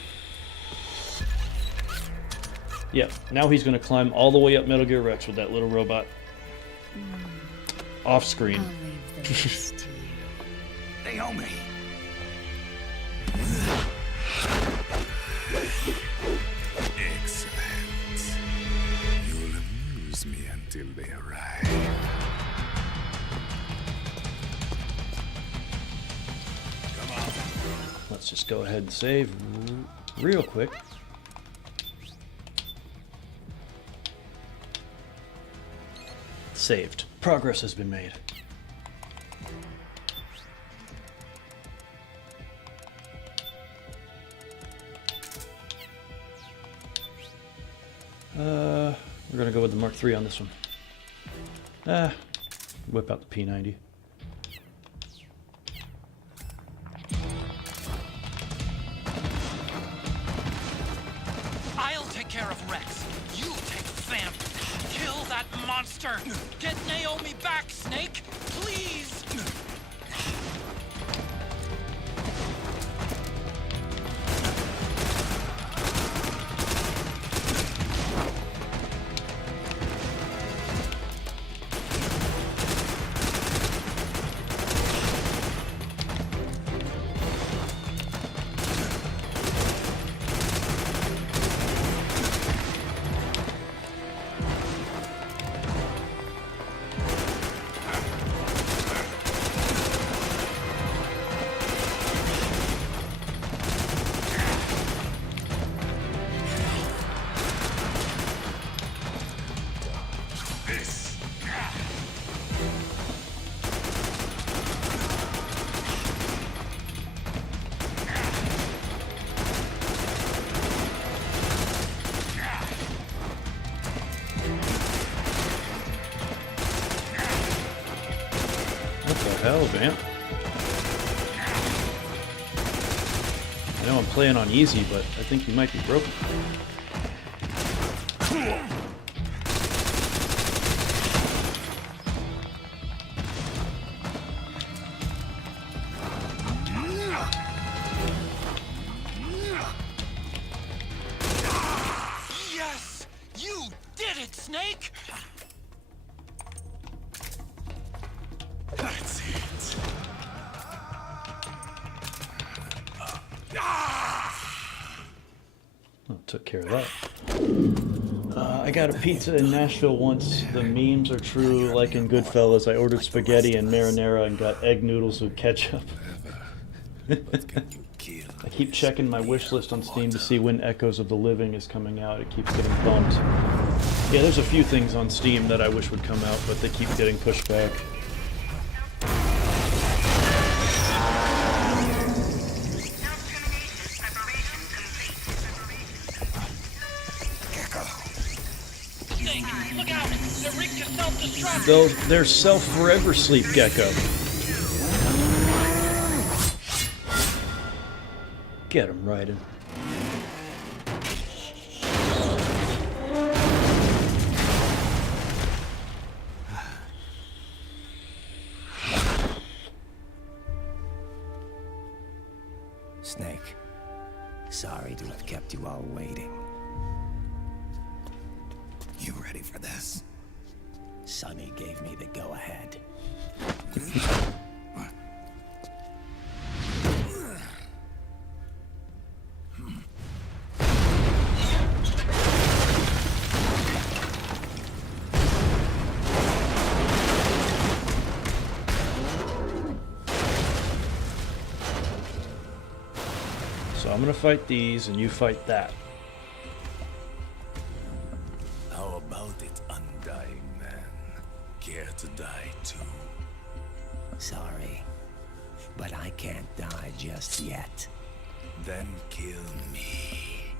Yeah, now he's gonna climb all the way up Metal Gear Rex with that little robot. Off screen. Naomi. Excellent. You'll amuse me until they arrive. Let's just go ahead and save real quick. Saved. Progress has been made. We're gonna go with the Mark III on this one. Whip out the P90. I'll take care of Rex. You take Vamp. Kill that monster. Get Naomi back, Snake. Please. What the hell, Vamp? I know I'm playing on easy, but I think you might be broken. Yes! You did it, Snake! That's it. Oh, took care of that. I got a pizza in Nashville once. The memes are true, like in Goodfellas. I ordered spaghetti and marinara and got egg noodles with ketchup. I keep checking my wish list on Steam to see when Echoes of the Living is coming out. It keeps getting bumped. Yeah, there's a few things on Steam that I wish would come out, but they keep getting pushed back. Snake, look out! They're rigged to self-destruct! They're self-forever sleep, Gecko. Get him, Raiden. Snake, sorry to have kept you all waiting. You ready for this? Sonny gave me the go-ahead. I'm gonna fight these and you fight that. How about it, undying man? Care to die too? Sorry, but I can't die just yet. Then kill me.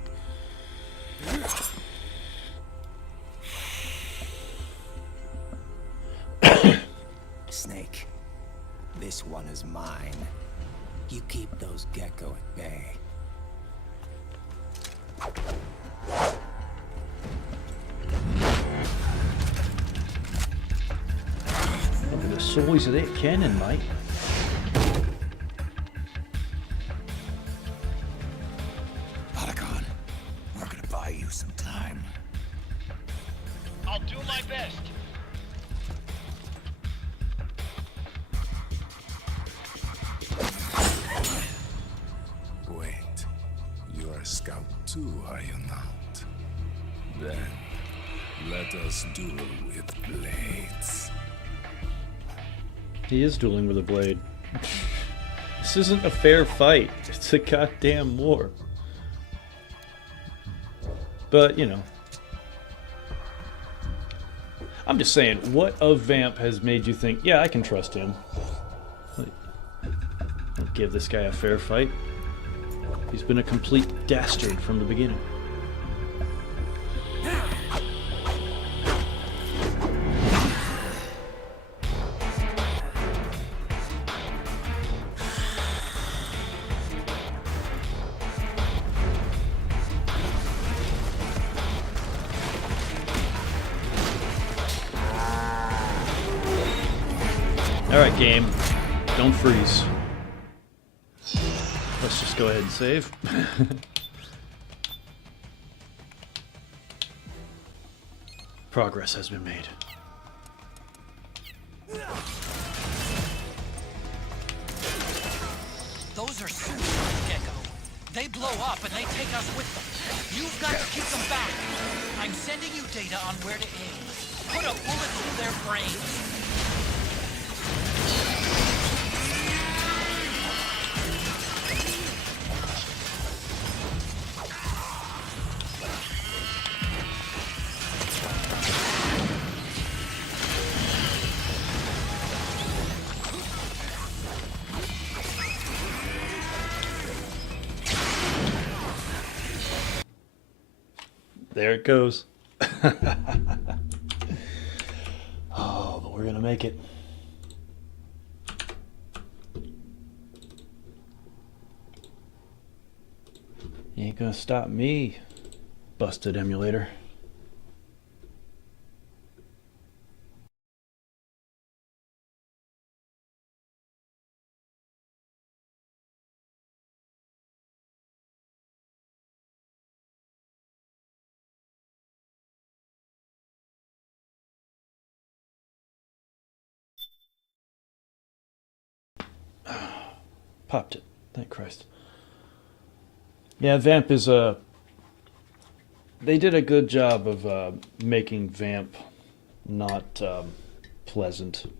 Snake, this one is mine. You keep those gecko at bay. Look at the size of that cannon, mate. Otacon, we're gonna buy you some time. I'll do my best. Wait, you are a scout too, are you not? Then, let us duel with blades. He is dueling with a blade. This isn't a fair fight. It's a goddamn war. But, you know. I'm just saying, what of Vamp has made you think, yeah, I can trust him? Like, I'll give this guy a fair fight. He's been a complete dastard from the beginning. Alright, game. Don't freeze. Let's just go ahead and save. Progress has been made. Those are suicide gecko. They blow up and they take us with them. You've got to keep them back. I'm sending you data on where to aim. Put a bullet through their brains. There it goes. Oh, but we're gonna make it. You ain't gonna stop me, busted emulator. Popped it. Thank Christ. Yeah, Vamp is a... They did a good job of making Vamp not pleasant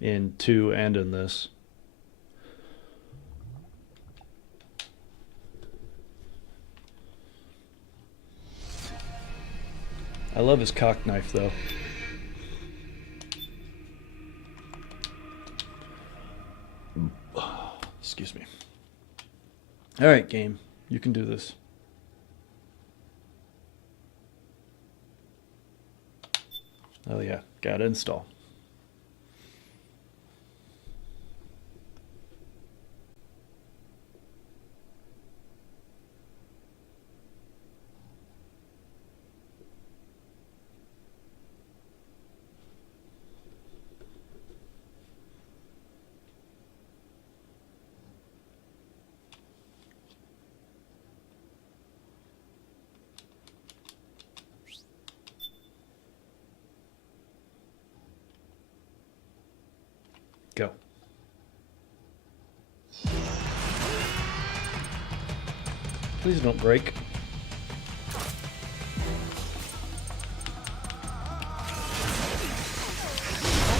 in 2 and in this. I love his cock knife, though. Excuse me. Alright, game. You can do this. Oh yeah, gotta install. Go. Please don't break. Those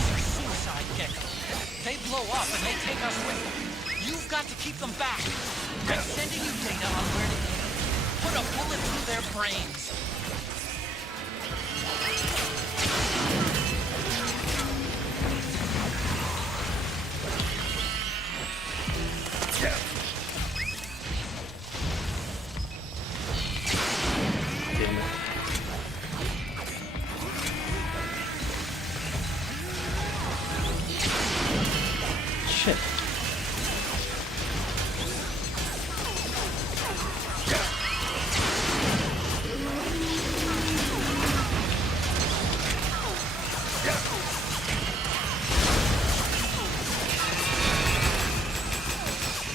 are suicide gecko. They blow up and they take us with them. You've got to keep them back. brains. Damn it. Shit.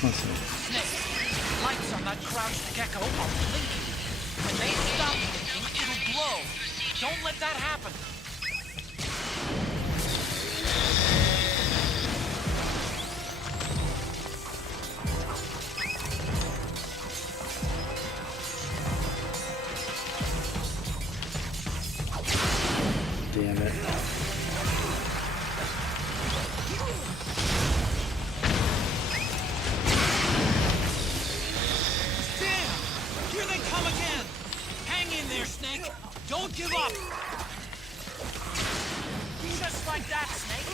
Snake, lights on that crouched gecko are blinking. When they stop blinking, it'll blow. Don't let that happen. Damn it. Damn! Here they come again! Hang in there, Snake! Don't give up! Just like that, Snake!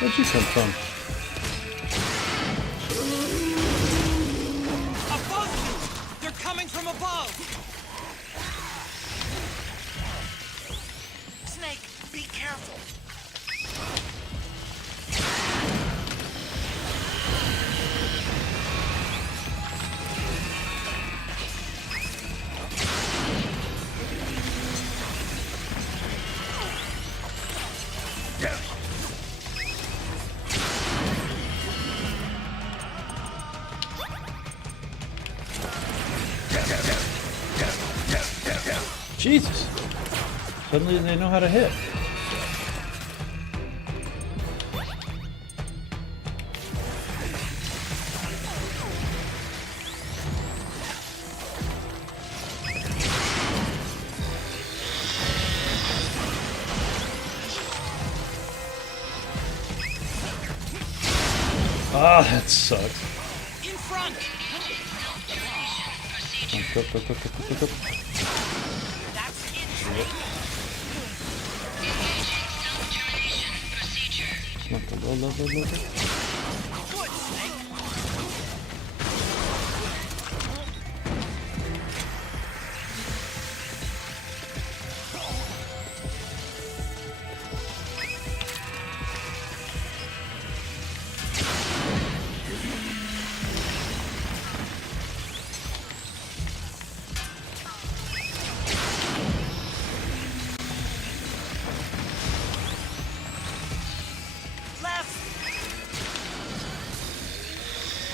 Where'd you come from? Above you! They're coming from above! Snake, be careful! Jesus. Suddenly they know how to hit. Ah, that sucks. In front! Go. That's it, Yep. Look. Good, Snake!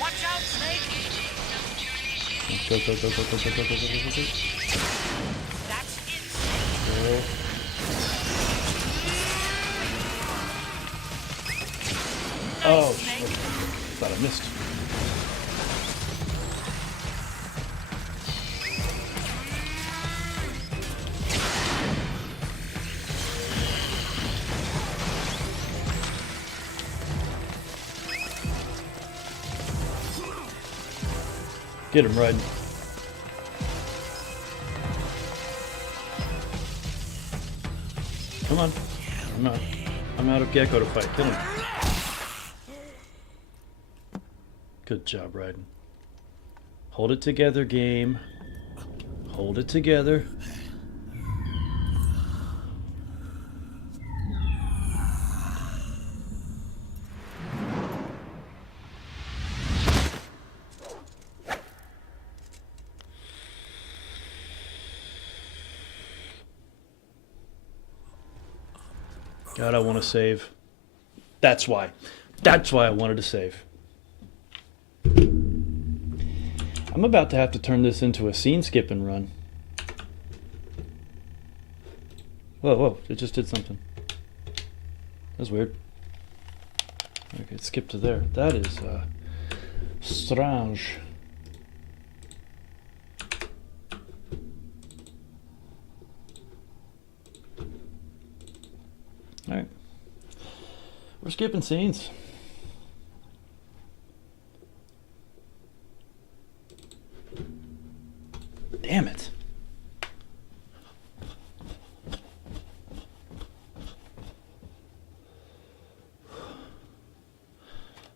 Watch out, Snake! Go. That's it, Snake! Oh, shit. Thought I missed. Get him, Red. Come on. I'm out of Gecko to fight. Kill him. Good job, Raiden. Hold it together, game. Hold it together. God, I want to save. That's why. That's why I wanted to save. I'm about to have to turn this into a scene skipping run. Whoa, it just did something. That's weird. Okay, skip to there. That is strange. Alright. We're skipping scenes. Damn it.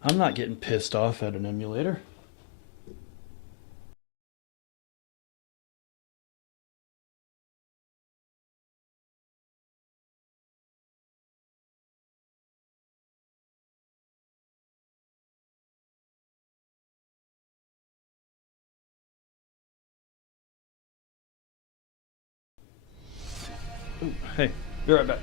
I'm not getting pissed off at an emulator. Ooh, hey, be right back.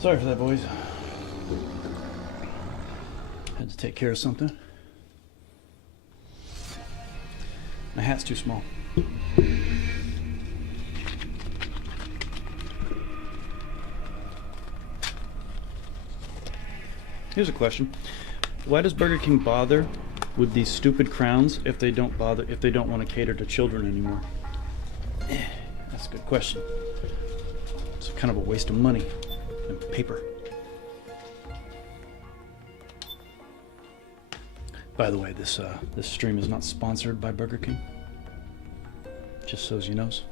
Sorry for that, boys. Had to take care of something. My hat's too small. Here's a question. Why does Burger King bother with these stupid crowns if they don't want to cater to children anymore? That's a good question. It's kind of a waste of money and paper. By the way, this stream is not sponsored by Burger King. Just so you knows.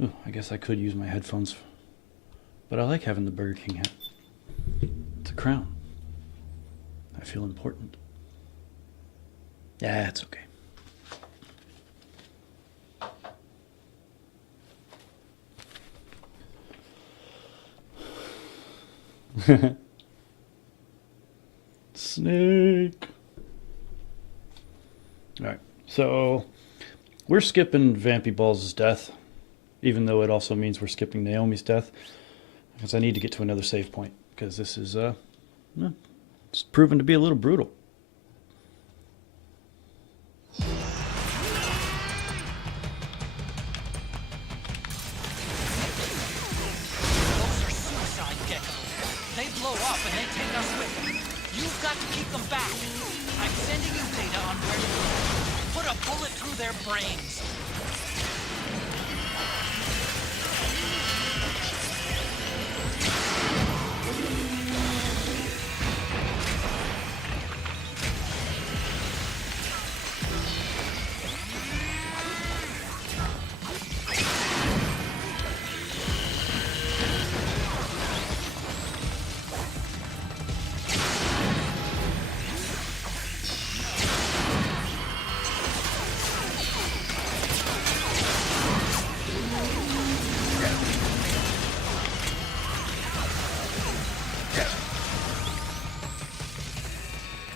Ooh, I guess I could use my headphones, but I like having the Burger King hat. It's a crown. I feel important. Yeah, it's okay. Snake. Alright, so we're skipping Vampy Balls' death. even though it also means we're skipping Naomi's death, because I need to get to another save point, because this is it's proven to be a little brutal. Those are suicide geckos. They blow up and they take us with them. You've got to keep them back. I'm sending you data on where to go. Put a bullet through their brains.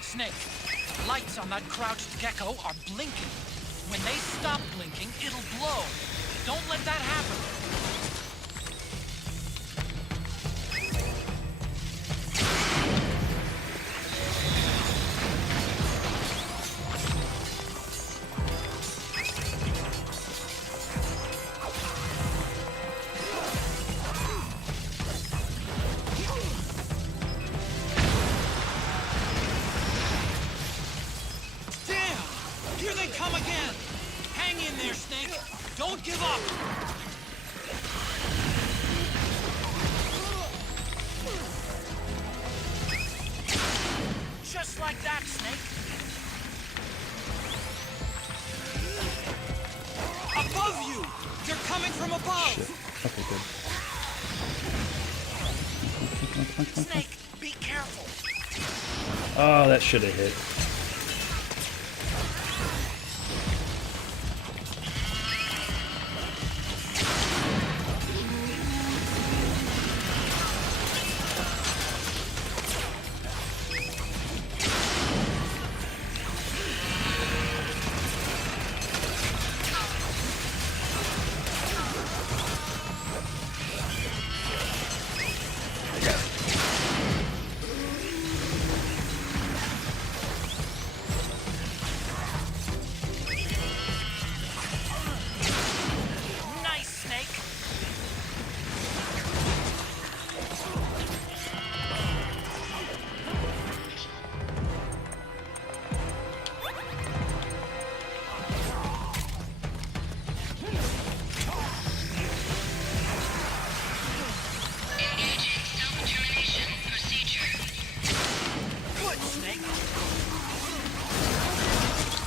Snake, the lights on that crouched gecko are blinking. When they stop blinking, it'll blow. Don't let that happen. Here they come again! Hang in there, Snake! Don't give up! Just like that, Snake! Above you! They're coming from above! Shit. Okay, good. Snake, be careful! Oh, that should have hit.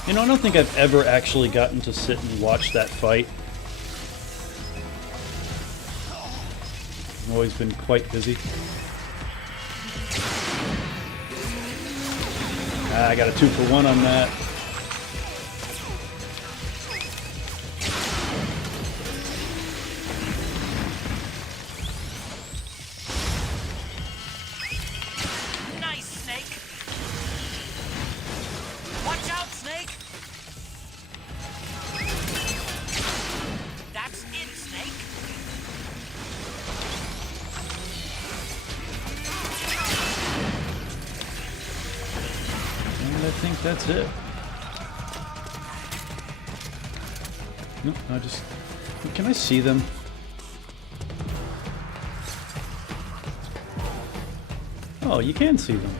You know, I don't think I've ever actually gotten to sit and watch that fight. I've always been quite busy. I got a 2-for-1 on that. Nice, Snake! Watch out, Snake! That's it, Snake! And I think that's it. Nope, I just... Can I see them? Oh, you can see them.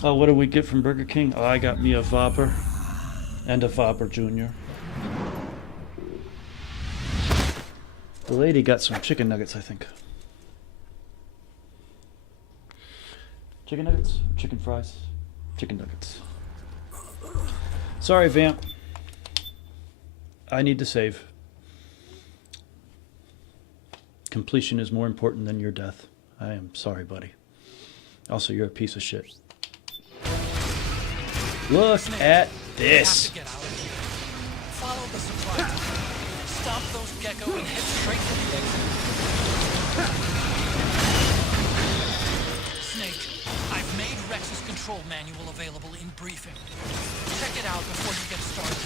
Oh, what do we get from Burger King? Oh, I got me a Whopper and a Whopper Jr. The lady got some chicken nuggets, I think. Chicken nuggets? Chicken fries? Chicken nuggets. Sorry, Vamp. I need to save. Completion is more important than your death. I am sorry, buddy. Also, you're a piece of shit. Look at this. Follow the surprise. Stop those gecko and head straight for the exit. Snake, I've made Rex's control manual available in briefing. Check it out before you get started.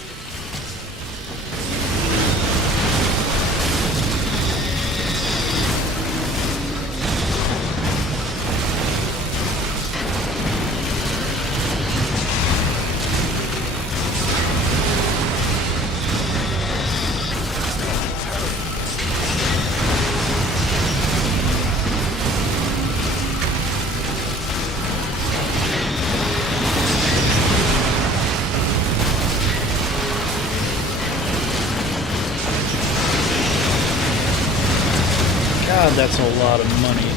God, that's a lot of money.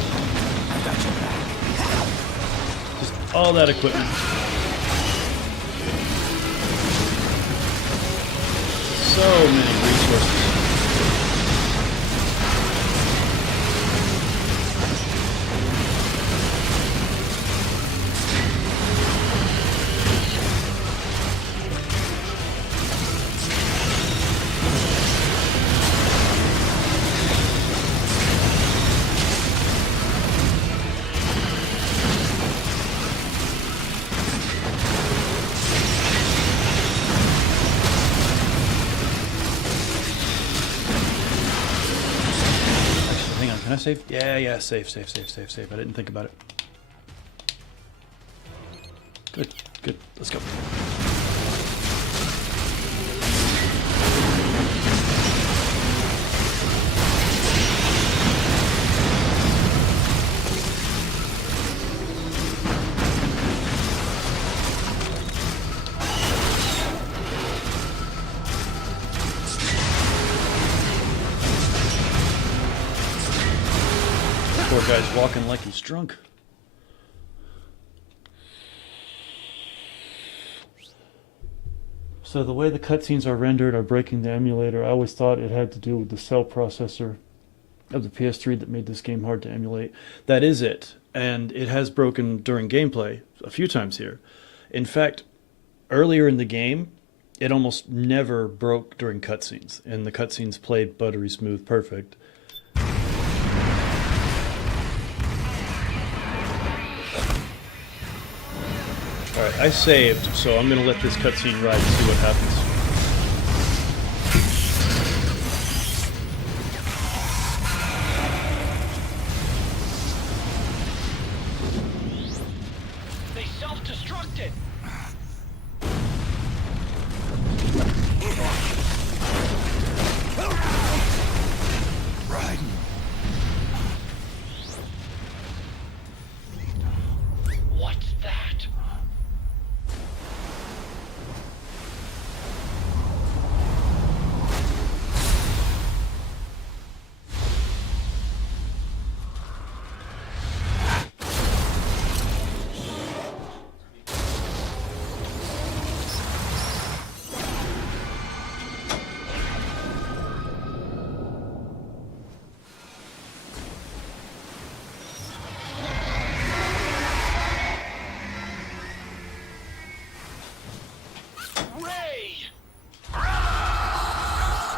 Just all that equipment. So many resources. Can I save? Yeah, save. I didn't think about it. Good. Let's go. Poor guy's walking like he's drunk. So the way the cutscenes are rendered are breaking the emulator. I always thought it had to do with the cell processor of the PS3 that made this game hard to emulate. That is it. And it has broken during gameplay a few times here. In fact, earlier in the game, it almost never broke during cutscenes. And the cutscenes played buttery smooth perfect. Alright, I saved, so I'm going to let this cutscene ride and see what happens. They self-destructed! Right. What's that?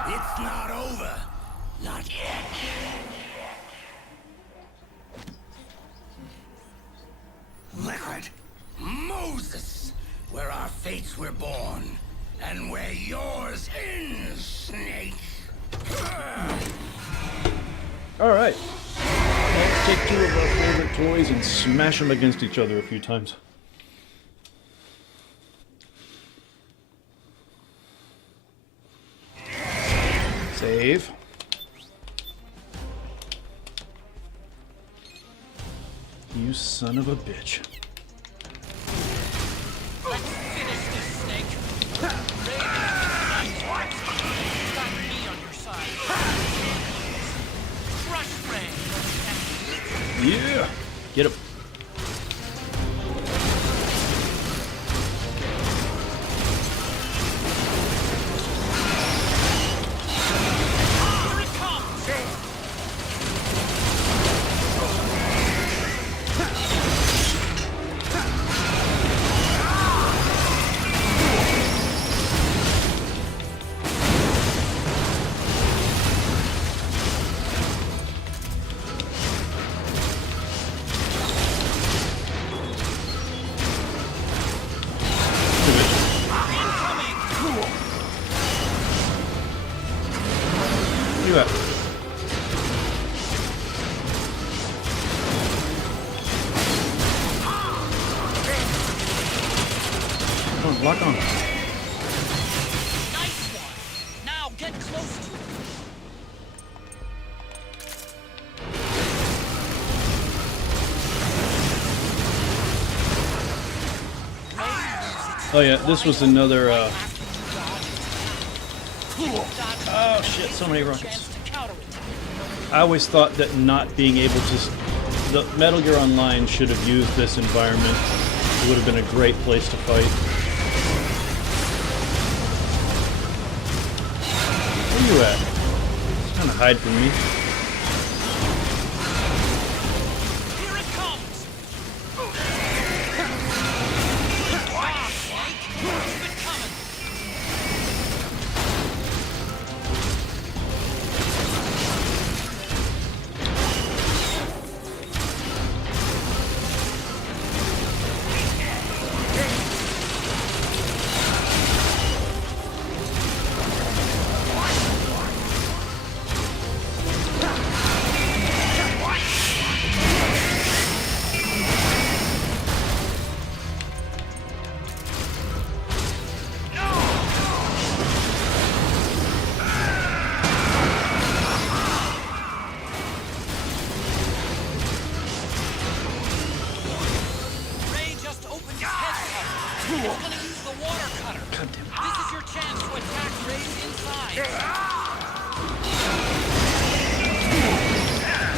It's not over. Not yet. Liquid. Moses. Where our fates were born. And where yours ends, Snake. Alright. Let's take two of our favorite toys and smash them against each other a few times. Save. You son of a bitch. Let's finish this, Snake. Got me on your side. Crush Ray. Yeah! Get him. Here it comes! Where you at? Come on, lock on. Nice one. Now get close to it. Oh yeah, this was another, oh shit, so many rockets. I always thought that not being able to... The Metal Gear Online should have used this environment. It would have been a great place to fight. Where you at? Trying to hide from me.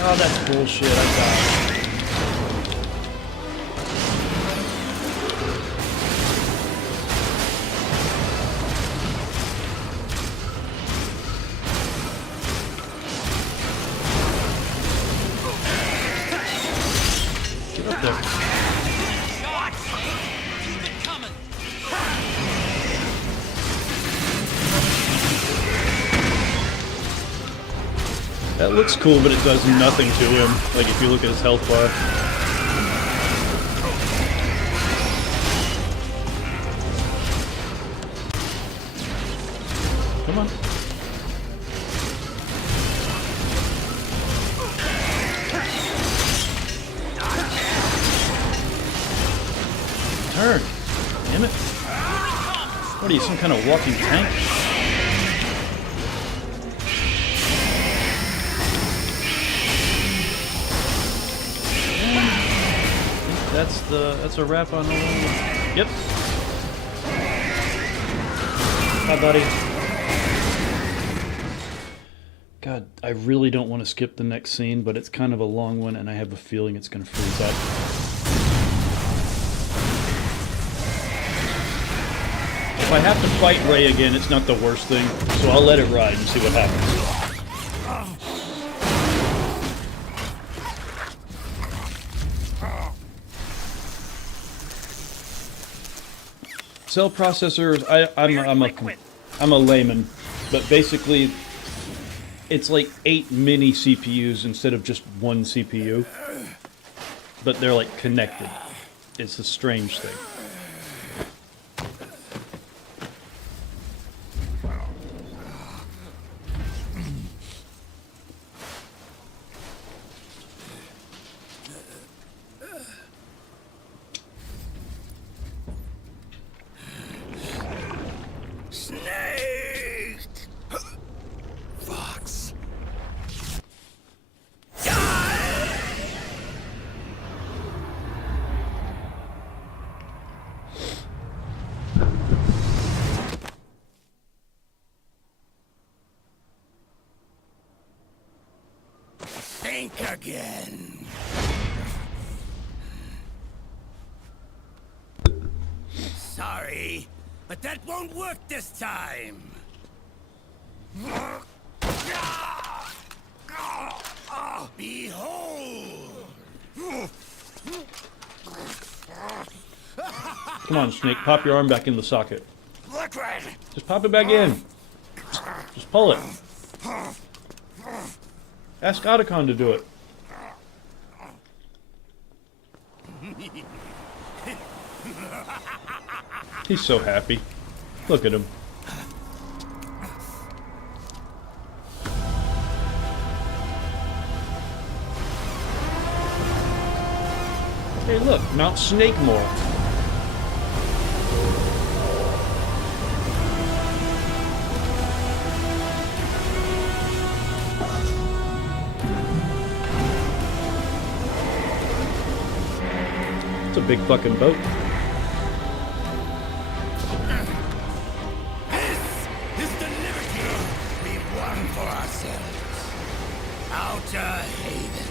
Oh, that's bullshit. I died. Get up there. That looks cool, but it does nothing to him. Like, if you look at his health bar. Come on. Turn. Damn it. What are you, some kind of walking tank? That's a wrap on all of them. Yep. Hi, buddy. God, I really don't want to skip the next scene, but it's kind of a long one, and I have a feeling it's going to freeze up. If I have to fight Ray again, it's not the worst thing, so I'll let it ride and see what happens. Cell processors, I'm a layman, but basically it's like 8 mini CPUs instead of just one CPU, but they're like connected. It's a strange thing. Think again. Sorry, but that won't work this time. Behold! Come on, Snake, pop your arm back in the socket. Just pop it back in. Just pull it. Ask Otacon to do it. He's so happy. Look at him. Hey, look, Mount Snakemore. It's a big fucking boat. This is the liberty we've won for ourselves. Outer Haven.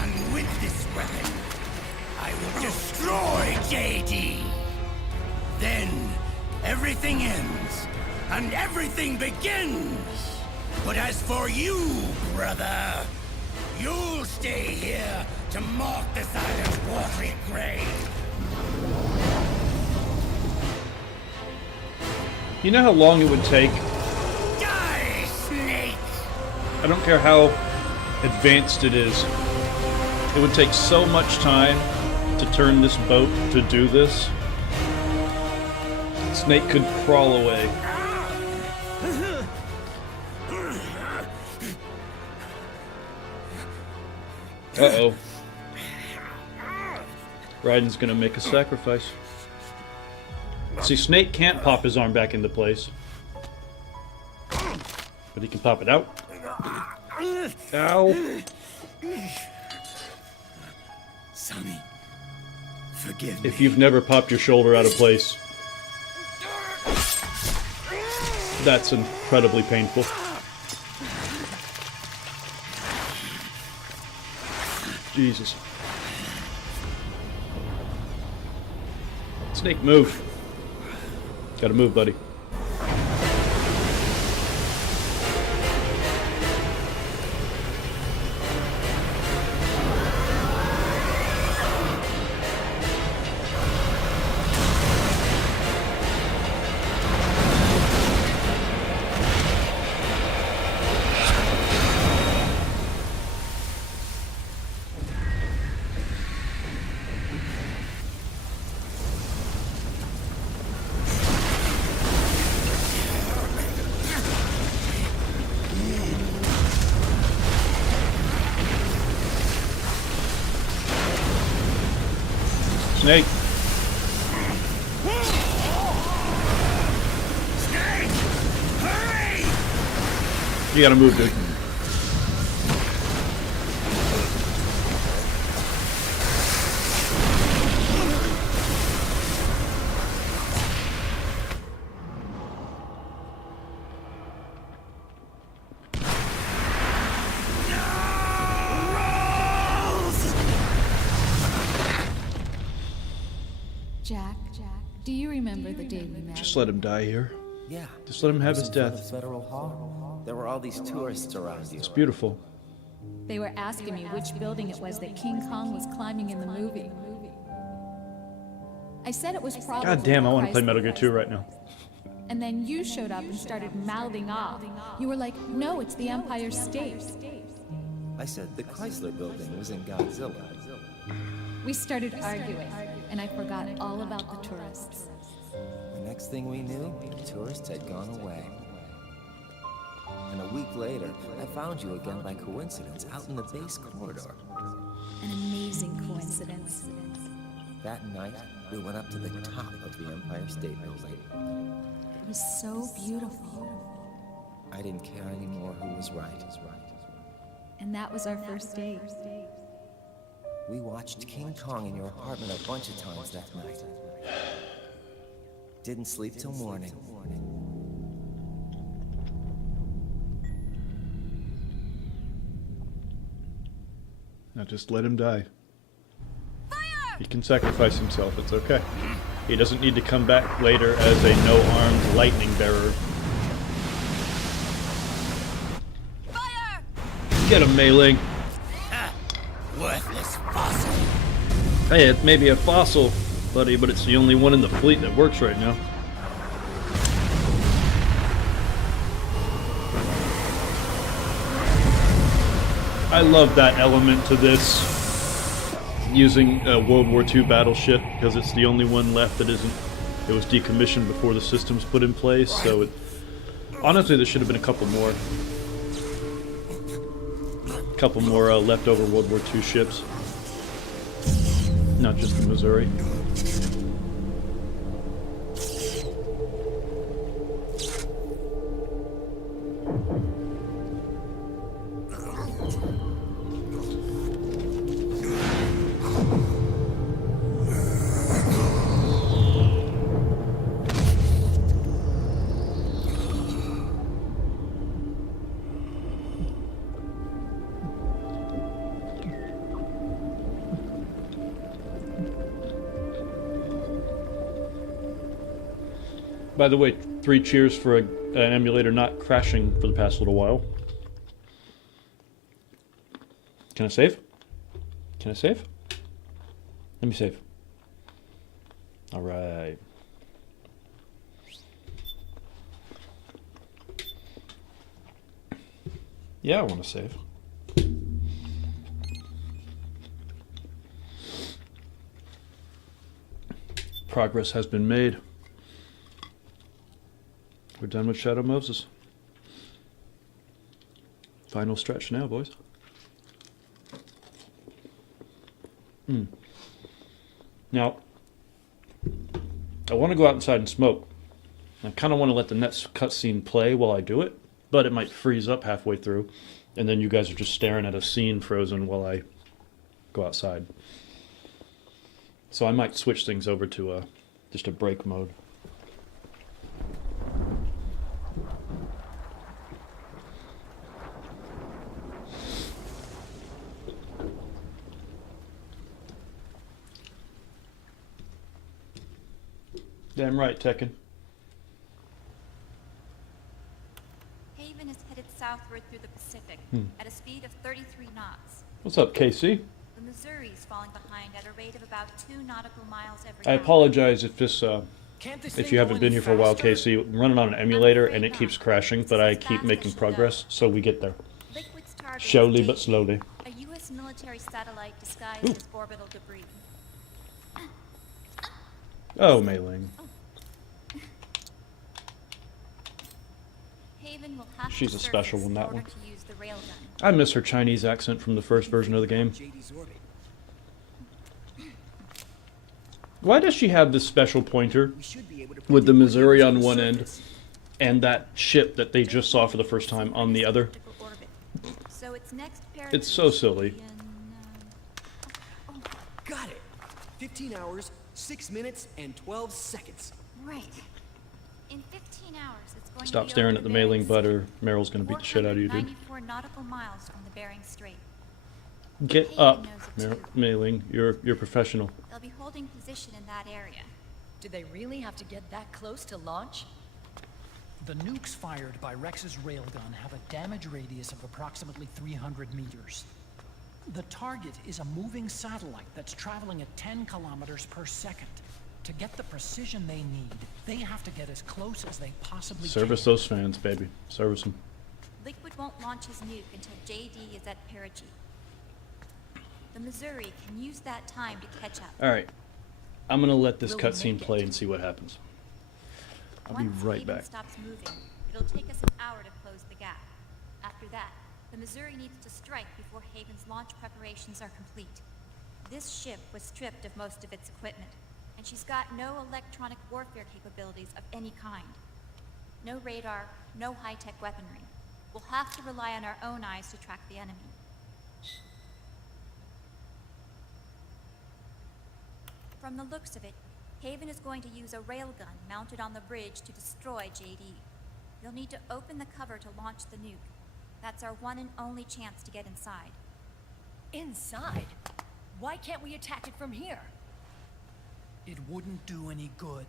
And with this weapon, I will destroy JD. Then everything ends and everything begins. But as for you, brother, you'll stay here to mark this island's watery grave. You know how long it would take? Die, snake! I don't care how advanced it is. It would take so much time to turn this boat to do this. Snake could crawl away. Uh-oh. Raiden's gonna make a sacrifice. See, Snake can't pop his arm back into place. But he can pop it out. Ow. Sonny, forgive me. If you've never popped your shoulder out of place, that's incredibly painful. Jesus. Snake, move. Gotta move, buddy. Snake. Snake! Hurry! You gotta move, dude. Jack, do you remember the day we met? Just let him die here. Yeah. Just let him have his In front death. of Federal Hall. There were all these tourists around you. It's beautiful. They were asking me which building it was that King Kong was climbing in the movie. I said it was probably... God damn, I want to play Metal Gear 2 right now. And then you showed up and started mouthing off. You were like, no, it's the Empire State. I said the Chrysler building was in Godzilla. We started arguing, and I forgot all about the tourists. The next thing we knew, the tourists had gone away. And a week later, I found you again by coincidence out in the base corridor. An amazing coincidence. That night, we went up to the top of the Empire State Building. It was so beautiful. I didn't care anymore who was right. And that was our first date. We watched King Kong in your apartment a bunch of times that night. Didn't sleep till morning. Now just let him die. He can sacrifice himself, it's okay. He doesn't need to come back later as a no-armed lightning bearer. Fire! Get him, Mei-Ling. Worthless fossil. Hey, it may be a fossil, buddy, but it's the only one in the fleet that works right now. I love that element to this, using a World War II battleship, because it's the only one left that isn't. It was decommissioned before the system's put in place, so it, honestly there should have been a couple more. Leftover World War II ships. not just the Missouri. By the way, 3 cheers for an emulator not crashing for the past little while. Can I save? Can I save? Let me save. Alright. Yeah, I want to save. Progress has been made. We're done with Shadow Moses. Final stretch now, boys. Now, I want to go out inside and smoke. I kind of want to let the next cutscene play while I do it, but it might freeze up halfway through, and then you guys are just staring at a scene frozen while I go outside. So I might switch things over to just a break mode. Damn right, Tekken. Haven is headed southward through the Pacific at a speed of 33 knots. What's up, KC? The Missouri is falling behind at a rate of about 2 nautical miles every I hour. apologize if this, if you haven't been here for a while, KC. I'm running on an emulator and it keeps crashing, but I keep making progress, so we get there. Slowly but slowly. A U.S. military satellite disguised as orbital debris. Oh, Mei Ling. Haven will have She's to a special surface one, in that order one. to use the railgun. I miss her Chinese accent from the first version of the game. Why does she have this special pointer with the Missouri on one end and that ship that they just saw for the first time on the other? So its next It's so silly. Got it. 15 hours, 6 minutes, and 12 seconds. Right. In 15 hours, it's going Stop to be staring over at the the Mei Bering Ling butt or Meryl's gonna beat the shit out of you, dude. 494 nautical miles from the Bering Strait. Get Haven up, knows it too. Mei Ling. You're professional. They'll be holding position in that area. Do they really have to get that close to launch? The nukes fired by Rex's railgun have a damage radius of approximately 300 meters. The target is a moving satellite that's traveling at 10 kilometers per second. To get the precision they need, they have to get as close as they possibly Service those fans, baby. Service them. Liquid won't launch his nuke until JD is at perigee. The Missouri can use that time to catch up. Alright. I'm gonna let this Will we cutscene make it? play and see what happens. I'll be Once right Haven back. stops moving, it'll take us an hour to close the gap. After that, the Missouri needs to strike before Haven's launch preparations are complete. This ship was stripped of most of its equipment, and she's got no electronic warfare capabilities of any kind. No radar, no high-tech weaponry. We'll have to rely on our own eyes to track the enemy. From the looks of it, Haven is going to use a railgun mounted on the bridge to destroy JD. They'll need to open the cover to launch the nuke. That's our one and only chance to get inside. Inside? Why can't we attack it from here? It wouldn't do any good.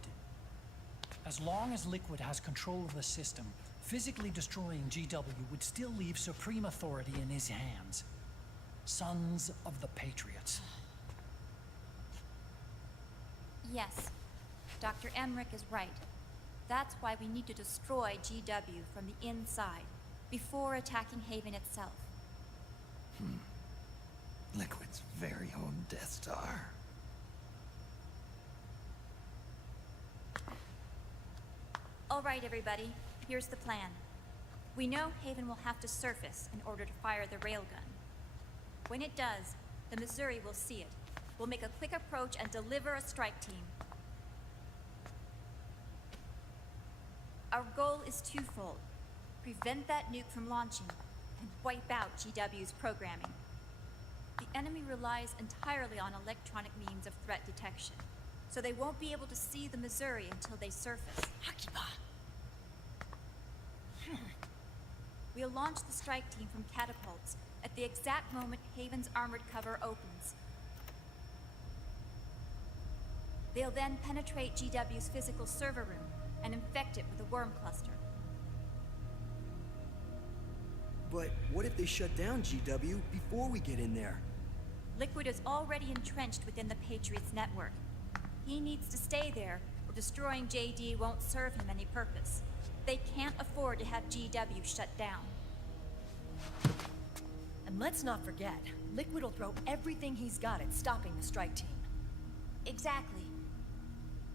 As long as Liquid has control of the system, physically destroying GW would still leave supreme authority in his hands. Sons of the Patriots. Yes, Dr. Emmerich is right. That's why we need to destroy GW from the inside, before attacking Haven itself. Liquid's very own Death Star. All right, everybody, here's the plan. We know Haven will have to surface in order to fire the railgun. When it does, the Missouri will see it, We'll make a quick approach and deliver a strike team. Our goal is twofold. Prevent that nuke from launching, and wipe out GW's programming. The enemy relies entirely on electronic means of threat detection, so they won't be able to see the Missouri until they surface. We'll launch the strike team from catapults at the exact moment Haven's armored cover opens. They'll then penetrate GW's physical server room and infect it with a worm cluster. But what if they shut down GW before we get in there? Liquid is already entrenched within the Patriots' network. He needs to stay there, or destroying JD won't serve him any purpose. They can't afford to have GW shut down. And let's not forget, Liquid will throw everything he's got at stopping the strike team. Exactly.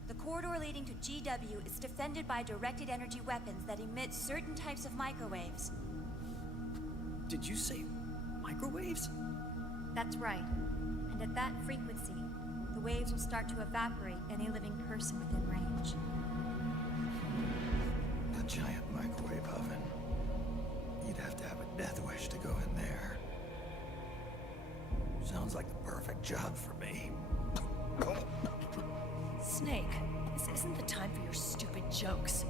The corridor leading to GW is defended by directed energy weapons that emit certain types of microwaves. Did you say microwaves? That's right. And at that frequency, the waves will start to evaporate any living person within range. A giant microwave oven. You'd have to have a death wish to go in there. Sounds like the perfect job for me. Snake, this isn't the time for your stupid jokes.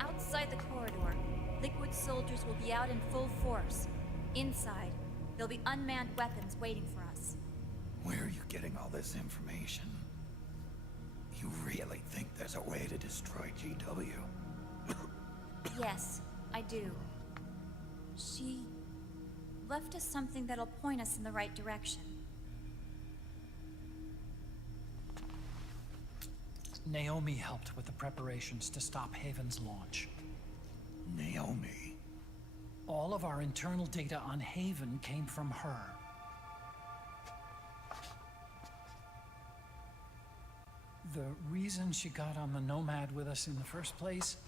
Outside the corridor, Liquid soldiers will be out in full force. Inside, there'll be unmanned weapons waiting for us. Where are you getting all this information? You really think there's a way to destroy GW? Yes, I do. She left us something that'll point us in the right direction. Naomi helped with the preparations to stop Haven's launch. Naomi? All of our internal data on Haven came from her. The reason she got on the Nomad with us in the first place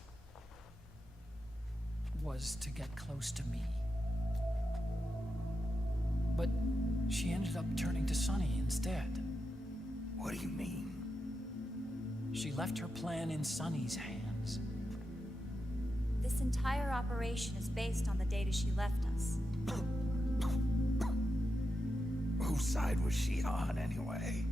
was to get close to me. But she ended up turning to Sonny instead. What do you mean? She left her plan in Sonny's hands. This entire operation is based on the data she left us. Whose side was she on, anyway?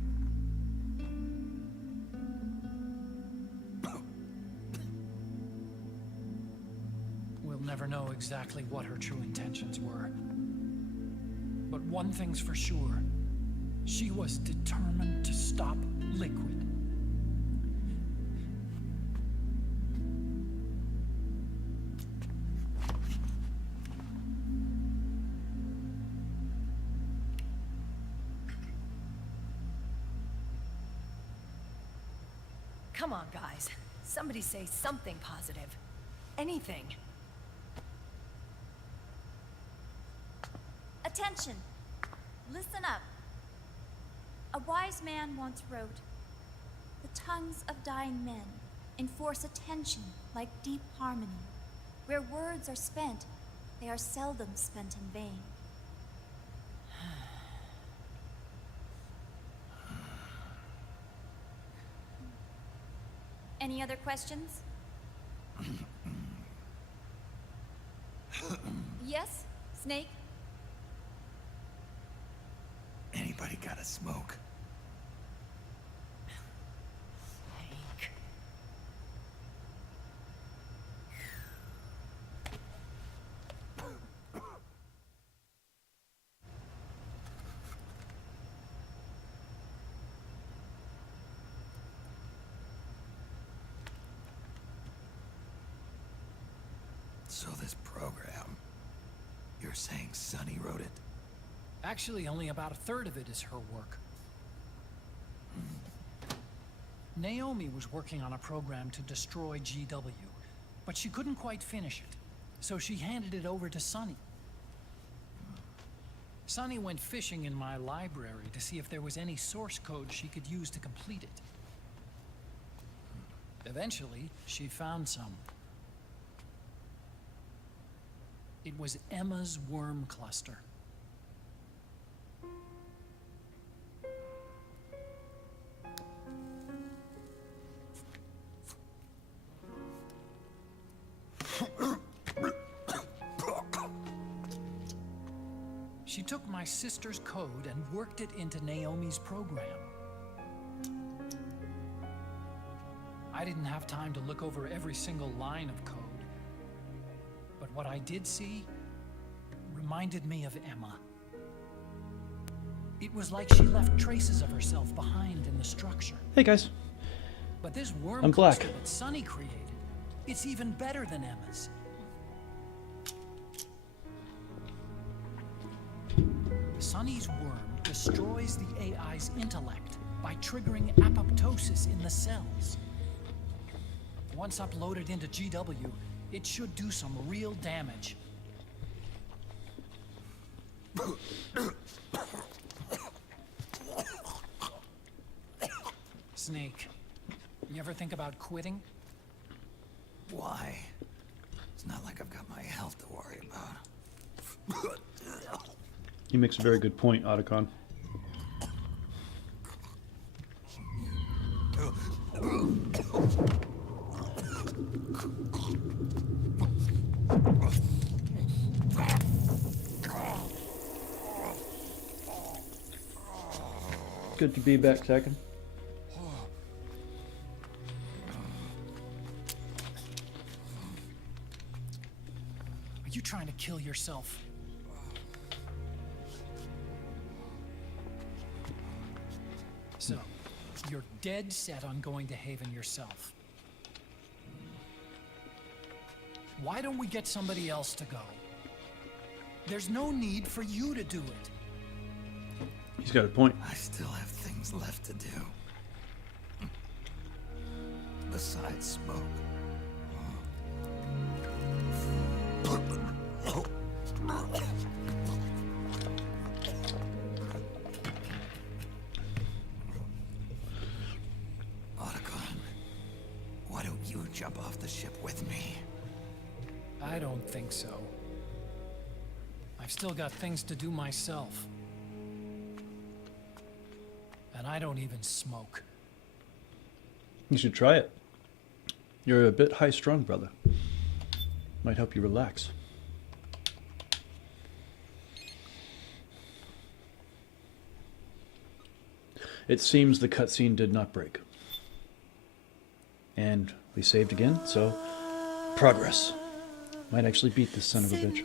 We'll never know exactly what her true intentions were. But one thing's for sure. She was determined to stop Liquid. Come on, guys. Somebody say something positive. Anything. Attention! Listen up. A wise man once wrote, "The tongues of dying men enforce attention like deep harmony. Where words are spent, they are seldom spent in vain." Any other questions? Yes, Snake? Anybody got a smoke? Snake. So this program, you're saying Sonny wrote it? Actually, only about a third of it is her work. Naomi was working on a program to destroy GW, but she couldn't quite finish it, so she handed it over to Sonny. Sonny went fishing in my library to see if there was any source code she could use to complete it. Eventually, she found some. It was Emma's worm cluster. She took my sister's code and worked it into Naomi's program. I didn't have time to look over every single line of code. But what I did see reminded me of Emma. It was like she left traces of herself behind in the structure. Hey guys. But this worm I'm black. cluster that Sonny created, it's even better than Emma's. Sonny's worm destroys the AI's intellect by triggering apoptosis in the cells. Once uploaded into GW, it should do some real damage. Snake, you ever think about quitting? Why? It's not like I've got my health to worry about. He makes a very good point, Otacon. Good to be back, second. Are you trying to kill yourself? So, you're dead set on going to Haven yourself. Why don't we get somebody else to go? There's no need for you to do it. He's got a point. I still have things left to do. Besides smoke. Otacon, why don't you jump off the ship with me? I don't think so. I've still got things to do myself. And I don't even smoke. You should try it. You're a bit high-strung, brother. Might help you relax. It seems the cutscene did not break. And we saved again, so progress. Might actually beat this son of a bitch.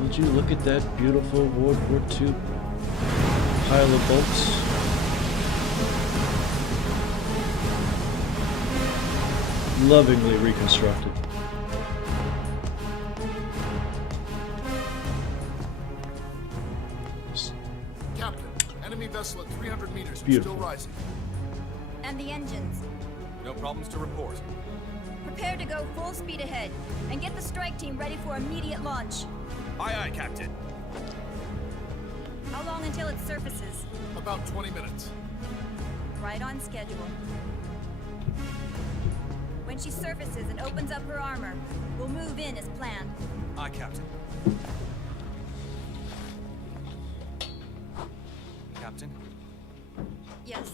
Would you look at that beautiful World War II pile of bolts? Lovingly reconstructed. Captain, enemy vessel at 300 meters. Beautiful. Still rising. And the engines. No problems to report. Prepare to go full speed ahead, and get the strike team ready for immediate launch. Aye, aye, Captain. How long until it surfaces? About 20 minutes. Right on schedule. When she surfaces and opens up her armor, we'll move in as planned. Aye, Captain. Captain? Yes.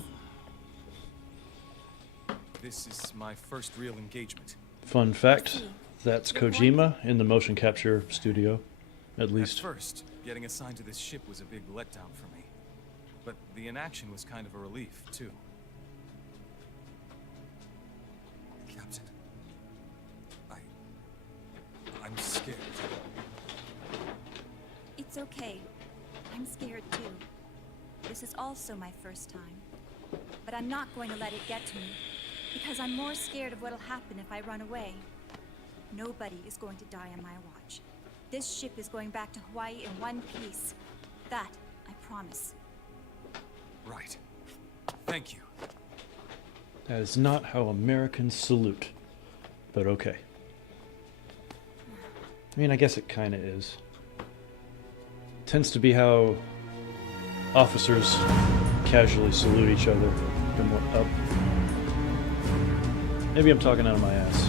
This is my first real engagement. Fun fact, that's Kojima in the motion capture studio, at least. At first, getting assigned to this ship was a big letdown for me. But the inaction was kind of a relief, too. Captain, I'm scared. It's okay. I'm scared too. This is also my first time. But I'm not going to let it get to me, because I'm more scared of what'll happen if I run away. Nobody is going to die on my watch. This ship is going back to Hawaii in one piece. That, I promise. Right. Thank you. That is not how Americans salute, but okay. I mean, I guess it kind of is. Tends to be how officers casually salute each other. Up. Maybe I'm talking out of my ass.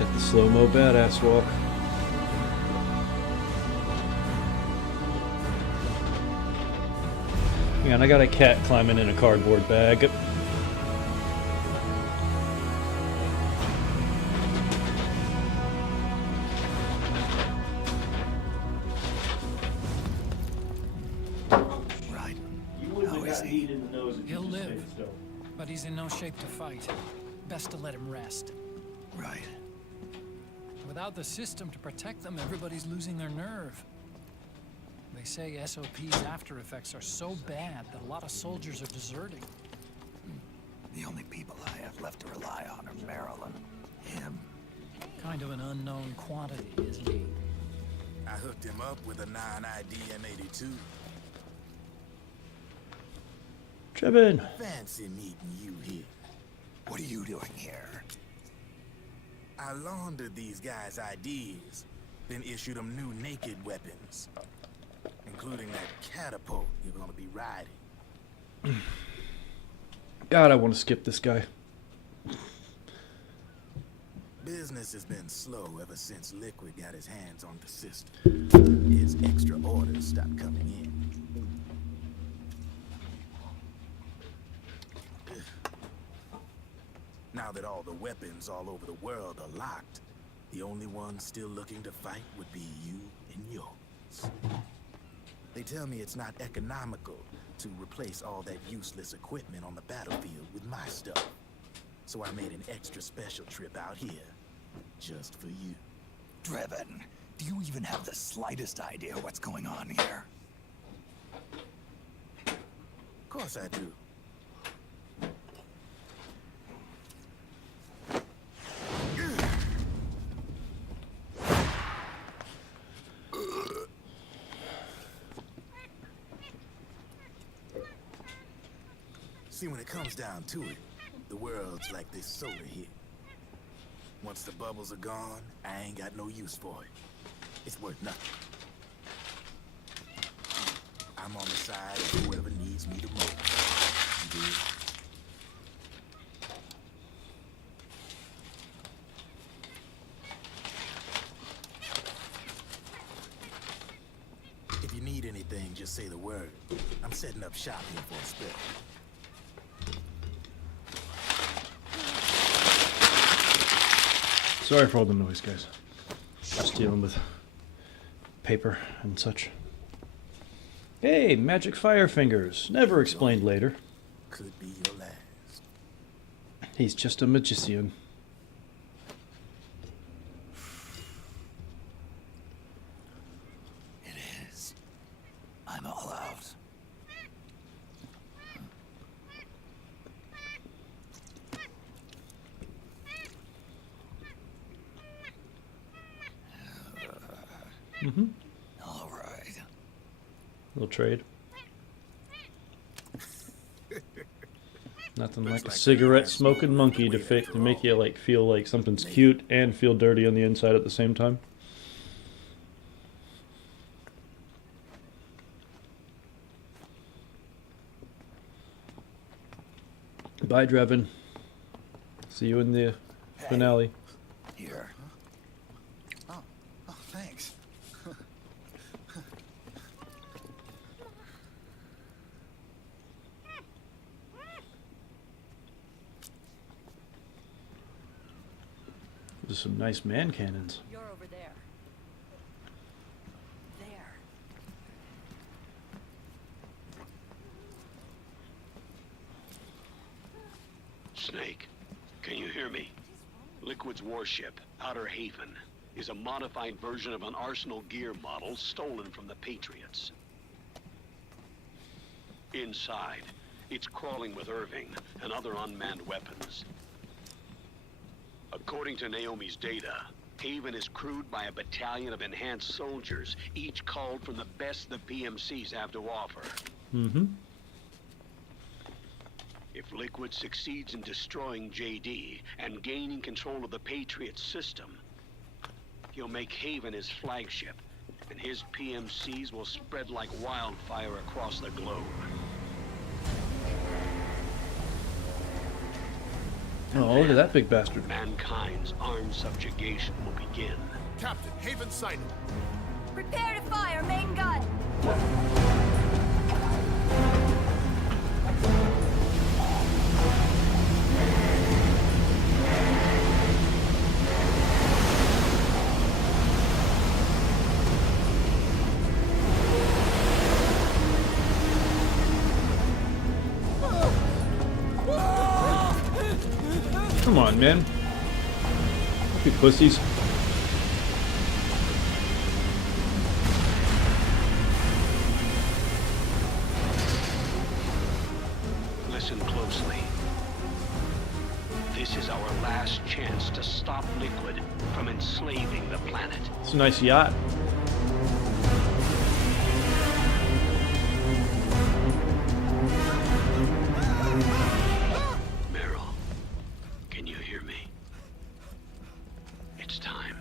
Got the slow-mo badass walk. Yeah, and I got a cat climbing in a cardboard bag. Right. How is he? He'll live, but he's in no shape to fight. Best to let him rest. Right. Without the system to protect them, everybody's losing their nerve. They say SOP's after effects are so bad that a lot of soldiers are deserting. The only people I have left to rely on are Marilyn, him. Kind of an unknown quantity, isn't he? I hooked him up with a 9-ID M82. Trevin. Fancy meeting you here. What are you doing here? I laundered these guys' IDs, then issued them new naked weapons, including that catapult you're gonna be riding. God, I want to skip this guy. Business has been slow ever since Liquid got his hands on the system. His extra orders stopped coming in. Now that all the weapons all over the world are locked, the only ones still looking to fight would be you and yours. They tell me it's not economical to replace all that useless equipment on the battlefield with my stuff. So I made an extra special trip out here, just for you. Driven, do you even have the slightest idea what's going on here? Of course I do. See, when it comes down to it, the world's like this soda here. Once the bubbles are gone, I ain't got no use for it. It's worth nothing. I'm on the side of whoever needs me the most. You dig? If you need anything, just say the word. I'm setting up shop here for a spell. Sorry for all the noise, guys. Just dealing with paper and such. Hey, magic fire fingers. Never explained later. Could be your last. He's just a magician. It is. I'm all out. Mm-hmm. All right. Little trade. Nothing like a cigarette smoking monkey to make you like feel like something's cute and feel dirty on the inside at the same time. Bye, Drevin. See you in the finale. Here. Oh, thanks. There's some nice man cannons. You're over there. There. Snake, can you hear me? Liquid's warship, Outer Haven, is a modified version of an Arsenal gear model stolen from the Patriots. Inside, it's crawling with Irving and other unmanned weapons. According to Naomi's data, Haven is crewed by a battalion of enhanced soldiers, each called from the best the PMCs have to offer. Mm-hmm. If Liquid succeeds in destroying JD and gaining control of the Patriot system, he'll make Haven his flagship, and his PMCs will spread like wildfire across the globe. Oh, look at that big bastard. Mankind's armed subjugation will begin. Captain, Haven sighted. Prepare to fire, main gun! Come on, man. Don't be pussies. Listen closely. This is our last chance to stop Liquid from enslaving the planet. It's a nice yacht. Meryl, can you hear me? It's time.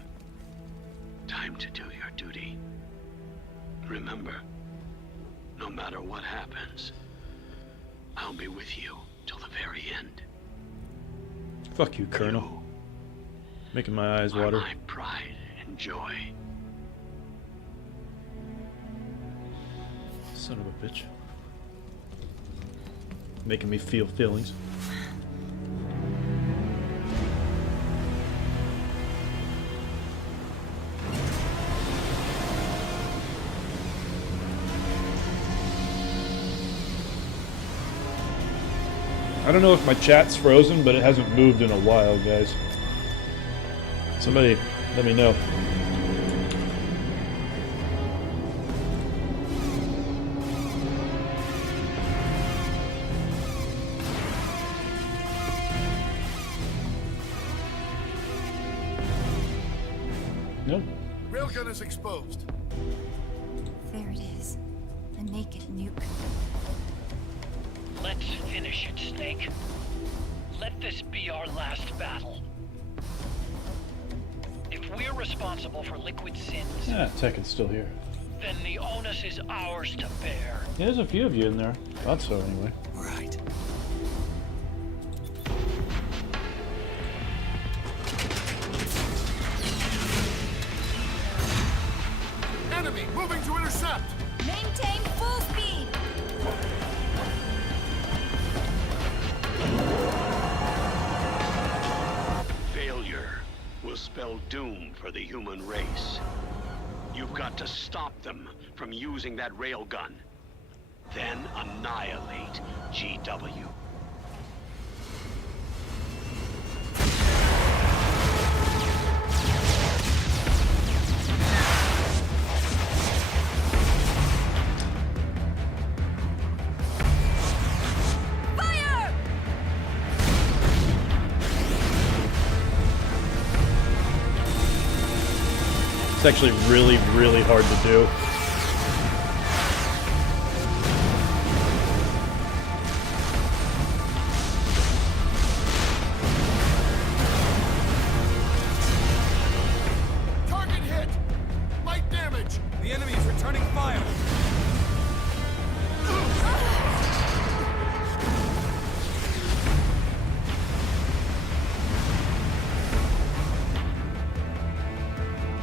Time to do your duty. Remember, no matter what happens, I'll be with you till the very end. Fuck you, Colonel. Making my eyes water. My pride and joy. Son of a bitch. Making me feel feelings. I don't know if my chat's frozen, but it hasn't moved in a while, guys. Somebody let me know. Nope. Railgun is exposed. There it is. A naked nuke. Let's finish it, Snake. Let this be our last battle. If we're responsible for Liquid sins, Yeah, Tekken's still here. then the onus is ours to bear. Yeah, there's a few of you in there. Thought so, anyway. Right. Enemy moving to intercept. Maintain full speed! Failure will spell doom for the human race. You've got to stop them from using that railgun. Then annihilate GW. Fire! It's actually really, really hard to do. Target hit. Light damage. The enemy is returning fire.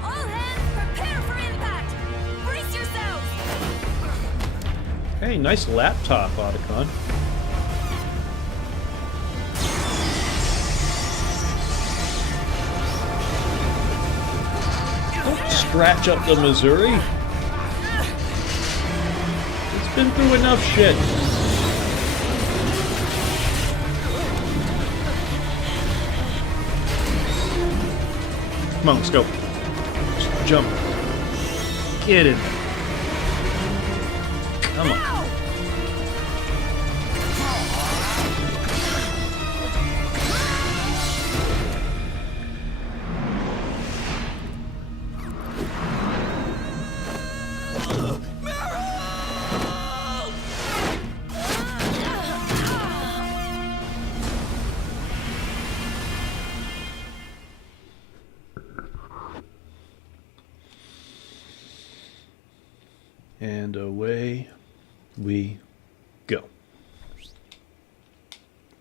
All hands, prepare for impact! Brace yourselves! Hey, nice laptop, Otacon. Don't scratch up the Missouri. It's been through enough shit. Come on, let's go. Just jump. Get in. Come on. And away we go.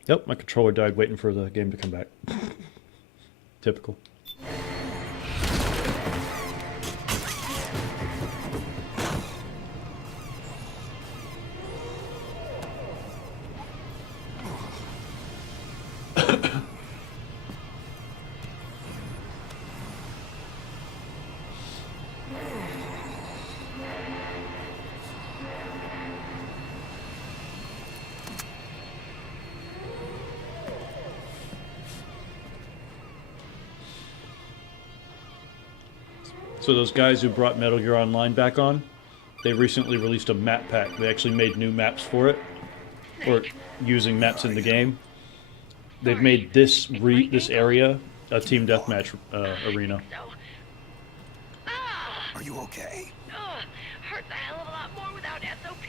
Yep, my controller died waiting for the game to come back. Typical. So those guys who brought Metal Gear Online back on, they recently released a map pack. They actually made new maps for it, or using maps in the game. They've made this area a team deathmatch arena. Are you okay? Hurts a hell of a lot more without SOP.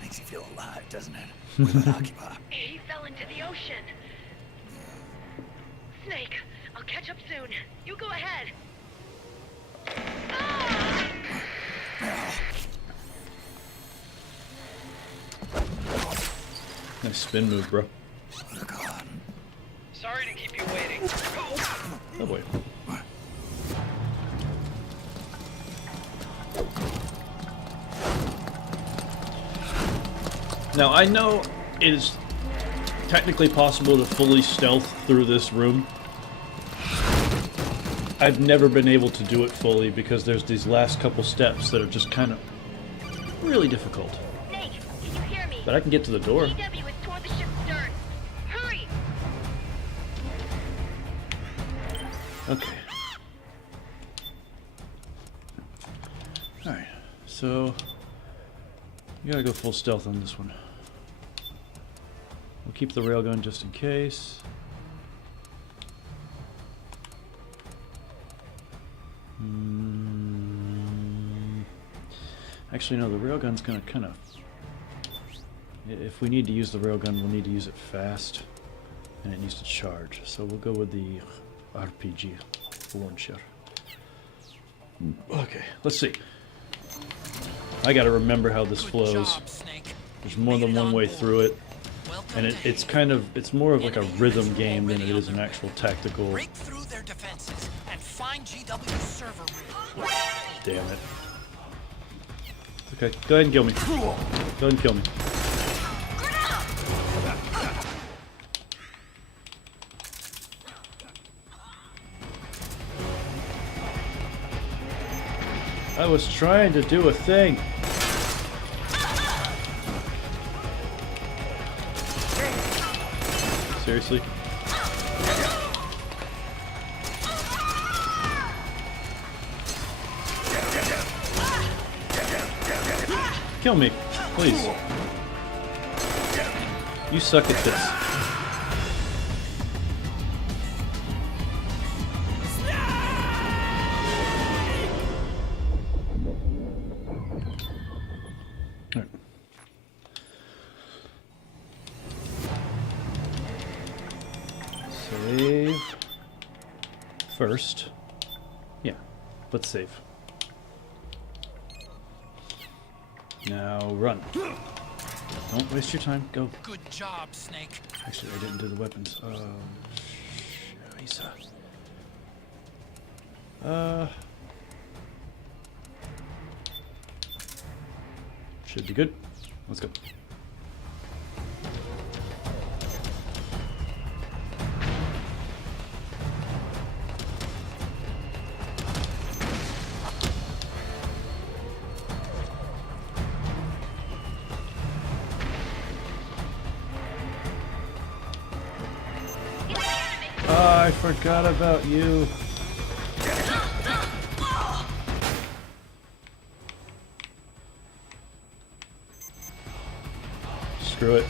Makes you feel alive, doesn't it? Without Occupy. He fell into the ocean. Snake, I'll catch up soon. You go ahead. Nice spin move, bro. Sorry to keep you waiting. Oh boy. Now I know it is technically possible to fully stealth through this room. I've never been able to do it fully because there's these last couple steps that are just kind of really difficult. Snake, can you hear me? But I can get to the door. GW is toward the ship's stern. Hurry! Okay. Alright, so you gotta go full stealth on this one. We'll keep the railgun just in case. Actually, no, the railgun's gonna kind of... If we need to use the railgun, we'll need to use it fast. And it needs to charge. So we'll go with the RPG launcher. Okay, let's see. I gotta remember how this flows. There's more than one way through it. And it's kind of... It's more of like a rhythm game than it is an actual tactical... Break through their defenses and find GW's server room. Damn it. Okay, go ahead and kill me. Go ahead and kill me. I was trying to do a thing. Seriously? Kill me, please. You suck at this. All right. Save first. Yeah, let's save. Now run. Don't waste your time. Go. Good job, Snake. Actually, I didn't do the weapons. Lisa. Should be good. Let's go. I forgot about you. Screw it.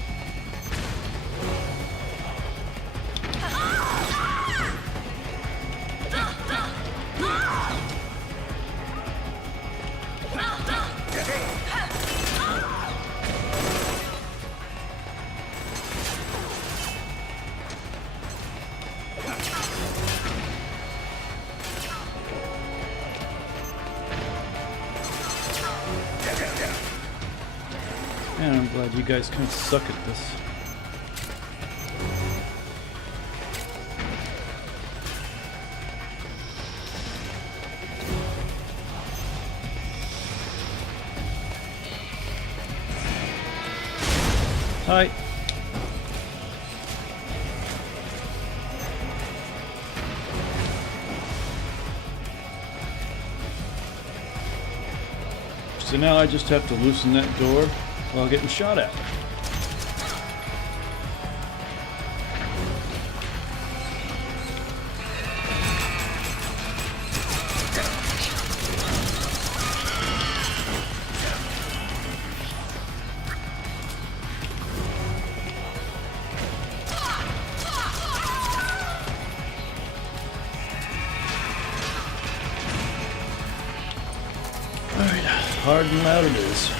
Man, I'm glad you guys kind of suck at this. Hi. So now I just have to loosen that door while getting shot at. Alright, hard and loud it is.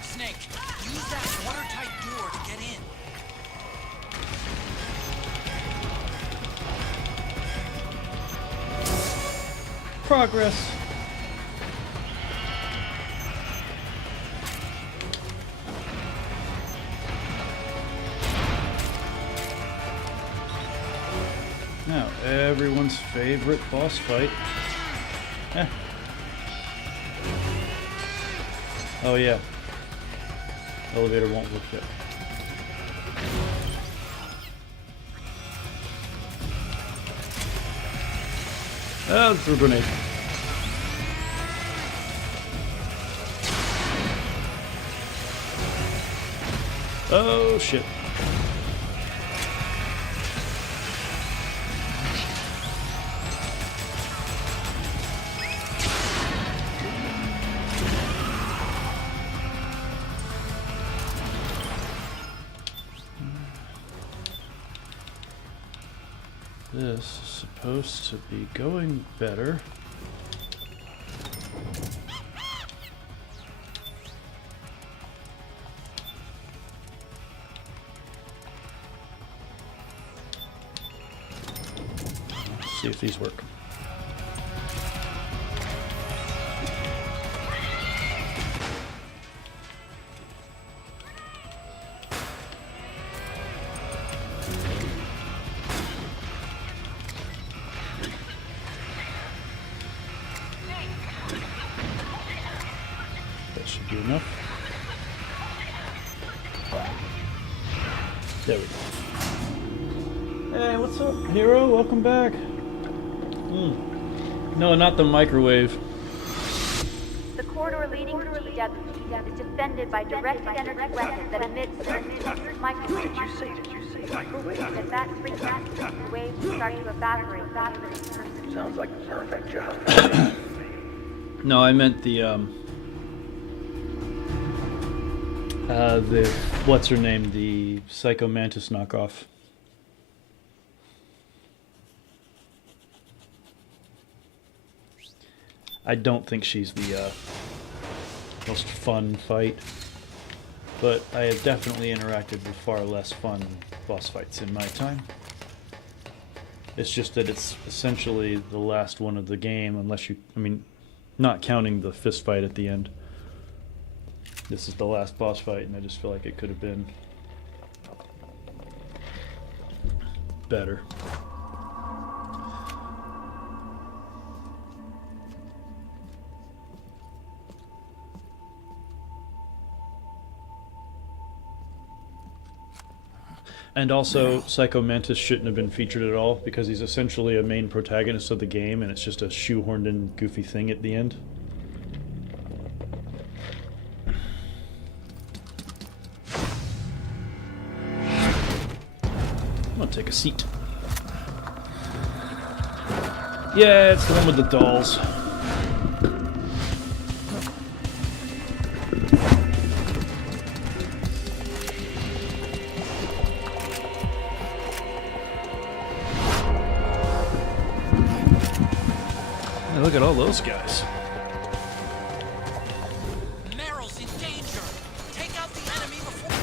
Snake, use that watertight door to get in. Progress. Now, everyone's favorite boss fight. Eh. Oh yeah. Elevator won't work yet. Ah, threw a grenade. Oh shit. This is supposed to be going better. Let's see if these work. That should be enough. There we go. Hey, what's up, hero? Welcome back. No, not the microwave. The corridor leading to TW is defended by directed energy weapons that emit microwave. Did you say microwave? And if that frequency, the waves will start to evaporate. Sounds like the perfect job. No, I meant the what's her name? The Psycho Mantis knockoff. I don't think she's the most fun fight, but I have definitely interacted with far less fun boss fights in my time. It's just that it's essentially the last one of the game, unless you, I mean, not counting the fist fight at the end. This is the last boss fight, and I just feel like it could have been better. And also, Psycho Mantis shouldn't have been featured at all, because he's essentially a main protagonist of the game, and it's just a shoehorned in goofy thing at the end. I'm gonna take a seat. Yeah, it's the one with the dolls. Hey, look at all those guys. Meryl's in danger. Take out the enemy before.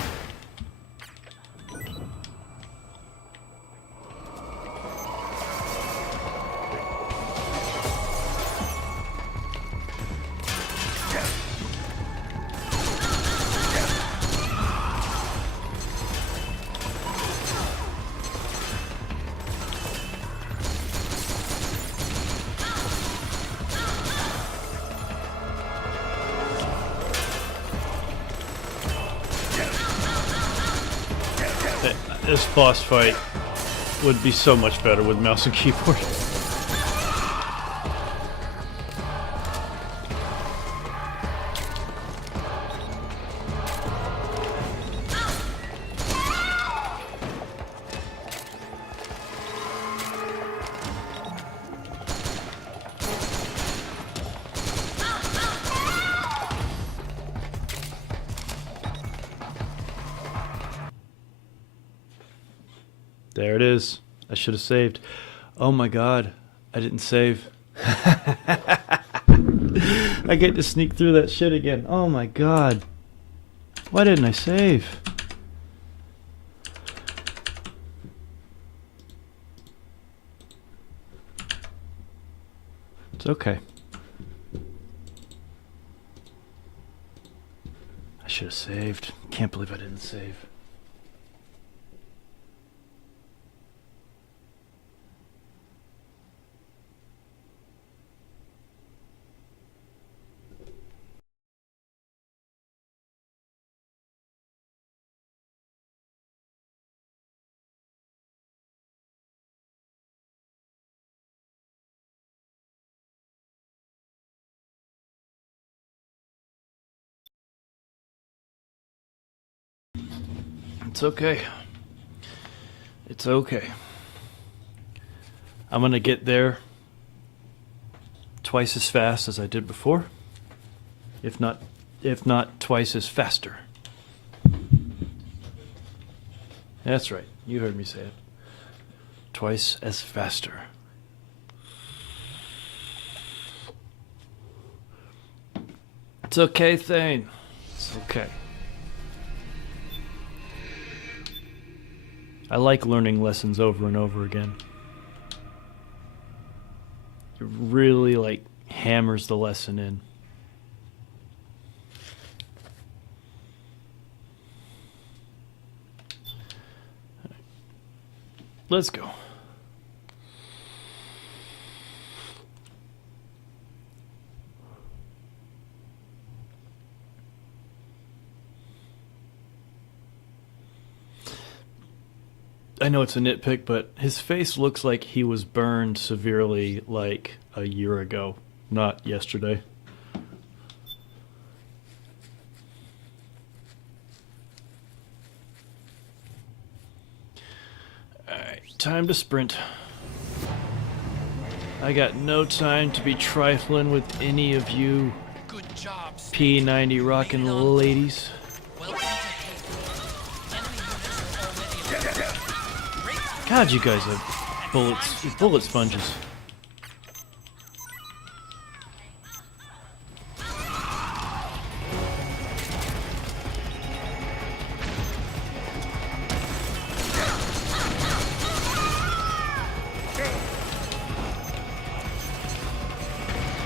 This boss fight would be so much better with mouse and keyboard. There it is. I should have saved. Oh my god, I didn't save. I get to sneak through that shit again. Oh my god. Why didn't I save? It's okay. I should have saved. Can't believe I didn't save. It's okay. It's okay. I'm gonna get there twice as fast as I did before. If not twice as faster. That's right. You heard me say it. Twice as faster. It's okay, Thane. It's okay. I like learning lessons over and over again. It really, like, hammers the lesson in. Let's go. I know it's a nitpick, but his face looks like he was burned severely like a year ago, not yesterday. Alright, time to sprint. I got no time to be trifling with any of you P90 rockin' ladies. God, you guys are bullet sponges.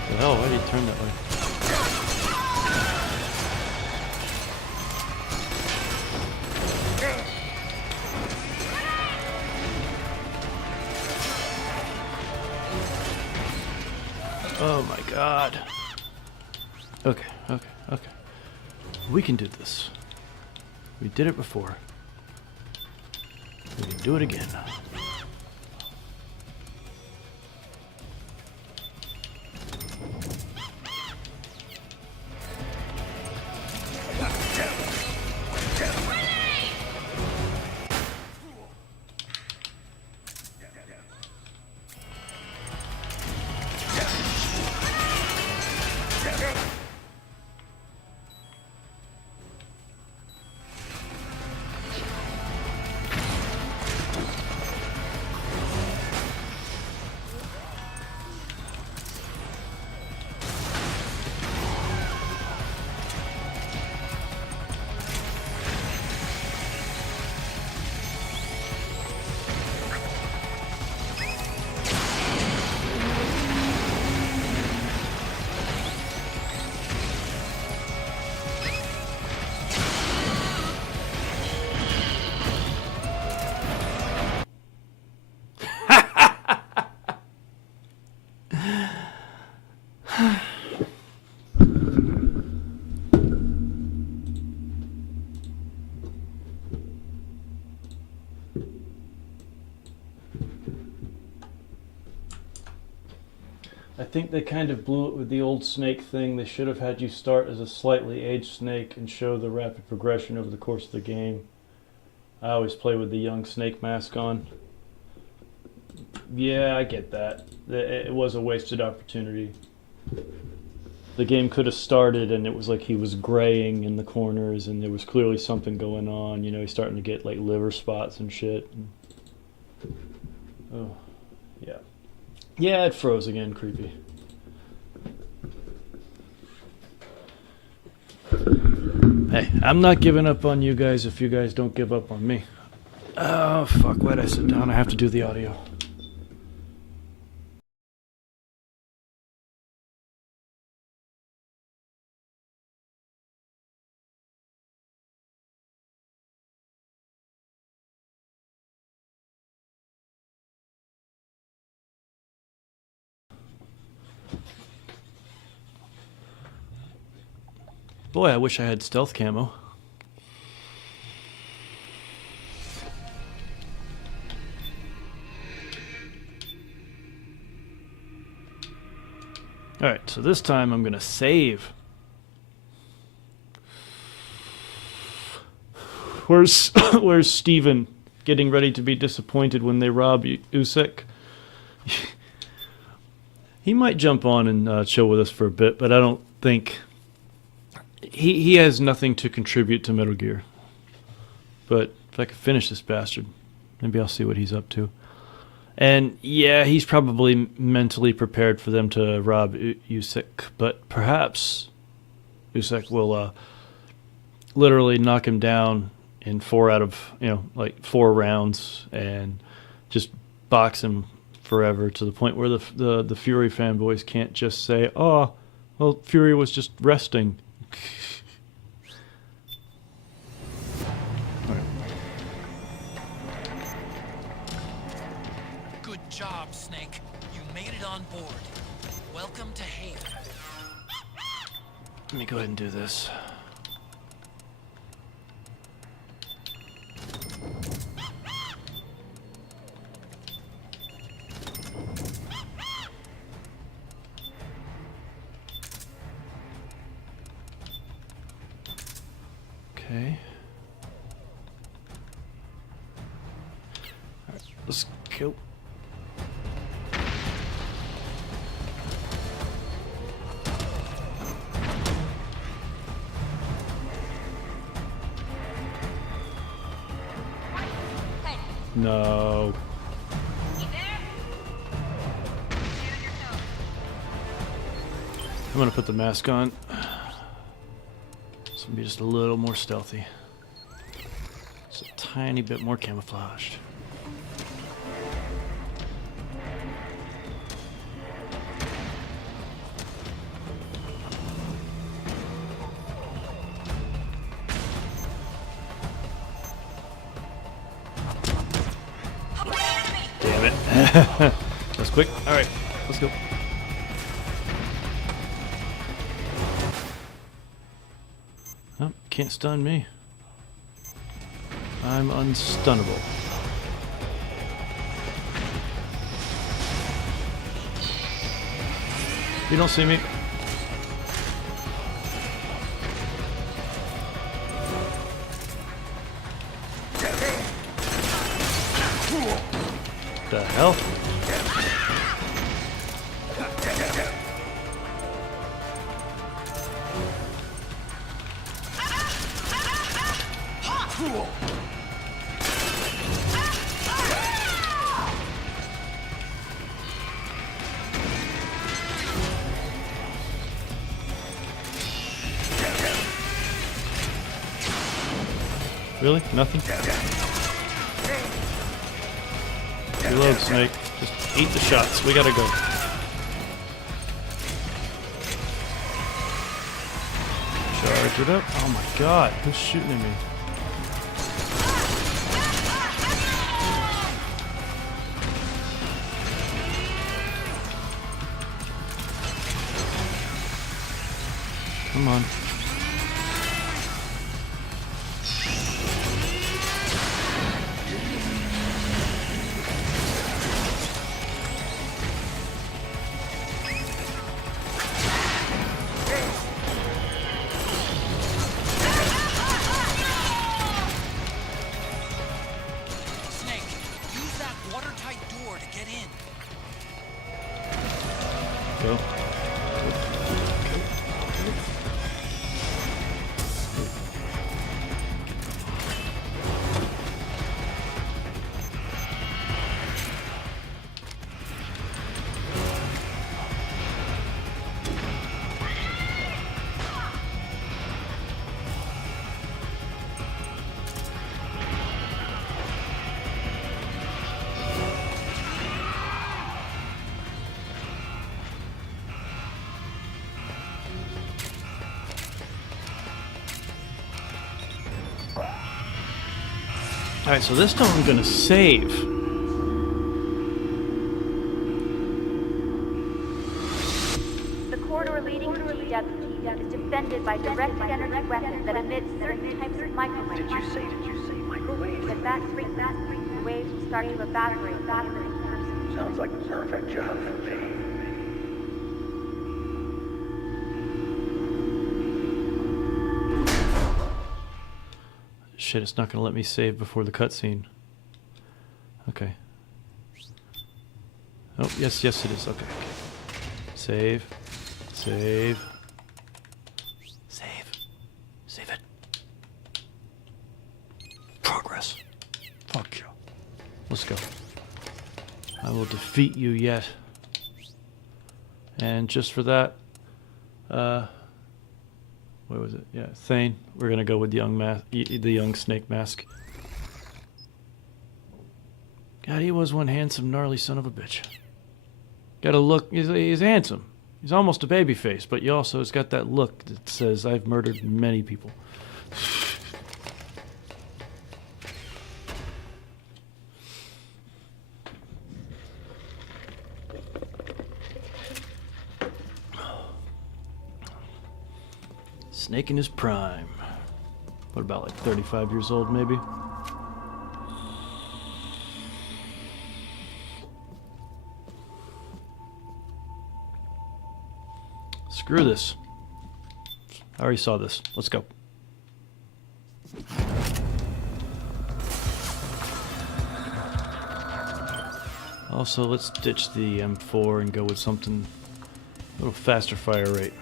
The hell, why did he turn that way? Oh my god. Okay. We can do this. We did it before. We can do it again. think they kind of blew it with the old Snake thing. They should have had you start as a slightly aged Snake and show the rapid progression over the course of the game. I always play with the young Snake mask on. Yeah, I get that. It was a wasted opportunity. The game could have started and it was like he was graying in the corners and there was clearly something going on. You know, he's starting to get like liver spots and shit. Oh, yeah. Yeah, it froze again. Creepy. Hey, I'm not giving up on you guys if you guys don't give up on me. Oh, fuck. Why'd I sit down? I have to do the audio. Boy, I wish I had stealth camo. Alright, so this time I'm gonna save. Where's Steven getting ready to be disappointed when they rob Usek? He might jump on and chill with us for a bit, but I don't think... He has nothing to contribute to Metal Gear. But if I could finish this bastard, maybe I'll see what he's up to. And yeah, he's probably mentally prepared for them to rob Usek, but perhaps Usek will literally knock him down in 4 out of, 4 rounds and just box him forever to the point where the Fury fanboys can't just say, "Oh, well, Fury was just resting." Good job, Snake. You made it on board. Welcome to Haven. Let me go ahead and do this. Okay. All right, let's go. No. I'm gonna put the mask on. This will be just a little more stealthy. Just a tiny bit more camouflaged. Damn it. That's quick. Alright, let's go. Oh, can't stun me. I'm unstunnable. You don't see me. The hell? Really? Nothing? Reload, Snake. Just eat the shots. We gotta go. Charge it up. Oh my god, who's shooting at me? Come on. Alright, so this time I'm gonna save. The corridor leading to GW is defended by directed energy weapons that emit certain types of microwaves. Did you say microwaves? With that frequency, the waves will start to evaporate. Sounds like the perfect job for me. Shit, it's not gonna let me save before the cutscene. Okay. Oh, yes, yes it is. Okay. Save. Save. Save. Save it. Progress. Fuck you. Let's go. I will defeat you yet. And just for that, where was it? Yeah, Thane. We're gonna go with the young Snake Mask. God, he was one handsome, gnarly son of a bitch. Gotta look. He's handsome. He's almost a baby face, but he also has got that look that says, "I've murdered many people." Snake in his prime. What about like 35 years old, maybe? Screw this. I already saw this. Let's go. Also, let's ditch the M4 and go with something a little faster fire rate.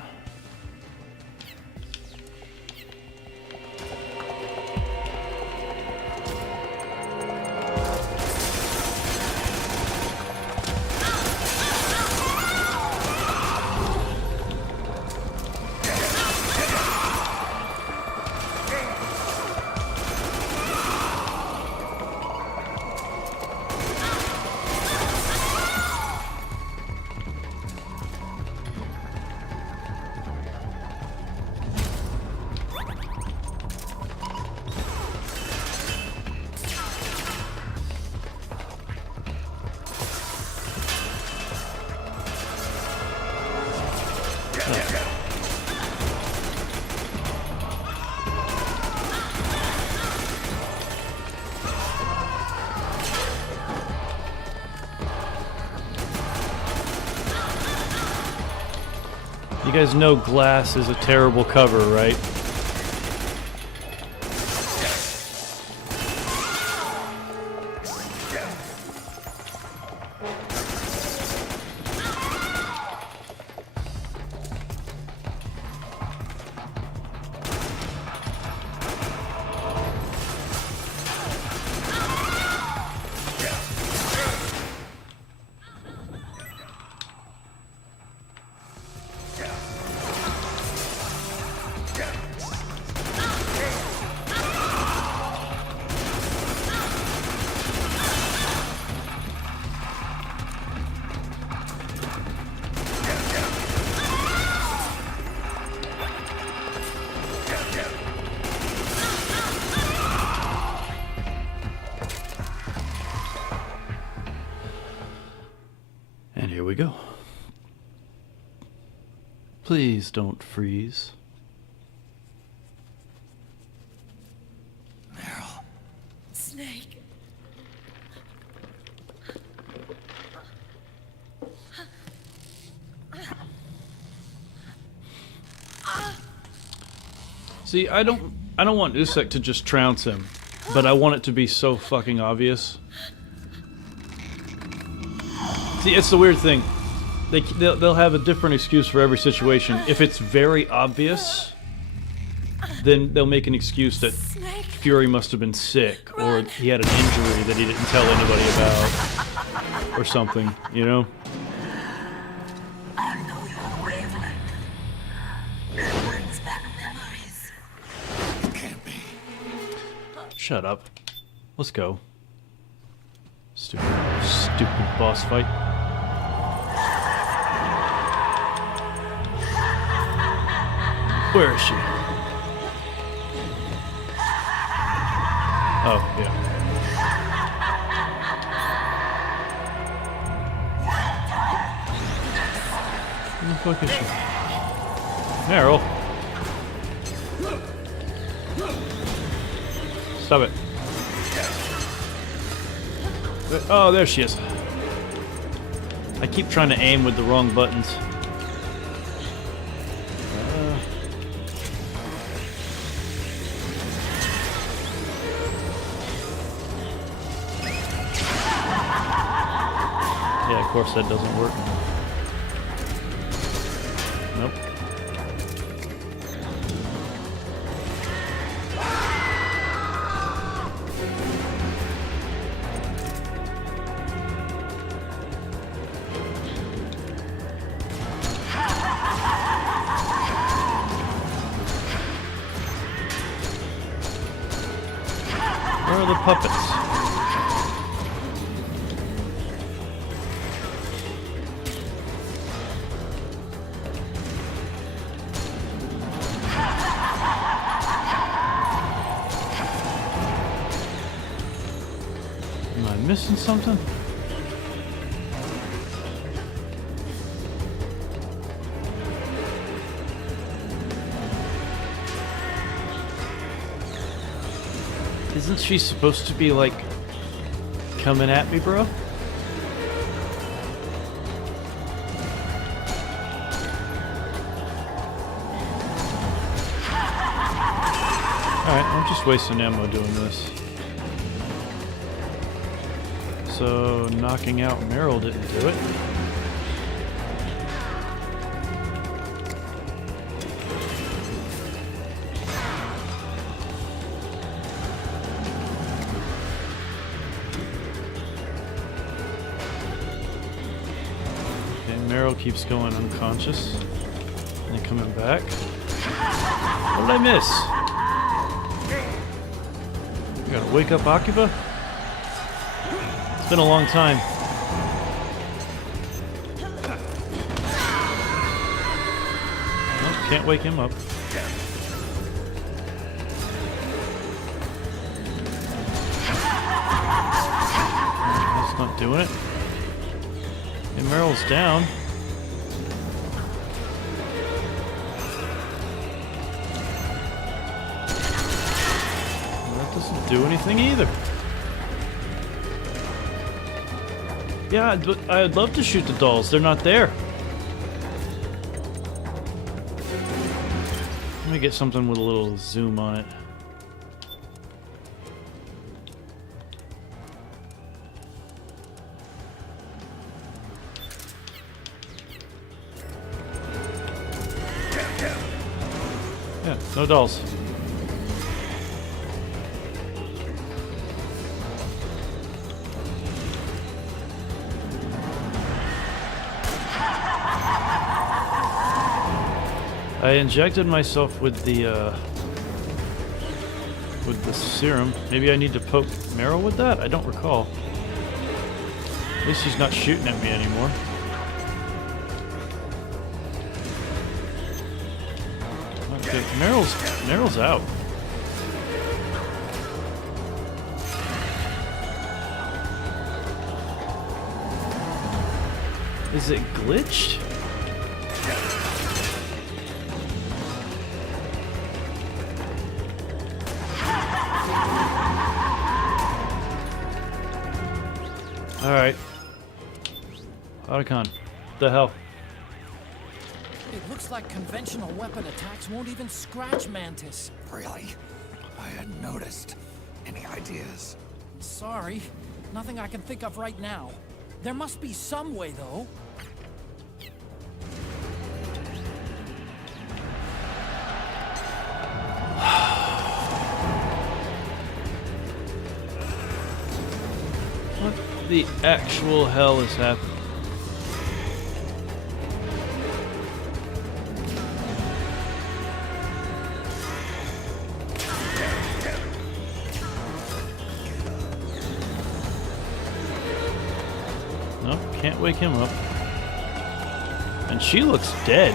You guys know glass is a terrible cover, right? And here we go. Please don't freeze. Meryl. Snake. See, I don't want Usek to just trounce him, but I want it to be so fucking obvious. See, it's the weird thing. They'll have a different excuse for every situation. If it's very obvious, then they'll make an excuse that Fury must have been sick, or he had an injury that he didn't tell anybody about, or something, you know? I know your wavelength. It brings back memories. It can't be. Shut up. Let's go. Stupid boss fight. Where is she? Oh, yeah. Where the fuck is she? Meryl. Stop it. Oh, there she is. I keep trying to aim with the wrong buttons. Yeah, of course that doesn't work. Nope. Where are the puppets? Am I missing something? Isn't she supposed to be, like, coming at me, bro? Alright, I'm just wasting ammo doing this. So, knocking out Meryl didn't do it. Meryl keeps going unconscious and then coming back. What did I miss? I gotta wake up Akiba? It's been a long time. Well, can't wake him up. That's not doing it. And Meryl's down. That doesn't do anything either. Yeah, but I'd love to shoot the dolls. They're not there. Let me get something with a little zoom on it. Yeah, no dolls. I injected myself with the serum. Maybe I need to poke Meryl with that? I don't recall. At least she's not shooting at me anymore. Okay, Meryl's out. Is it glitched? Alright. Otacon. What the hell? It looks like conventional weapon attacks won't even scratch Mantis. Really? I hadn't noticed. Any ideas? Sorry. Nothing I can think of right now. There must be some way, though. What the actual hell is happening? Nope, can't wake him up. And she looks dead.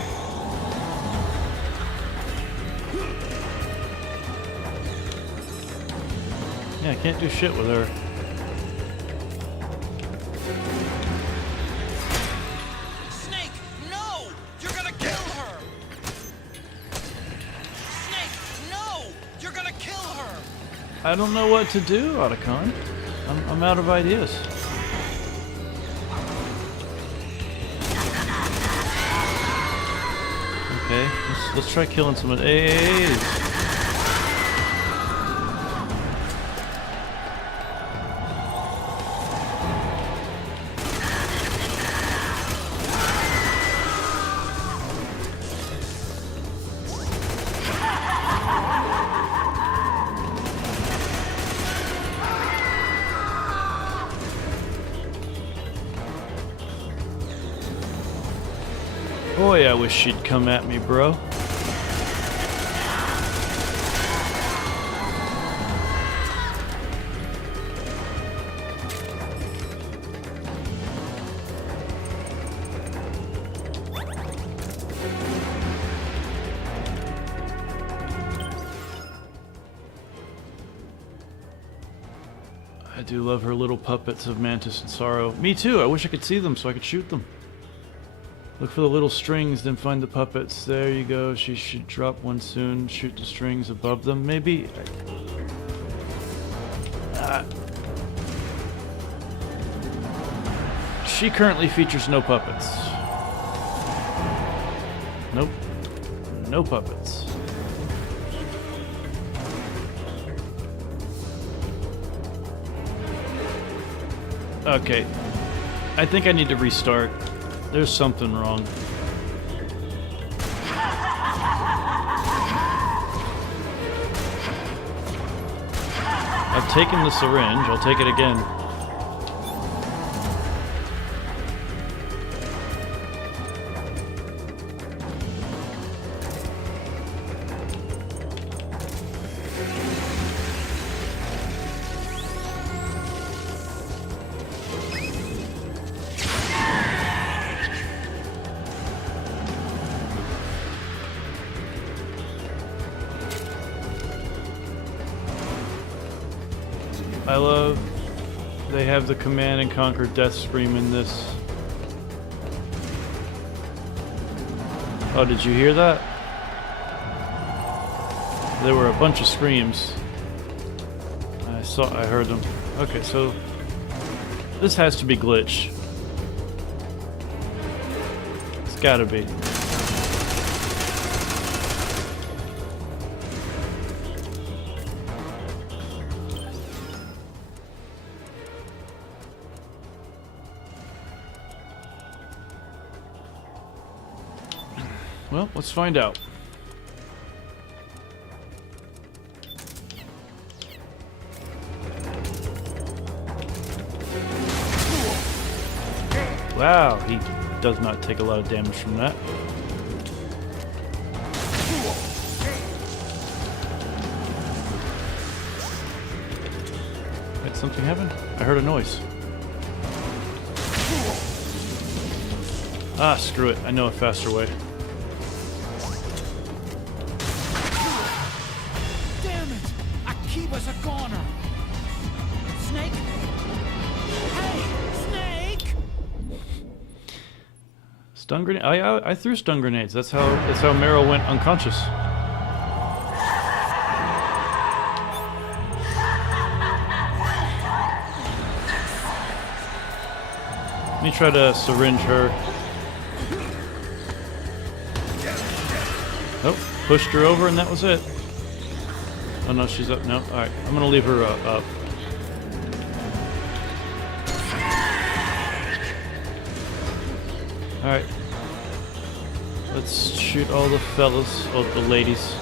Yeah, I can't do shit with her. Snake, no! You're I don't know what to do, Otacon. I'm out of ideas. Okay, let's try killing some of the A's. Boy, I wish she'd come at me, bro. I do love her little puppets of Mantis and Sorrow. Me too, I wish I could see them so I could shoot them. Look for the little strings, then find the puppets. There you go. She should drop one soon. Shoot the strings above them. Maybe. She currently features no puppets. Nope. No puppets. Okay. I think I need to restart. There's something wrong. I've taken the syringe. I'll take it again. I love they have the Command and Conquer Death Scream in this. Oh, did you hear that? There were a bunch of screams. I heard them. Okay, so this has to be glitched. It's gotta be. Well, let's find out. Wow, he does not take a lot of damage from that. Did something happen? I heard a noise. Ah, screw it. I know a faster way. Was a goner. Snake? Hey, Snake! Stun grenade. I threw stun grenades. That's how Meryl went unconscious. Let me try to syringe her. Nope. Pushed her over and that was it. Oh no, she's up. No, alright. I'm gonna leave her up. Alright. Let's shoot all the fellas, or the ladies.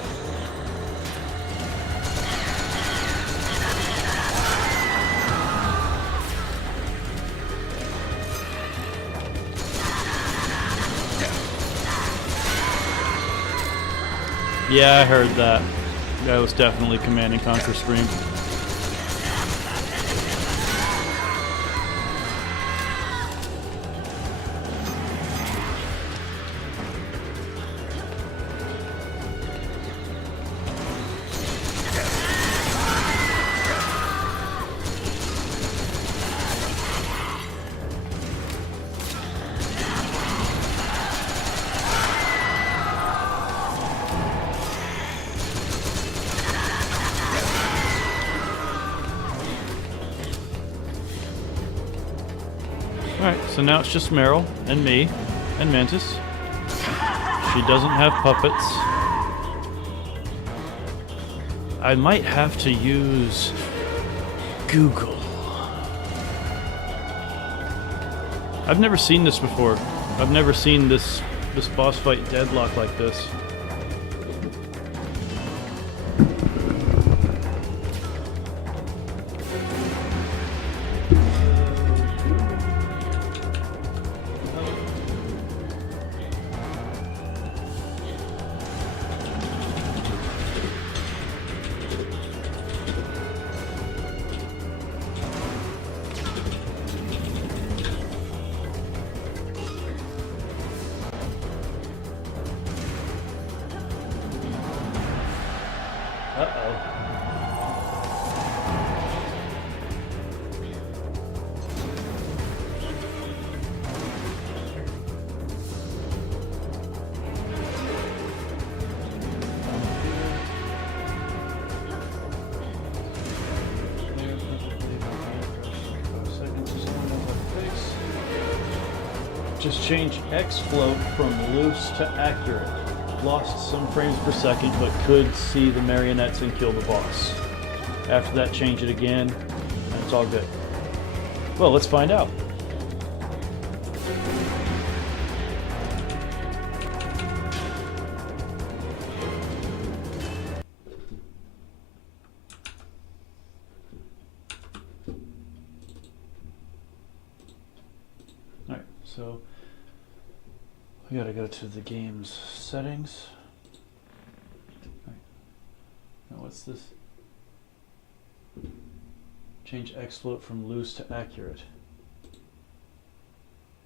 Yeah, I heard that. That was definitely Command and Conquer Scream. Alright, so now it's just Meryl and me and Mantis. She doesn't have puppets. I might have to use Google. I've never seen this before. I've never seen this boss fight deadlock like this. Just change X float from loose to accurate. Lost some frames per second, but could see the marionettes and kill the boss. After that, change it again, and it's all good. Well, let's find out. Alright, so we gotta go to the game's settings. Right. Now what's this? Change X float from loose to accurate.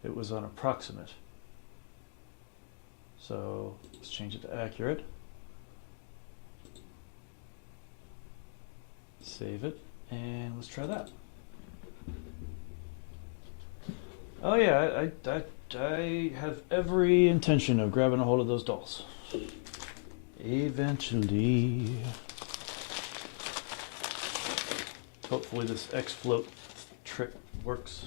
It was on approximate. So let's change it to accurate. Save it, and let's try that. Oh yeah, I have every intention of grabbing a hold of those dolls. Eventually. Hopefully this X float trick works.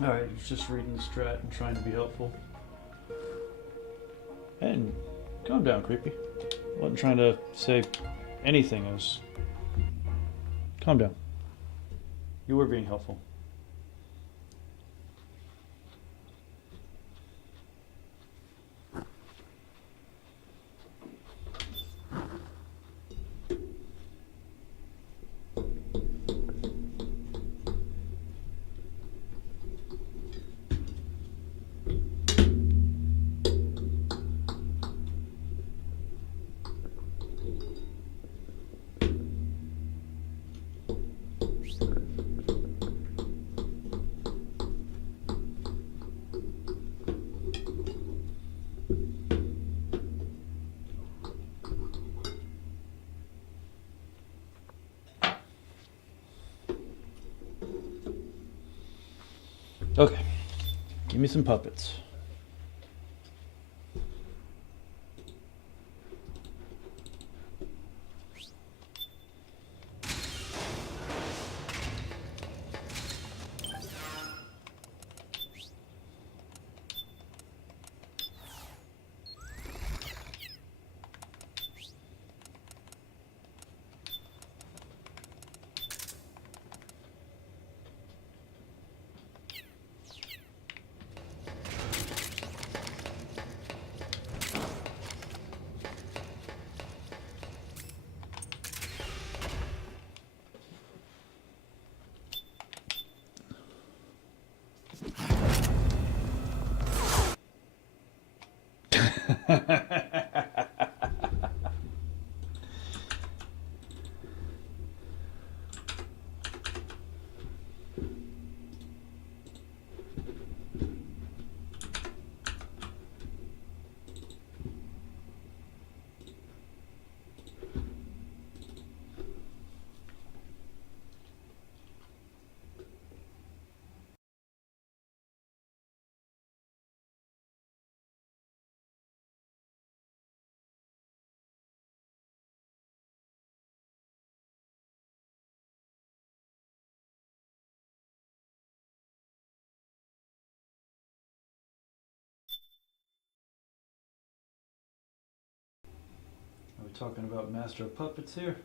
Alright, just reading the strat and trying to be helpful. And calm down, creepy. I wasn't trying to say anything. I was... Calm down. You were being helpful. Okay, give me some puppets. Are we talking about Master of Puppets here?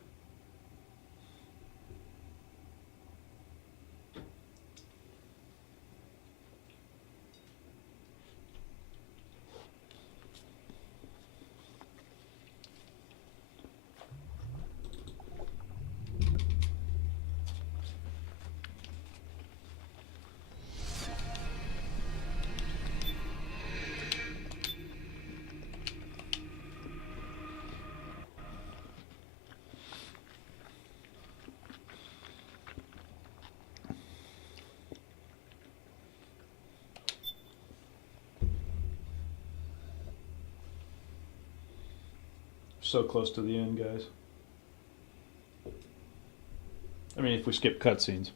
So close to the end, guys. I mean, if we skip cutscenes.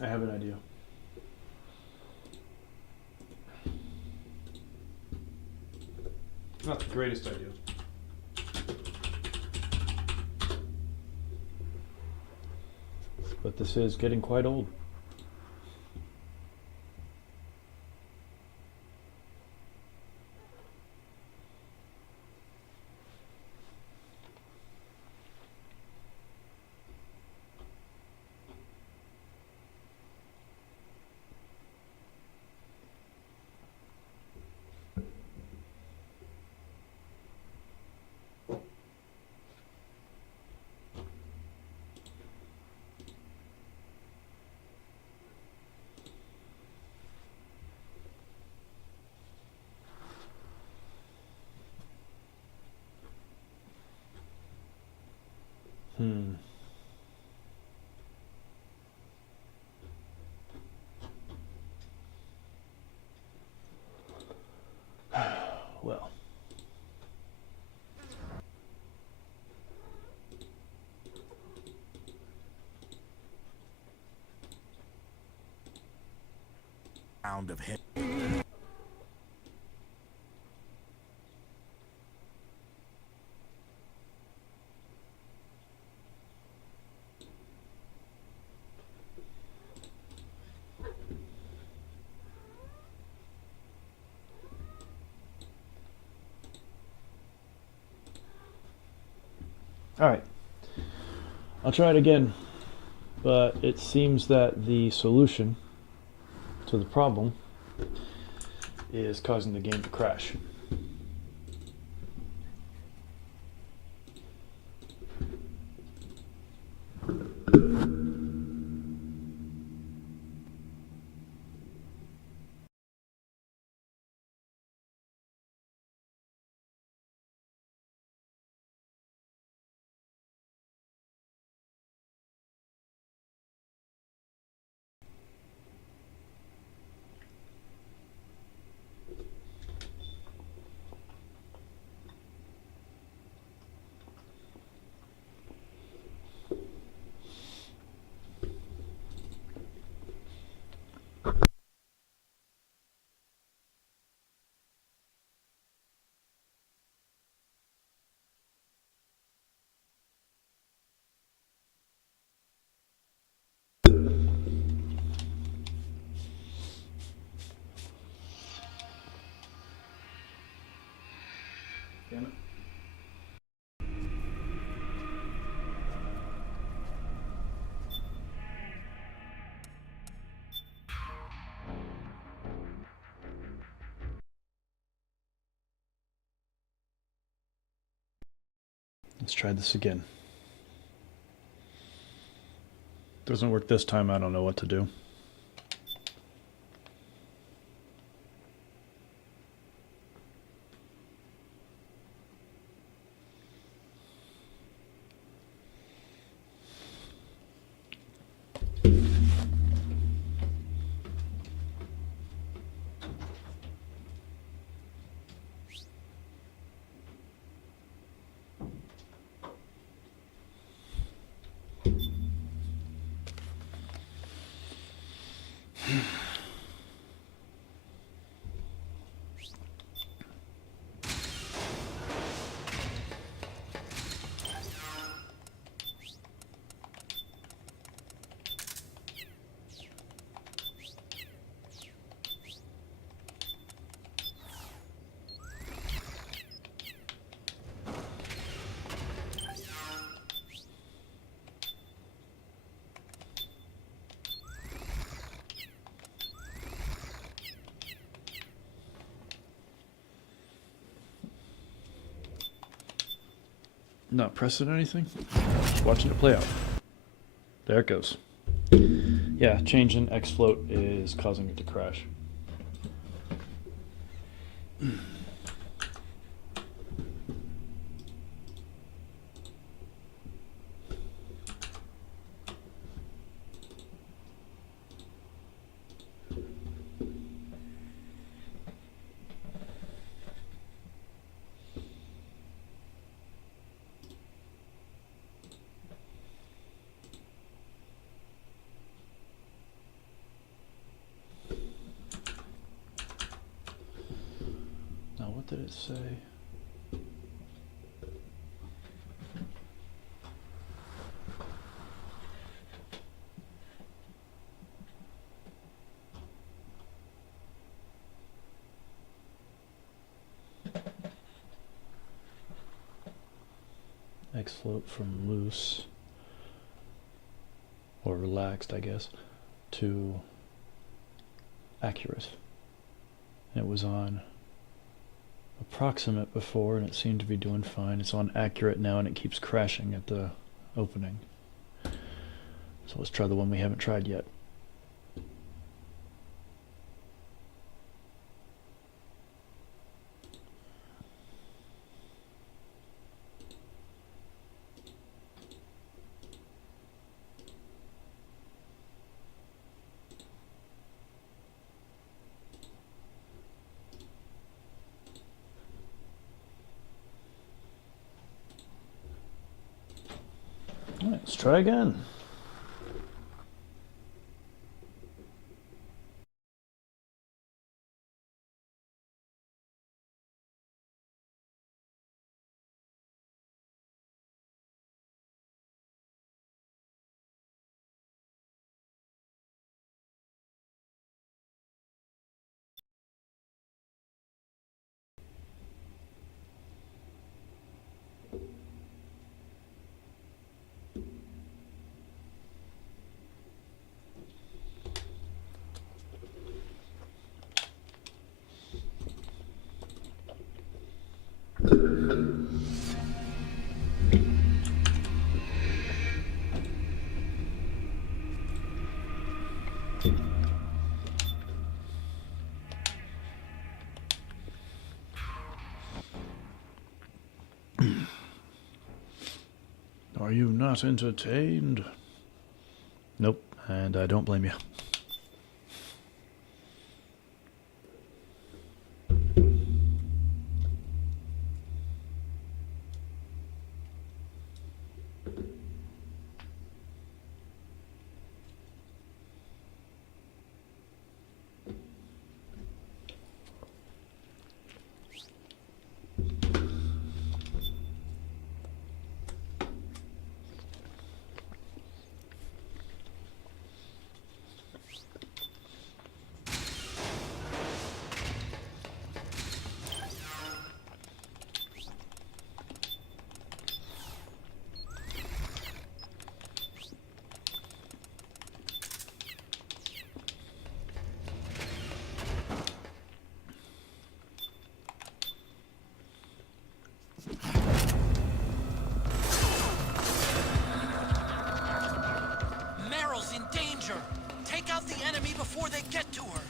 I have an idea. Not the greatest idea. But this is getting quite old. Well. Round of him. Alright. I'll try it again. But it seems that the solution to the problem is causing the game to crash. Let's try this again. Doesn't work this time, I don't know what to do. Not pressing anything. Just watching it play out. There it goes. Yeah, change in X float is causing it to crash. What did it say? X float from loose or relaxed, I guess, to accurate. It was on approximate before and it seemed to be doing fine. It's on accurate now and it keeps crashing at the opening. So let's try the one we haven't tried yet. Let's try again. Are you not entertained? Nope, and I don't blame you. danger. Take out the enemy before they get to her.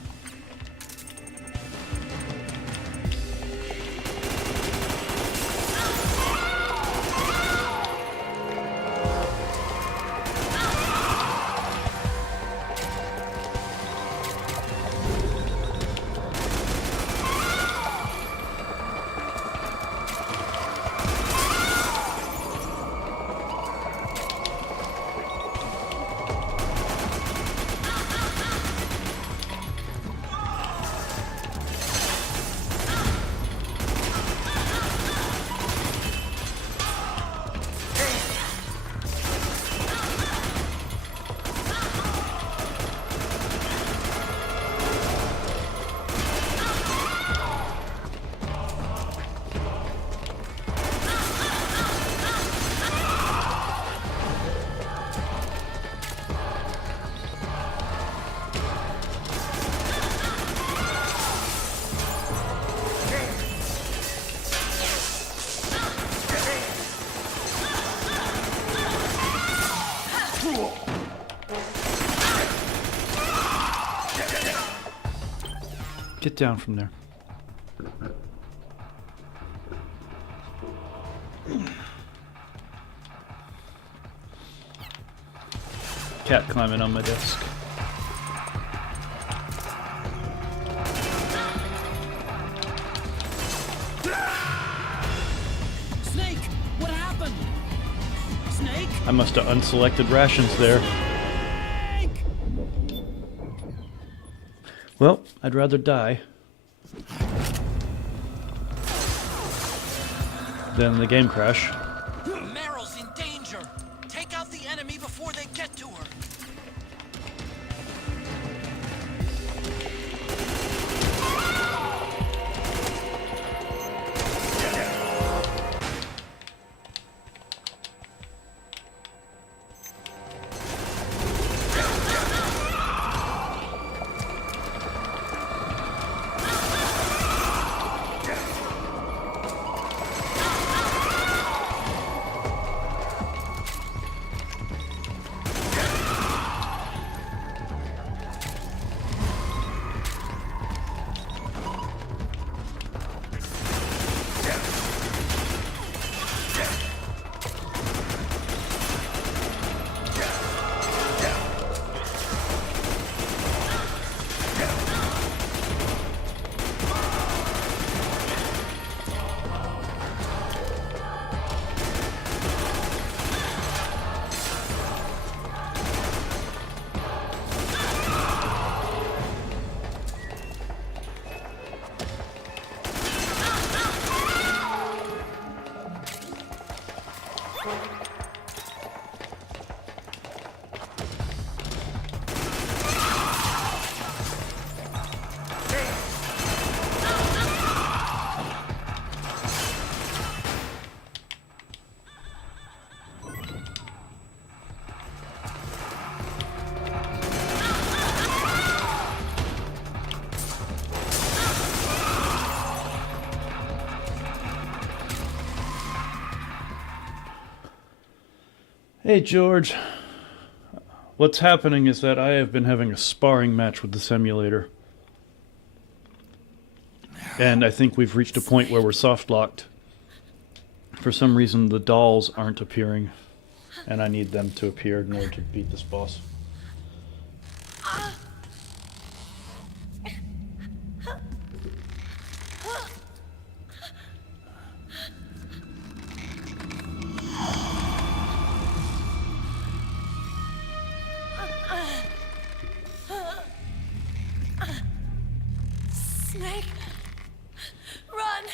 Get down from there. Cat climbing on my desk. Snake, what happened? Snake? I must have unselected rations there. Well, I'd rather die than the game crash. Meryl's in danger. Take out the enemy before they get to her. Hey, George. What's happening is that I have been having a sparring match with the simulator. And I think we've reached a point where we're soft-locked. For some reason, the dolls aren't appearing. And I need them to appear in order to beat this boss. Snake! Run!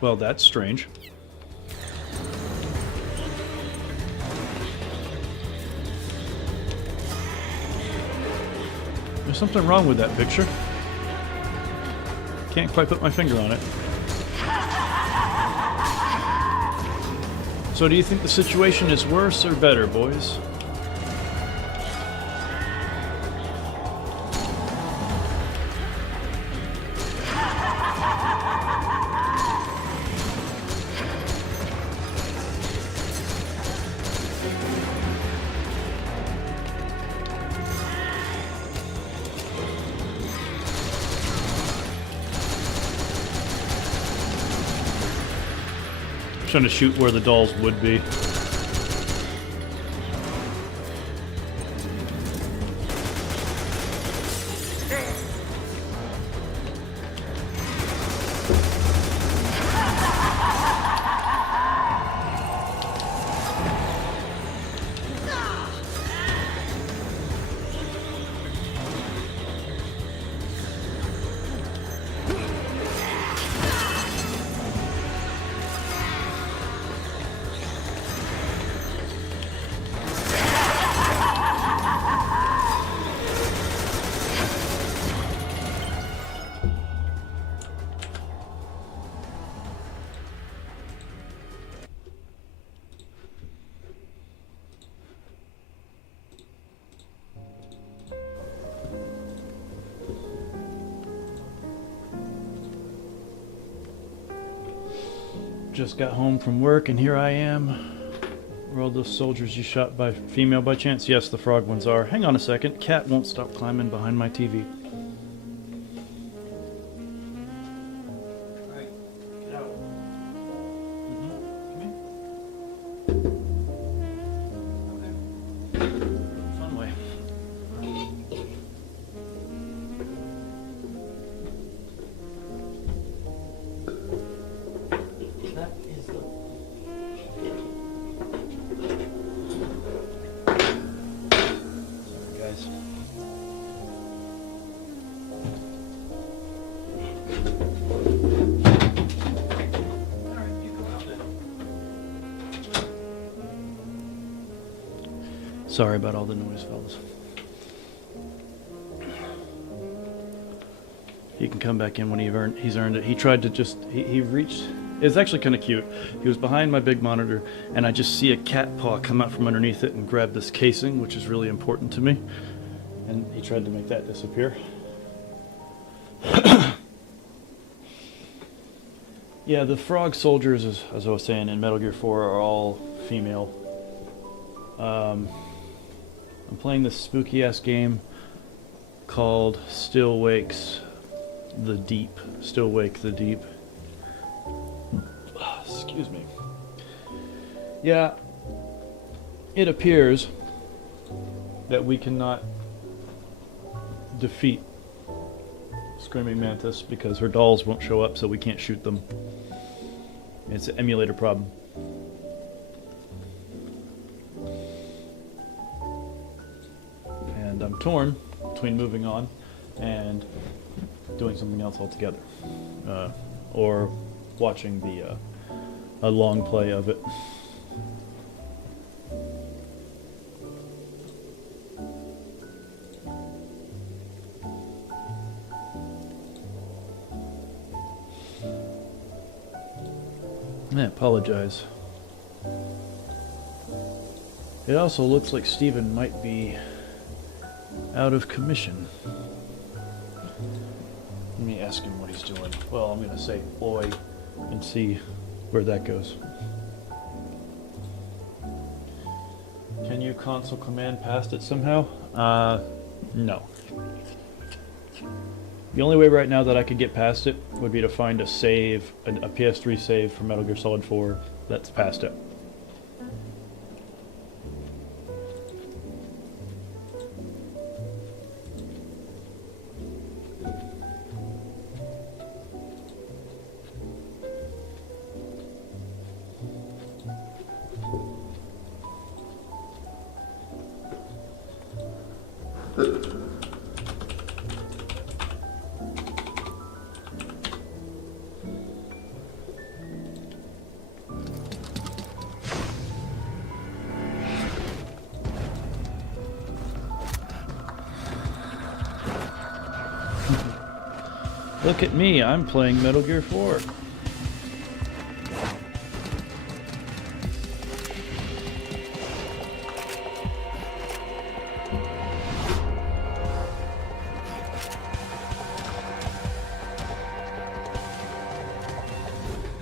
Well, that's strange. There's something wrong with that picture. can't quite put my finger on it. So do you think the situation is worse or better, boys? Trying to shoot where the dolls would be. Just got home from work and here I am. Were all those soldiers you shot by female by chance? Yes, the frog ones are. Hang on a second. Cat won't stop climbing behind my TV. Alright, get out. Come here. Okay. Fun way. That is the... Sorry, guys. Alright, you go out then. Sorry about all the noise, fellas. He can come back in when he's earned it. He tried to just... He reached... It's actually kind of cute. He was behind my big monitor, and I just see a cat paw come out from underneath it and grab this casing, which is really important to me. And he tried to make that disappear. Yeah, the frog soldiers, as I was saying, in Metal Gear 4 are all female. I'm playing this spooky-ass game called Still Wake the Deep. Excuse me. Yeah, it appears that we cannot defeat Screaming Mantis because her dolls won't show up, so we can't shoot them. It's an emulator problem. And I'm torn between moving on and doing something else altogether. Or watching a long play of it. I apologize. It also looks like Steven might be out of commission. Let me ask him what he's doing. Well, I'm gonna say boy and see where that goes. Can you console command past it somehow? No. The only way right now that I could get past it would be to find a save, a PS3 save for Metal Gear Solid 4 that's past it. Look at me, I'm playing Metal Gear 4.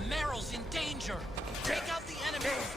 Meryl's in danger! Take out the enemies!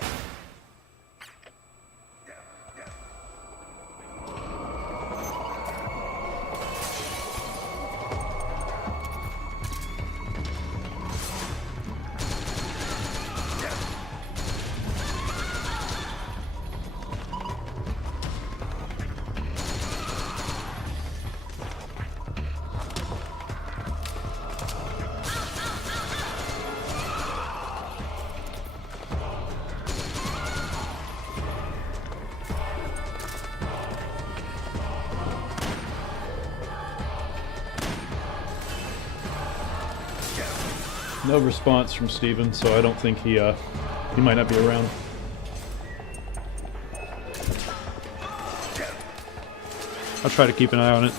No response from Steven, so I don't think he might not be around. I'll try to keep an eye on it.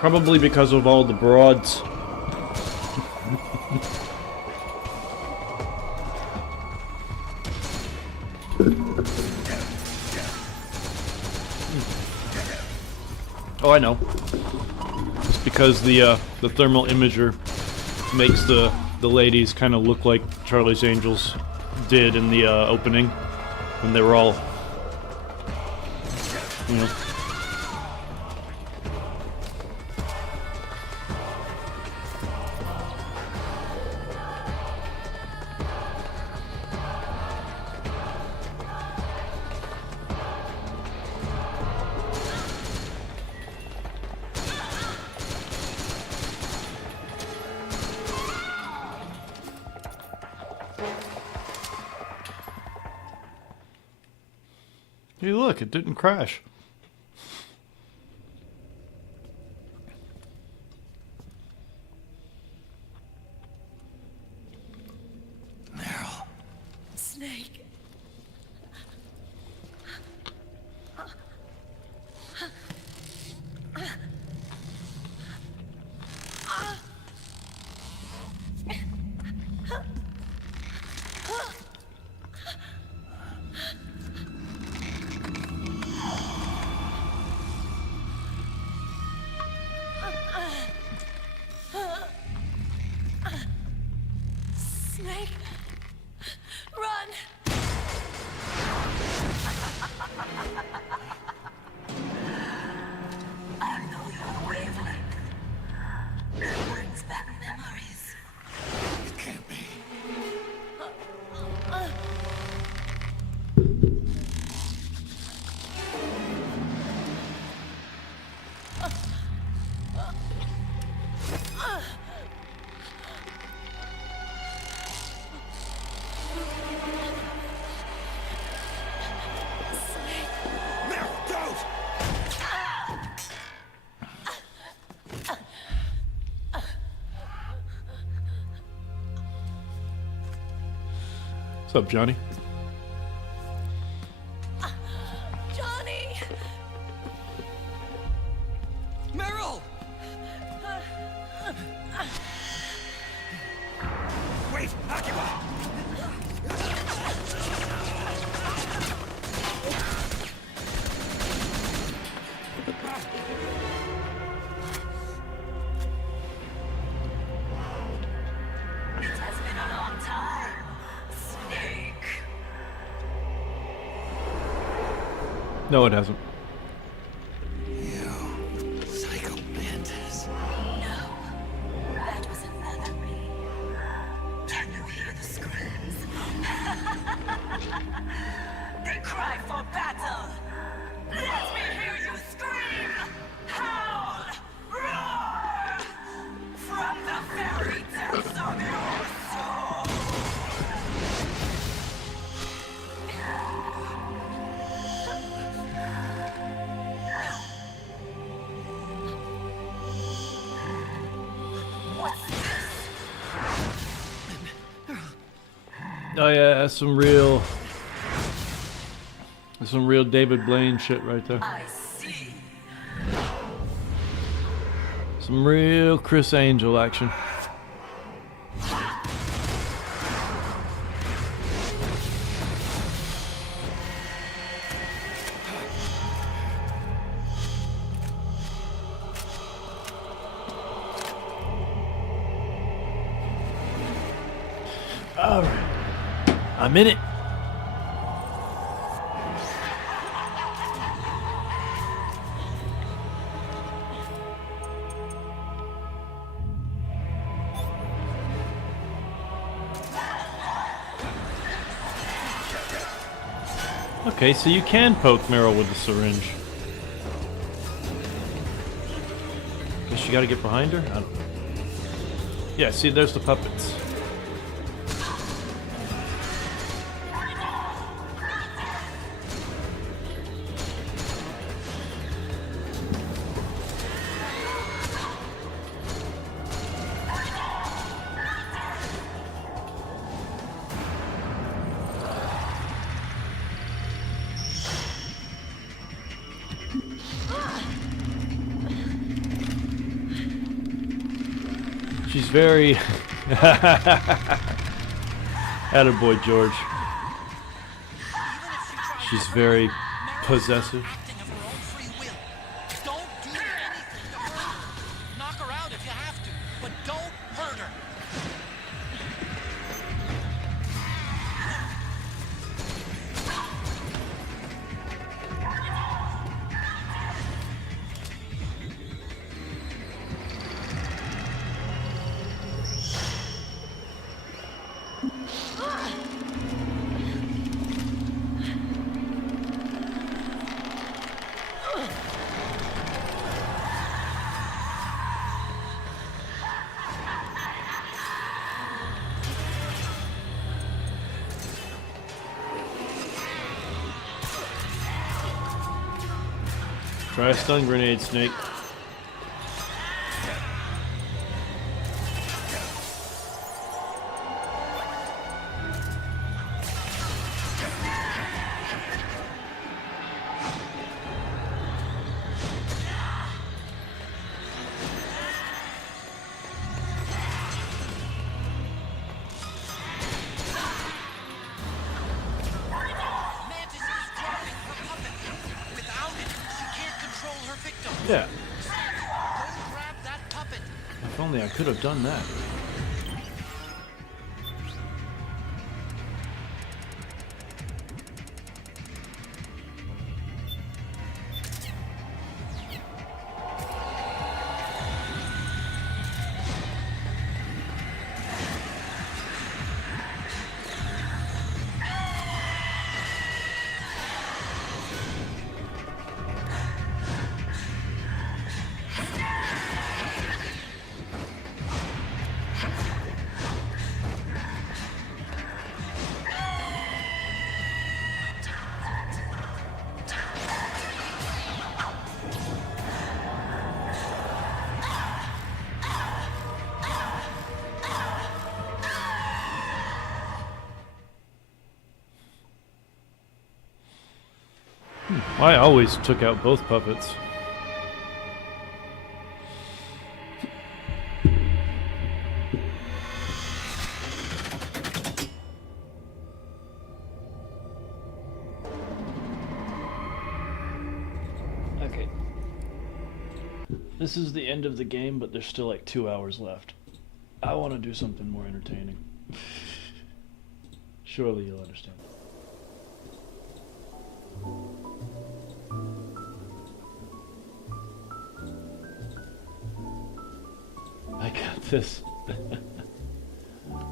Probably because of all the broads. Oh, I know. It's because the thermal imager makes the ladies kind of look like Charlie's Angels did in the opening when they were all, you know. Hey, look, it didn't crash. Meryl. Snake. Snake, run! I know your wavelength. It brings back memories. It can't be. What's up, Johnny? No, it hasn't. You psycho mantis. No, that was another me. Can you hear the screams? They cry for battle. Let me hear you scream! Howl! Roar! From the very depths of your soul! What's this? Oh yeah, that's some real David Blaine shit right there. I see. Some real Chris Angel action. All right, I'm in it. Okay, so you can poke Meryl with the syringe. Guess you gotta get behind her? I don't know. Yeah, see, there's the puppets. She's very... Attaboy, George. She's very possessive. Don't do anything to hurt her. Knock her out if you have to, but don't hurt her. Try a stun grenade, Snake. Yeah. If only I could have done that. I always took out both puppets. Okay. This is the end of the game, but there's still like 2 hours left. I want to do something more entertaining. Surely you'll understand. This.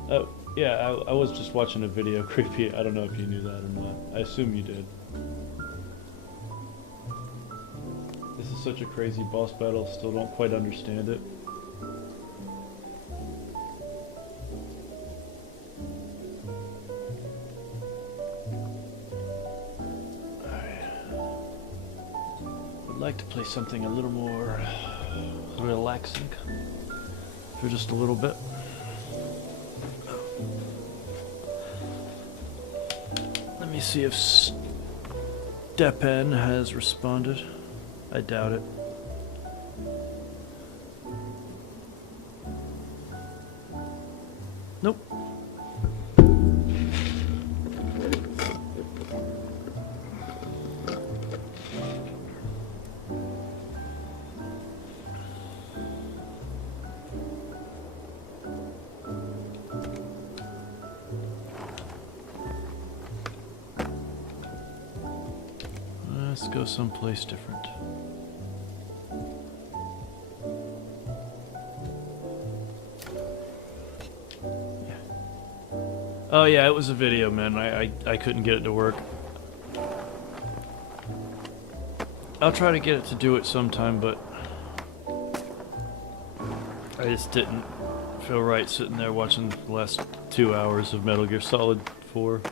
Oh, yeah, I was just watching a video. Creepy. I don't know if you knew that or not. I assume you did. This is such a crazy boss battle. Still don't quite understand it. I'd like to play something a little more relaxing for just a little bit. Let me see if Stepen has responded. I doubt it. Nope. Let's go someplace different. Yeah. Oh yeah, it was a video, man. I couldn't get it to work. I'll try to get it to do it sometime, but I just didn't feel right sitting there watching the last 2 hours of Metal Gear Solid 4.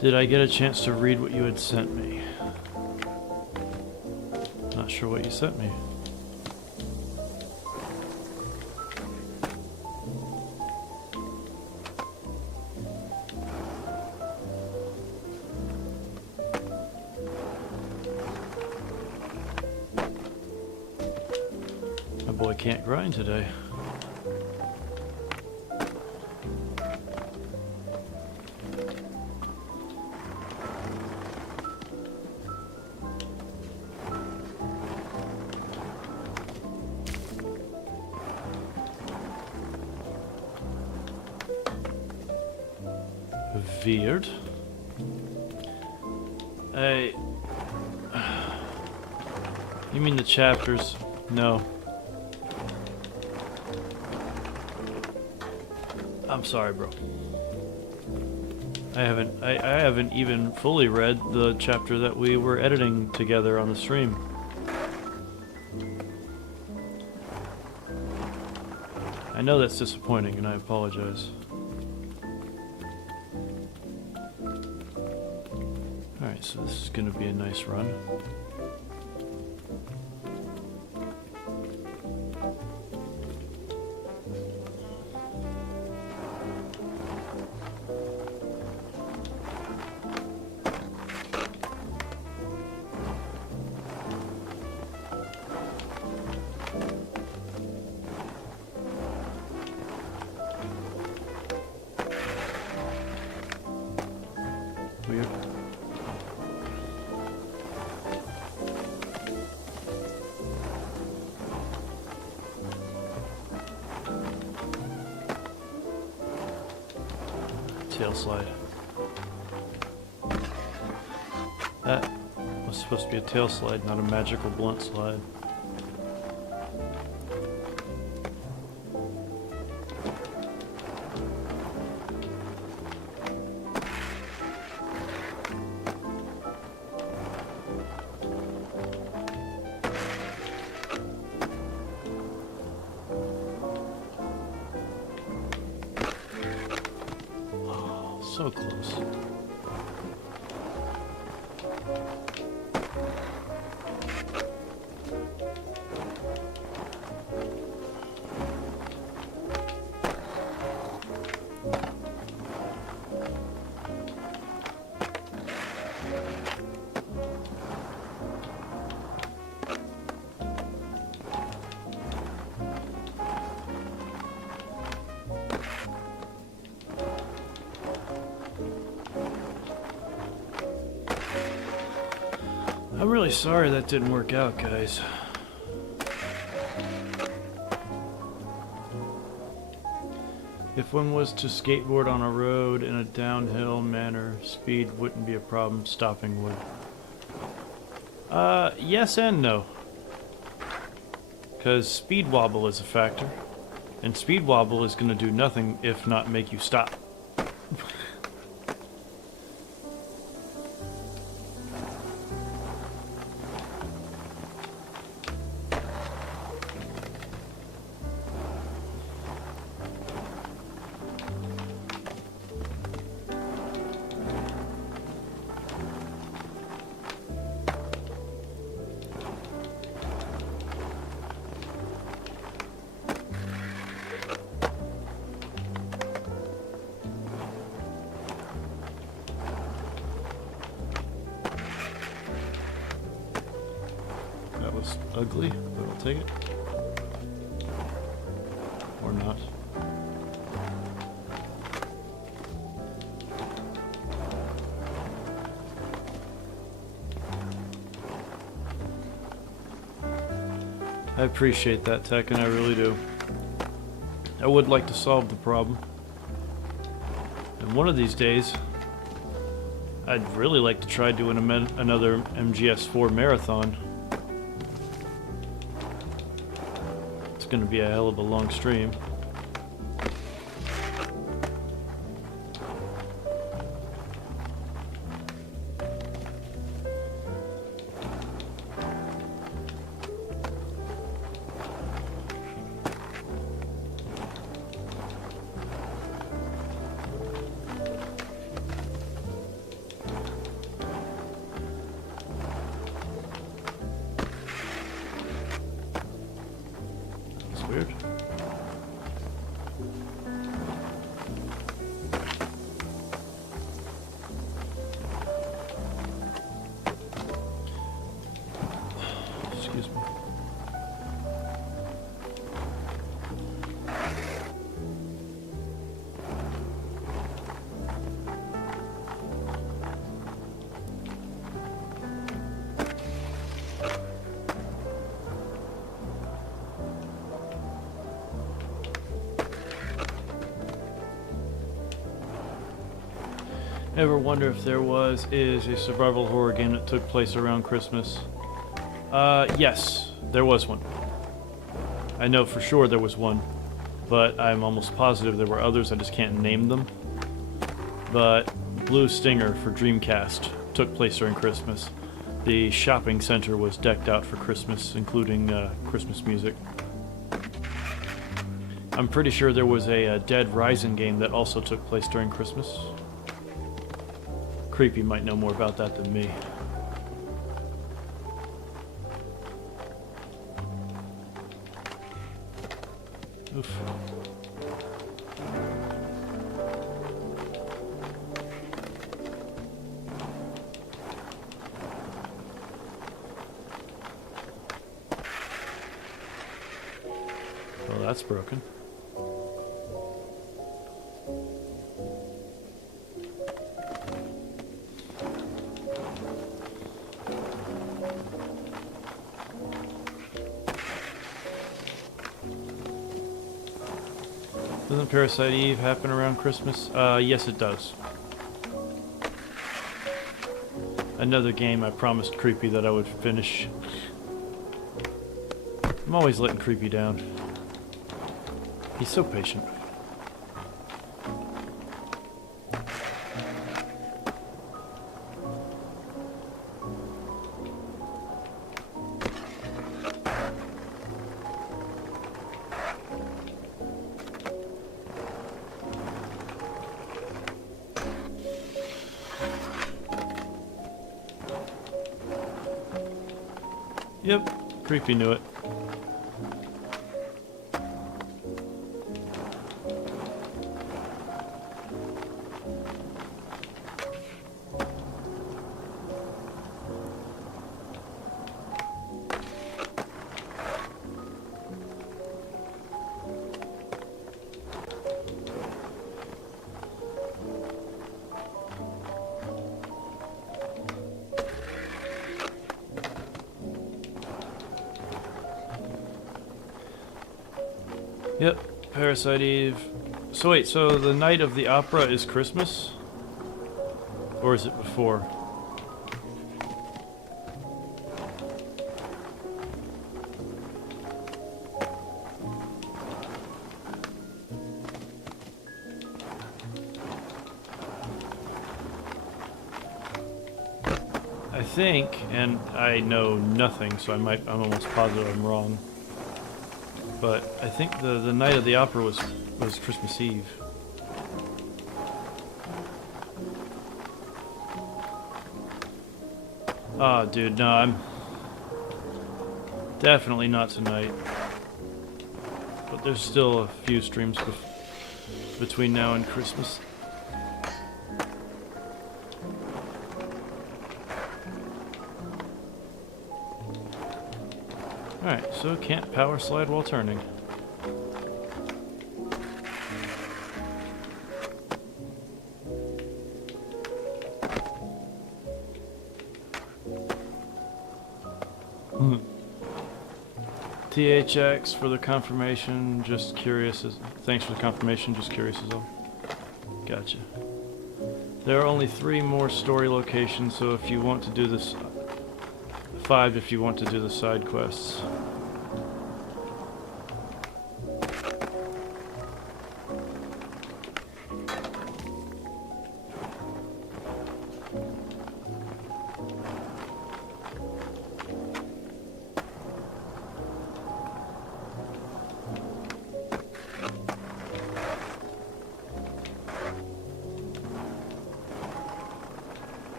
Did I get a chance to read what you had sent me? Not sure what you sent me. My boy can't grind today. Weird. You mean the chapters? No. I'm sorry, bro. I haven't even fully read the chapter that we were editing together on the stream. I know that's disappointing, and I apologize. Alright, so this is going to be a nice run. Weird. Tail slide. That was supposed to be a tail slide, not a magical blunt slide. So close. really sorry that didn't work out, guys. If one was to skateboard on a road in a downhill manner, speed wouldn't be a problem, stopping would. Yes and no. Because speed wobble is a factor. And speed wobble is going to do nothing if not make you stop. Ugly, but I'll take it. Or not. I appreciate that, Tekken, I really do. I would like to solve the problem. And one of these days, I'd really like to try doing another MGS4 marathon. It's going to be a hell of a long stream. Weird. Excuse me. Ever wonder if there is a survival horror game that took place around Christmas? Yes, there was one. I know for sure there was one, but I'm almost positive there were others, I just can't name them. But Blue Stinger for Dreamcast took place during Christmas. The shopping center was decked out for Christmas, including Christmas music. I'm pretty sure there was a Dead Rising game that also took place during Christmas. Creepy might know more about that than me. Oof. Well, that's broken. Doesn't Parasite Eve happen around Christmas? Yes it does. Another game I promised Creepy that I would finish. I'm always letting Creepy down. He's so patient. Yep, Creepy knew it. Yep, Parasite Eve. So wait, so the night of the opera is Christmas? Or is it before? I think, and I know nothing, so I'm almost positive I'm wrong. But I think the night of the opera was Christmas Eve. Ah, dude, no, I'm definitely not tonight. But there's still a few streams between now and Christmas. Alright, so can't power slide while turning. THX for the confirmation, just curious as... Thanks for the confirmation, just curious as all. Gotcha. There are only 3 more story locations, so if you want to do this... 5 if you want to do the side quests.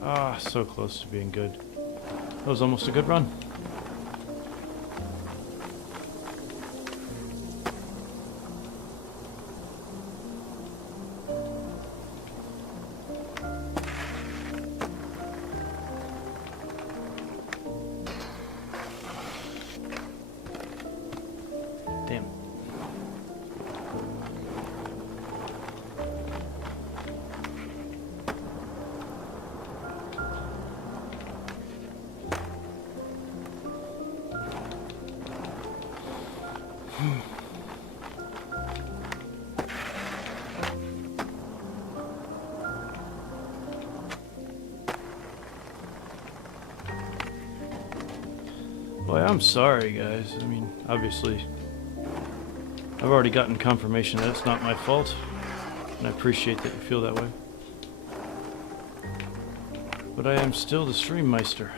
Ah, so close to being good. That was almost a good run. Damn. Boy, I'm sorry, guys. I mean, obviously, I've already gotten confirmation that it's not my fault, and I appreciate that you feel that way. But I am still the Stream Meister.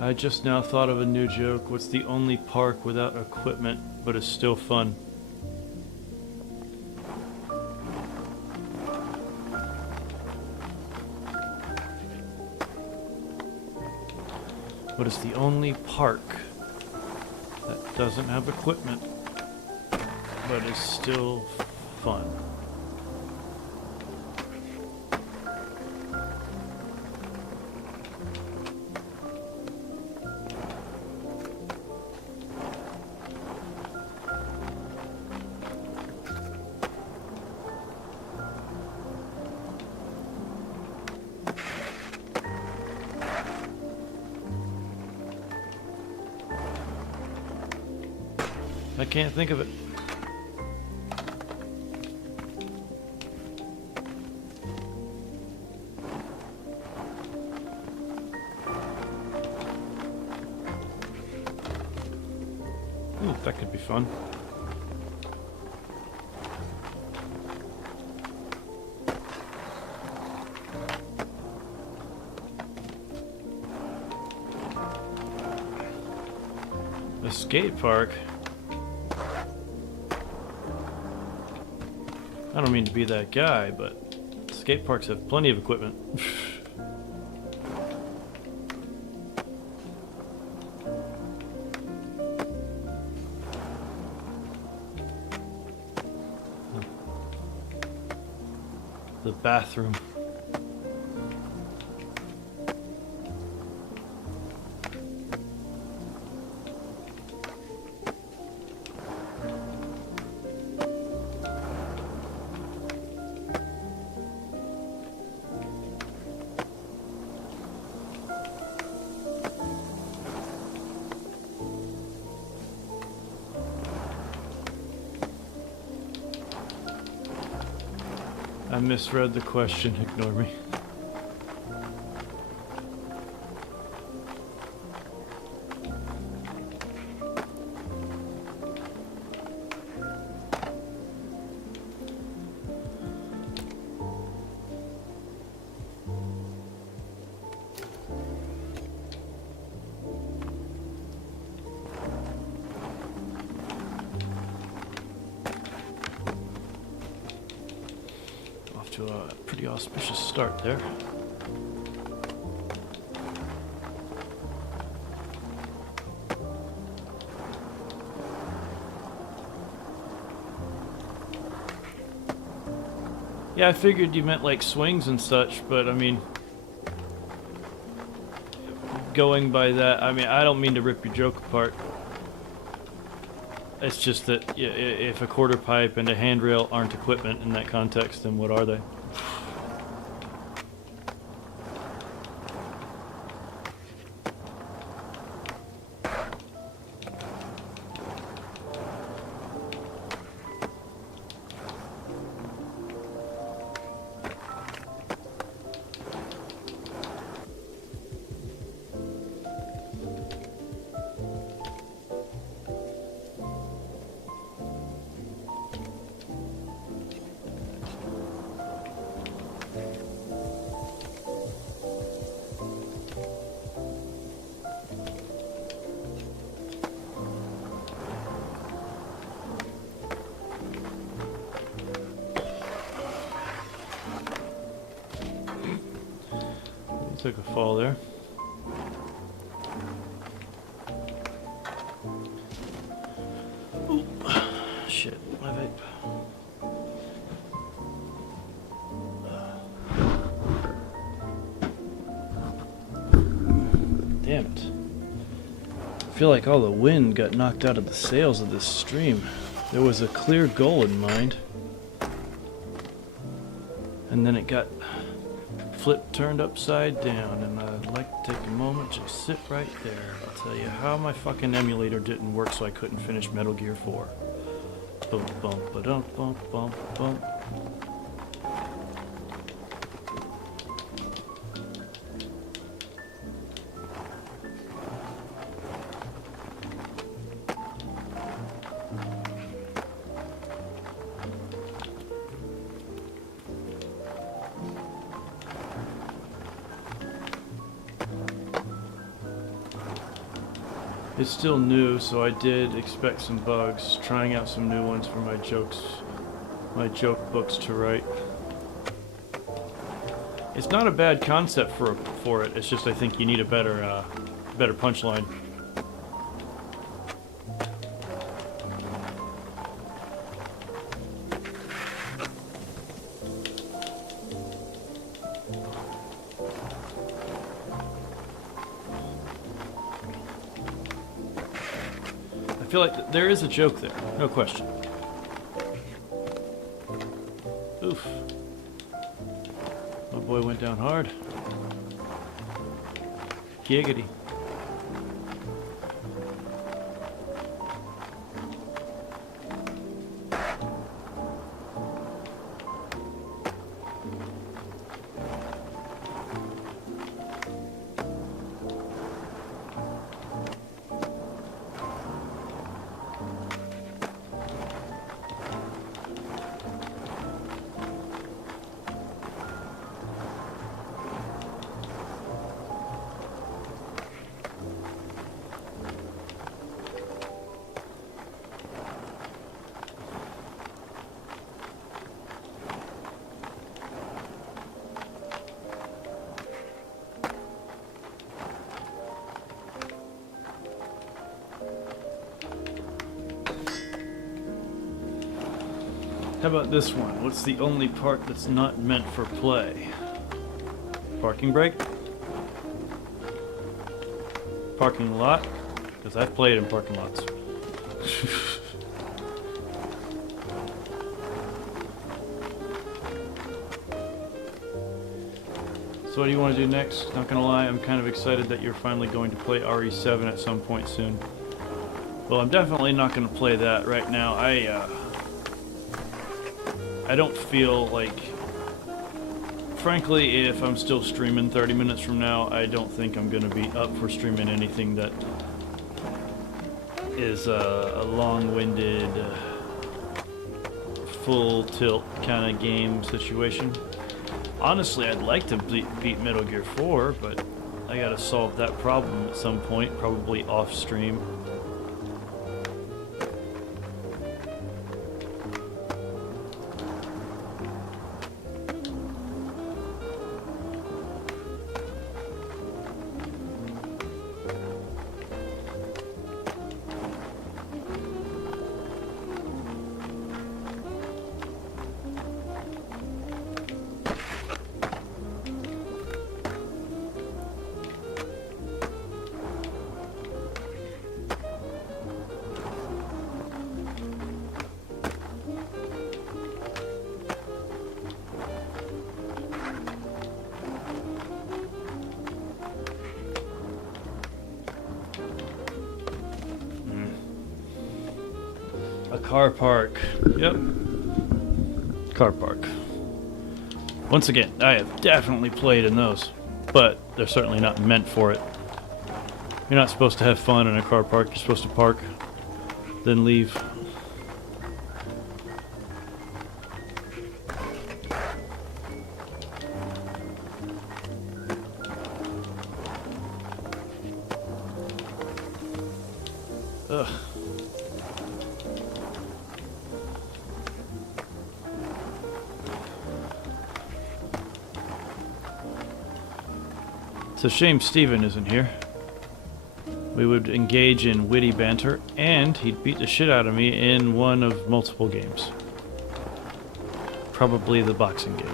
I just now thought of a new joke. What's the only park without equipment, but is still fun? What is the only park that doesn't have equipment, but is still fun? I can't think of it. Ooh, that could be fun. A skate park? I don't mean to be that guy, but skate parks have plenty of equipment. The bathroom. I misread the question, ignore me. To a pretty auspicious start there. Yeah, I figured you meant like swings and such, but I mean, going by that, I mean, I don't mean to rip your joke apart. It's just that if a quarter pipe and a handrail aren't equipment in that context, then what are they? Took a fall there. Ooh. Shit, my vape. Damn it. I feel like all the wind got knocked out of the sails of this stream. There was a clear goal in mind. And then it got turned upside down, and I'd like to take a moment to sit right there. I'll tell you how my fucking emulator didn't work, so I couldn't finish Metal Gear 4. Bump, bump, ba-dump, bump, bump, bump. It's still new, so I did expect some bugs, trying out some new ones for my joke books to write. It's not a bad concept for it. It's just I think you need a better punchline. I feel like there is a joke there, no question. Oof. My boy went down hard. Giggity. How about this one? What's the only part that's not meant for play? Parking brake? Parking lot? Because I've played in parking lots. So what do you want to do next? Not gonna lie, I'm kind of excited that you're finally going to play RE7 at some point soon. Well, I'm definitely not gonna play that right now. I don't feel like... Frankly, if I'm still streaming 30 minutes from now, I don't think I'm gonna be up for streaming anything that is a long-winded, full tilt kind of game situation. Honestly, I'd like to beat Metal Gear 4, but I gotta solve that problem at some point, probably off stream. A car park. Yep. Car park. Once again, I have definitely played in those, but they're certainly not meant for it. You're not supposed to have fun in a car park. You're supposed to park, then leave. Ugh. It's a shame Steven isn't here. We would engage in witty banter, and he'd beat the shit out of me in one of multiple games. Probably the boxing game.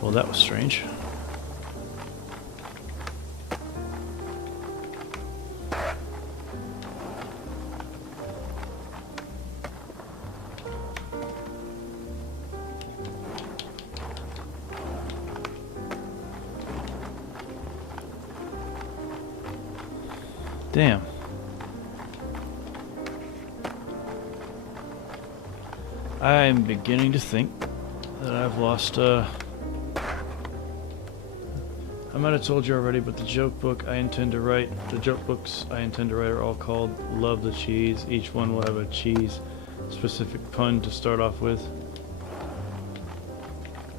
Well, that was strange. Damn. I'm beginning to think that I've lost, I might have told you already, but the joke books I intend to write are all called Love the Cheese. Each one will have a cheese specific pun to start off with.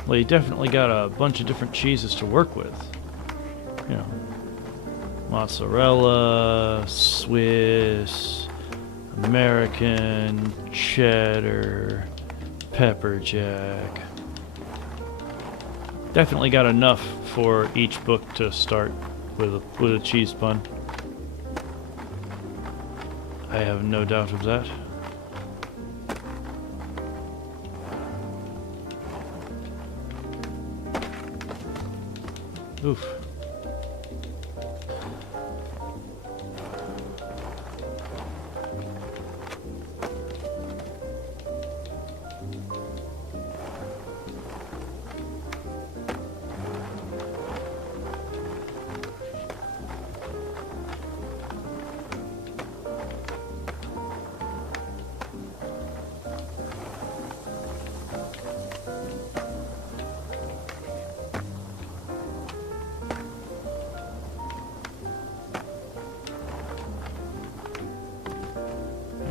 Well, you definitely got a bunch of different cheeses to work with. You know, mozzarella, Swiss, American, cheddar, pepper jack. Definitely got enough for each book to start with a cheese pun. I have no doubt of that. Oof.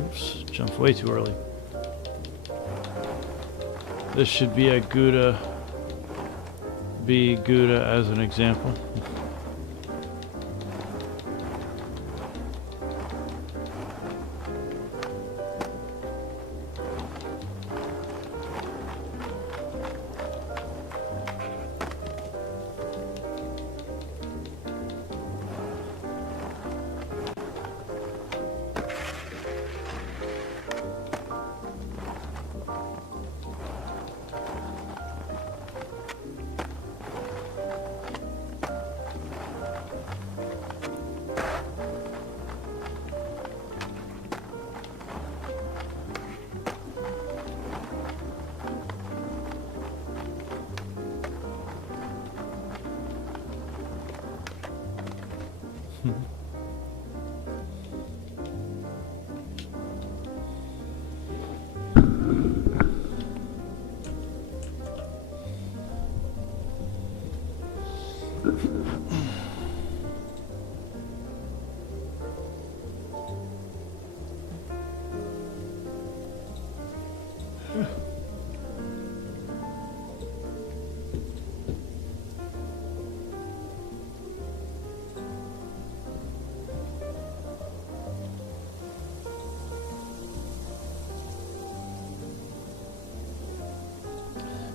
Oops, jumped way too early. This should be a Gouda. Be Gouda as an example.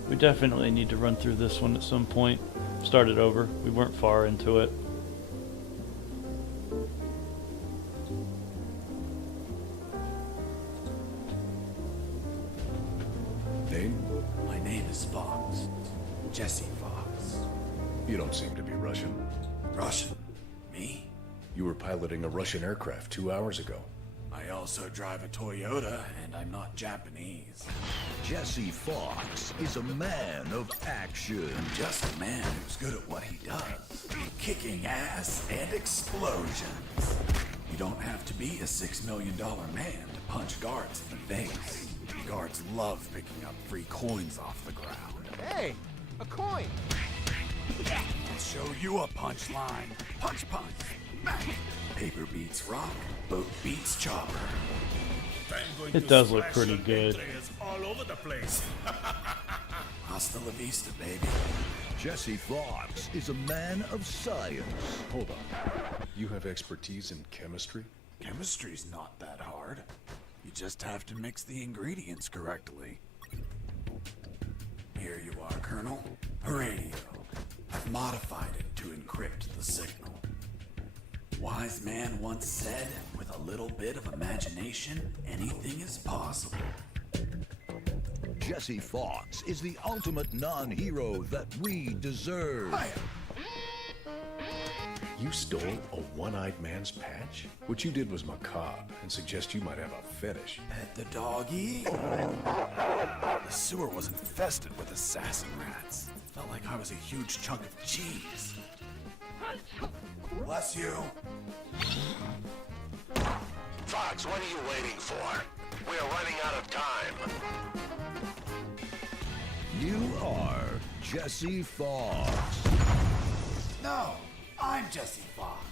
We definitely need to run through this one at some point. Start it over. We weren't far into it. Name? My name is Fox. Jesse Fox. You don't seem to be Russian. Russian? Me? You were piloting a Russian aircraft 2 hours ago. I also drive a Toyota, and I'm not Japanese. Jesse Fox is a man of action. I'm just a man who's good at what he does. Kicking ass and explosions. You don't have to be a $6 million man to punch guards in the face. Guards love picking up free coins off the ground. Hey, a coin! I'll show you a punchline. Punch, punch. Bang. Paper beats rock, boat beats chopper. It does look pretty good. All over the place. Hasta la vista, baby. Jesse Fox is a man of science. Hold on. You have expertise in chemistry? Chemistry's not that hard. You just have to mix the ingredients correctly. Here you are, Colonel. A radio. I've modified it to encrypt the signal. Wise man once said, with a little bit of imagination, anything is possible. Jesse Fox is the ultimate non-hero that we deserve. You stole a one-eyed man's patch? What you did was macabre and suggest you might have a fetish. Pet the doggy? The sewer was infested with assassin rats. Felt like I was a huge chunk of cheese. Bless you. Fox, what are you waiting for? We are running out of time. You are Jesse Fox. No, I'm Jesse Fox.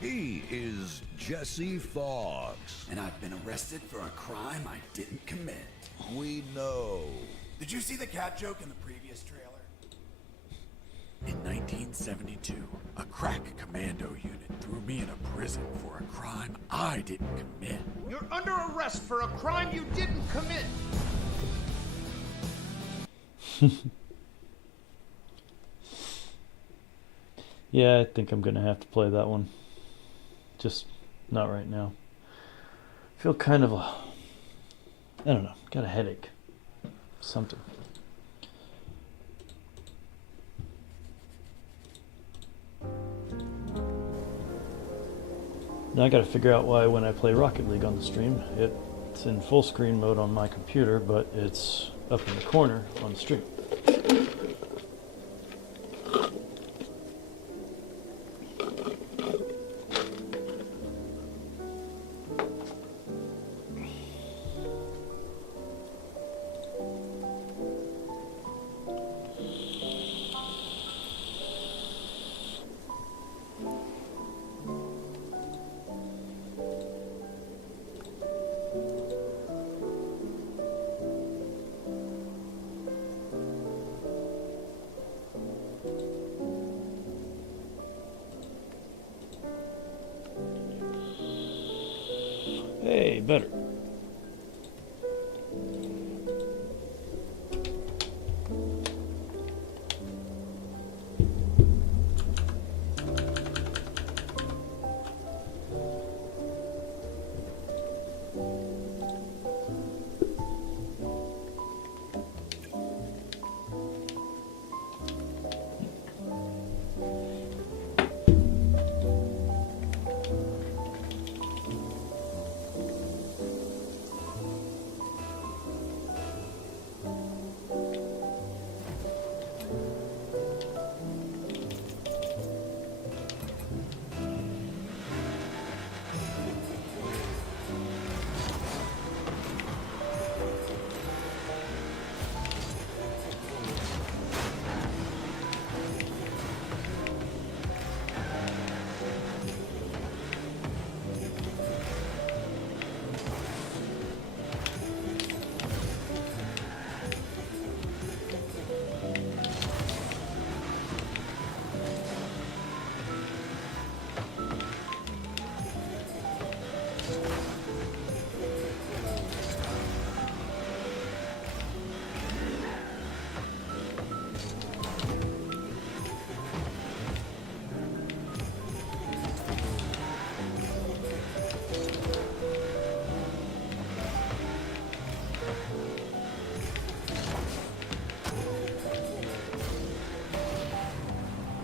He is Jesse Fox. And I've been arrested for a crime I didn't commit. We know. Did you see the cat joke in the previous trailer? In 1972, a crack commando unit threw me in a prison for a crime I didn't commit. You're under arrest for a crime you didn't commit. Yeah, I think I'm gonna have to play that one. Just not right now. feel kind of I don't know, got a headache. Something. Now I gotta figure out why when I play Rocket League on the stream, it's in full screen mode on my computer, but it's up in the corner on the stream. Hey, better.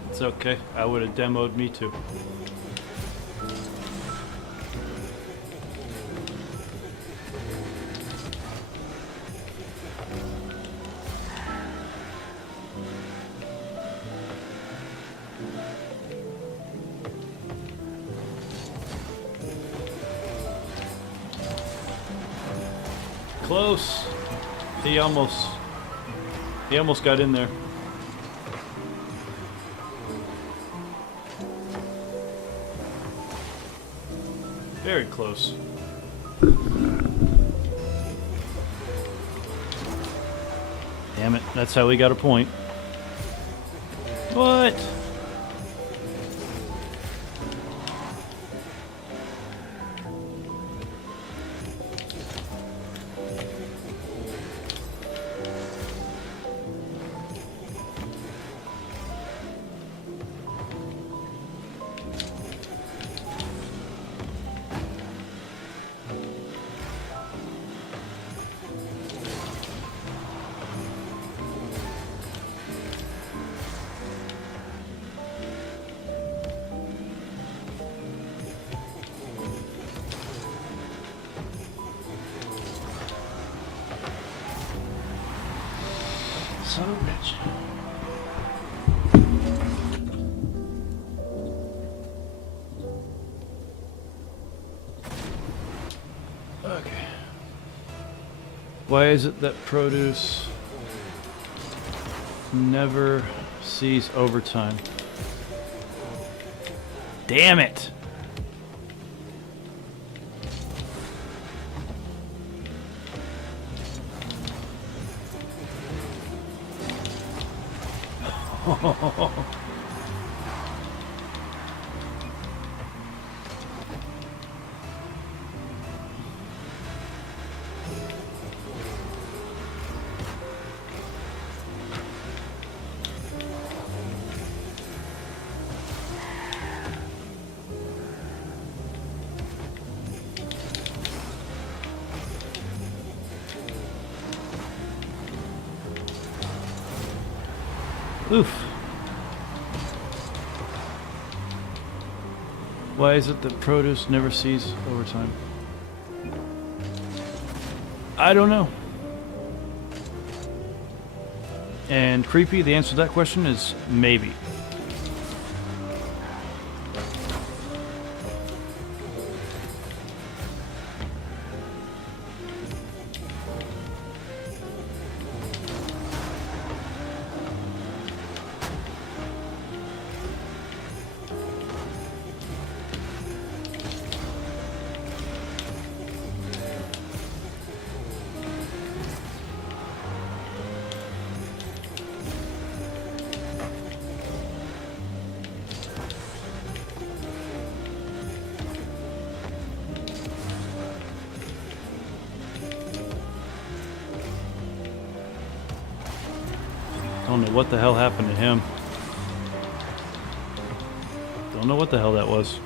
It's okay. I would have demoed me too. Close. He almost got in there. Very close. Damn it, that's how we got a point. What? Son of a bitch. Okay. Why is it that produce never sees overtime? Damn it! Oof. Why is it that produce never sees overtime? I don't know. And creepy, the answer to that question is maybe. Don't know what the hell happened to him. Don't know what the hell that was.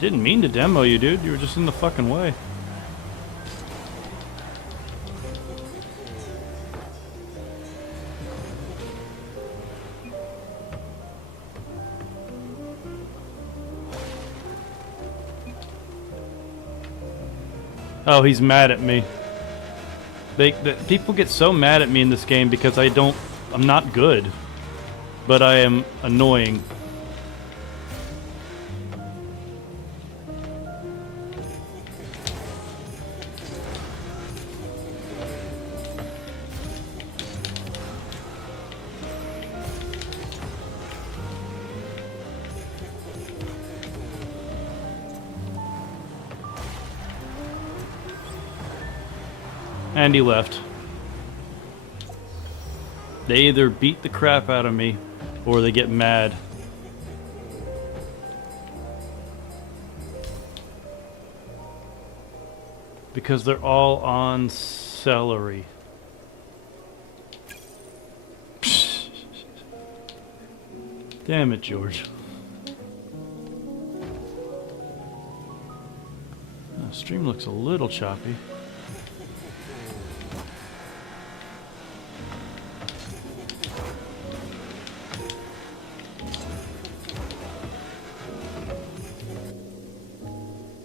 Didn't mean to demo you, dude. You were just in the fucking way. Oh, he's mad at me. People get so mad at me in this game because I'm not good. But I am annoying. And he left. They either beat the crap out of me or they get mad. Because they're all on celery. Damn it, George. The stream looks a little choppy.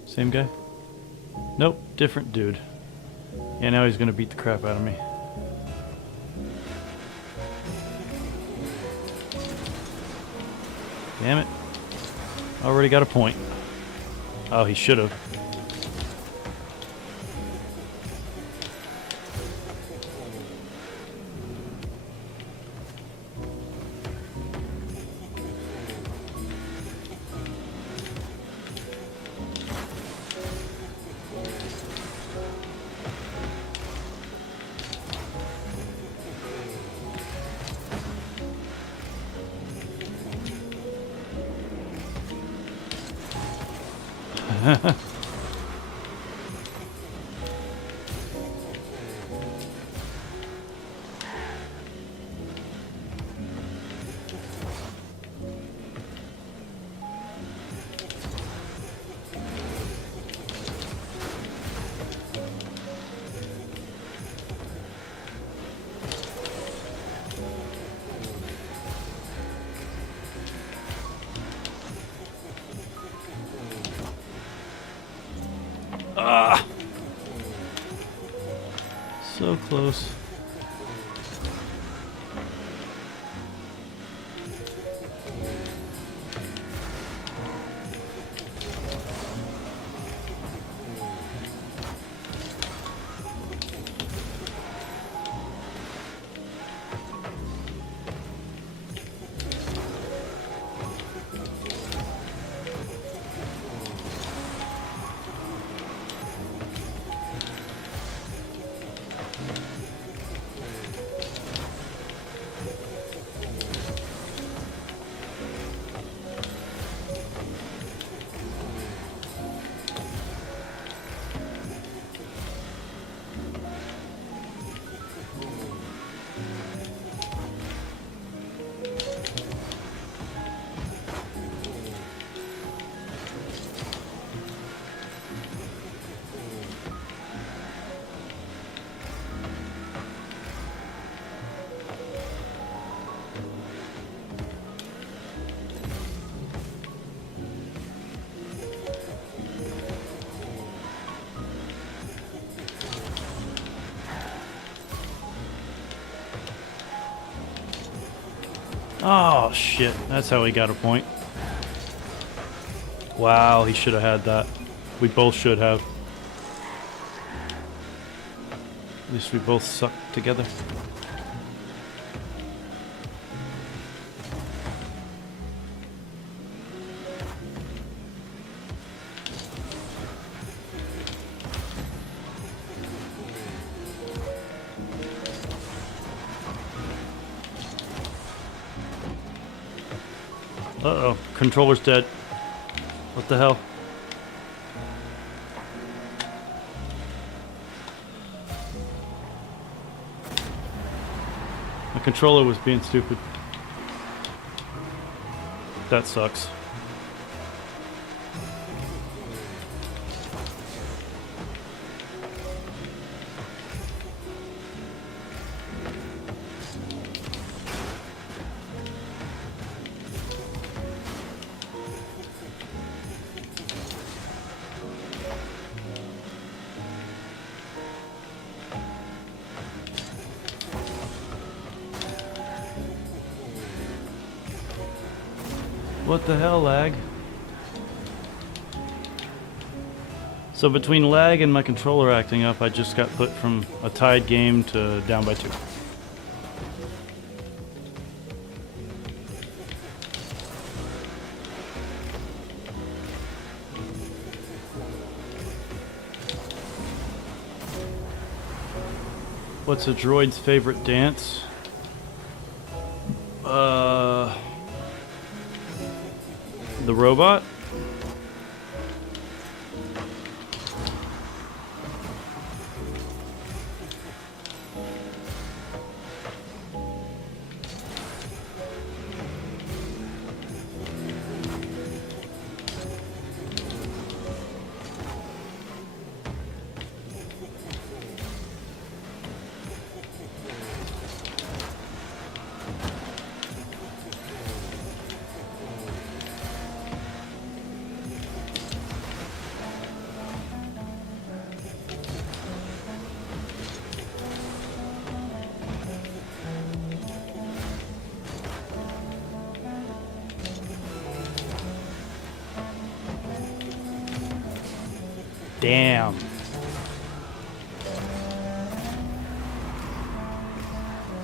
Same guy? Nope, different dude. Yeah, now he's gonna beat the crap out of me. Damn it. Already got a point. Oh, he should have. Ah! So close. Oh, shit. That's how he got a point. Wow, he should have had that. We both should have. At least we both sucked together. Uh-oh, controller's dead. What the hell? My controller was being stupid. That sucks. What the hell, lag? So between lag and my controller acting up, I just got put from a tied game to down by 2. What's a droid's favorite dance? The robot? Damn.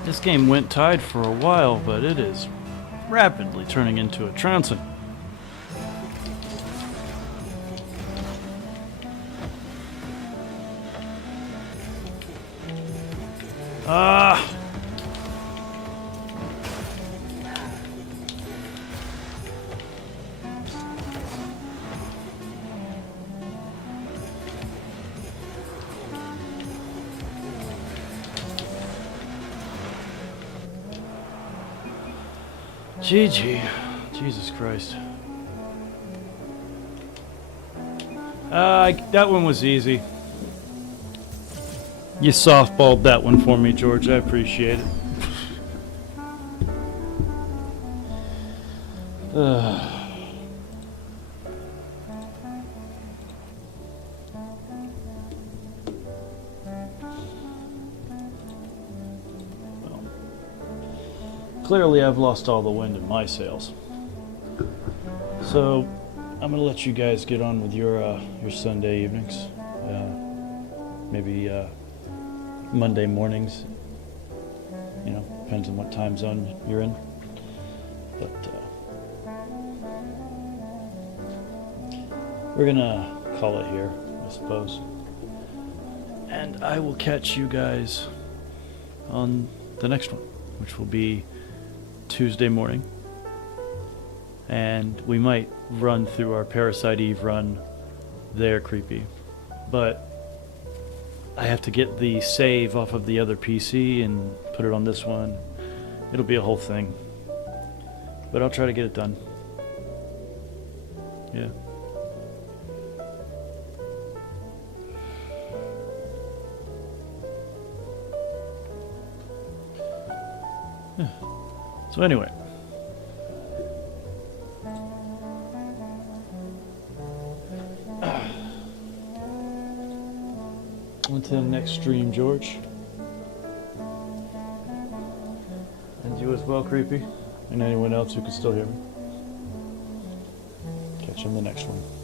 This game went tied for a while, but it is rapidly turning into a trouncing. Ah! GG. Jesus Christ. That one was easy. You softballed that one for me, George. I appreciate it. Clearly, I've lost all the wind in my sails. So, I'm gonna let you guys get on with your Sunday evenings. Maybe Monday mornings. You know, depends on what time zone you're in. But we're gonna call it here, I suppose. And I will catch you guys on the next one, which will be Tuesday morning, and we might run through our Parasite Eve run. They're creepy, but I have to get the save off of the other PC and put it on this one. It'll be a whole thing, but I'll try to get it done. Yeah. So anyway, on to the next stream, George. And you as well, Creepy. And anyone else who can still hear me. Catch you in the next one.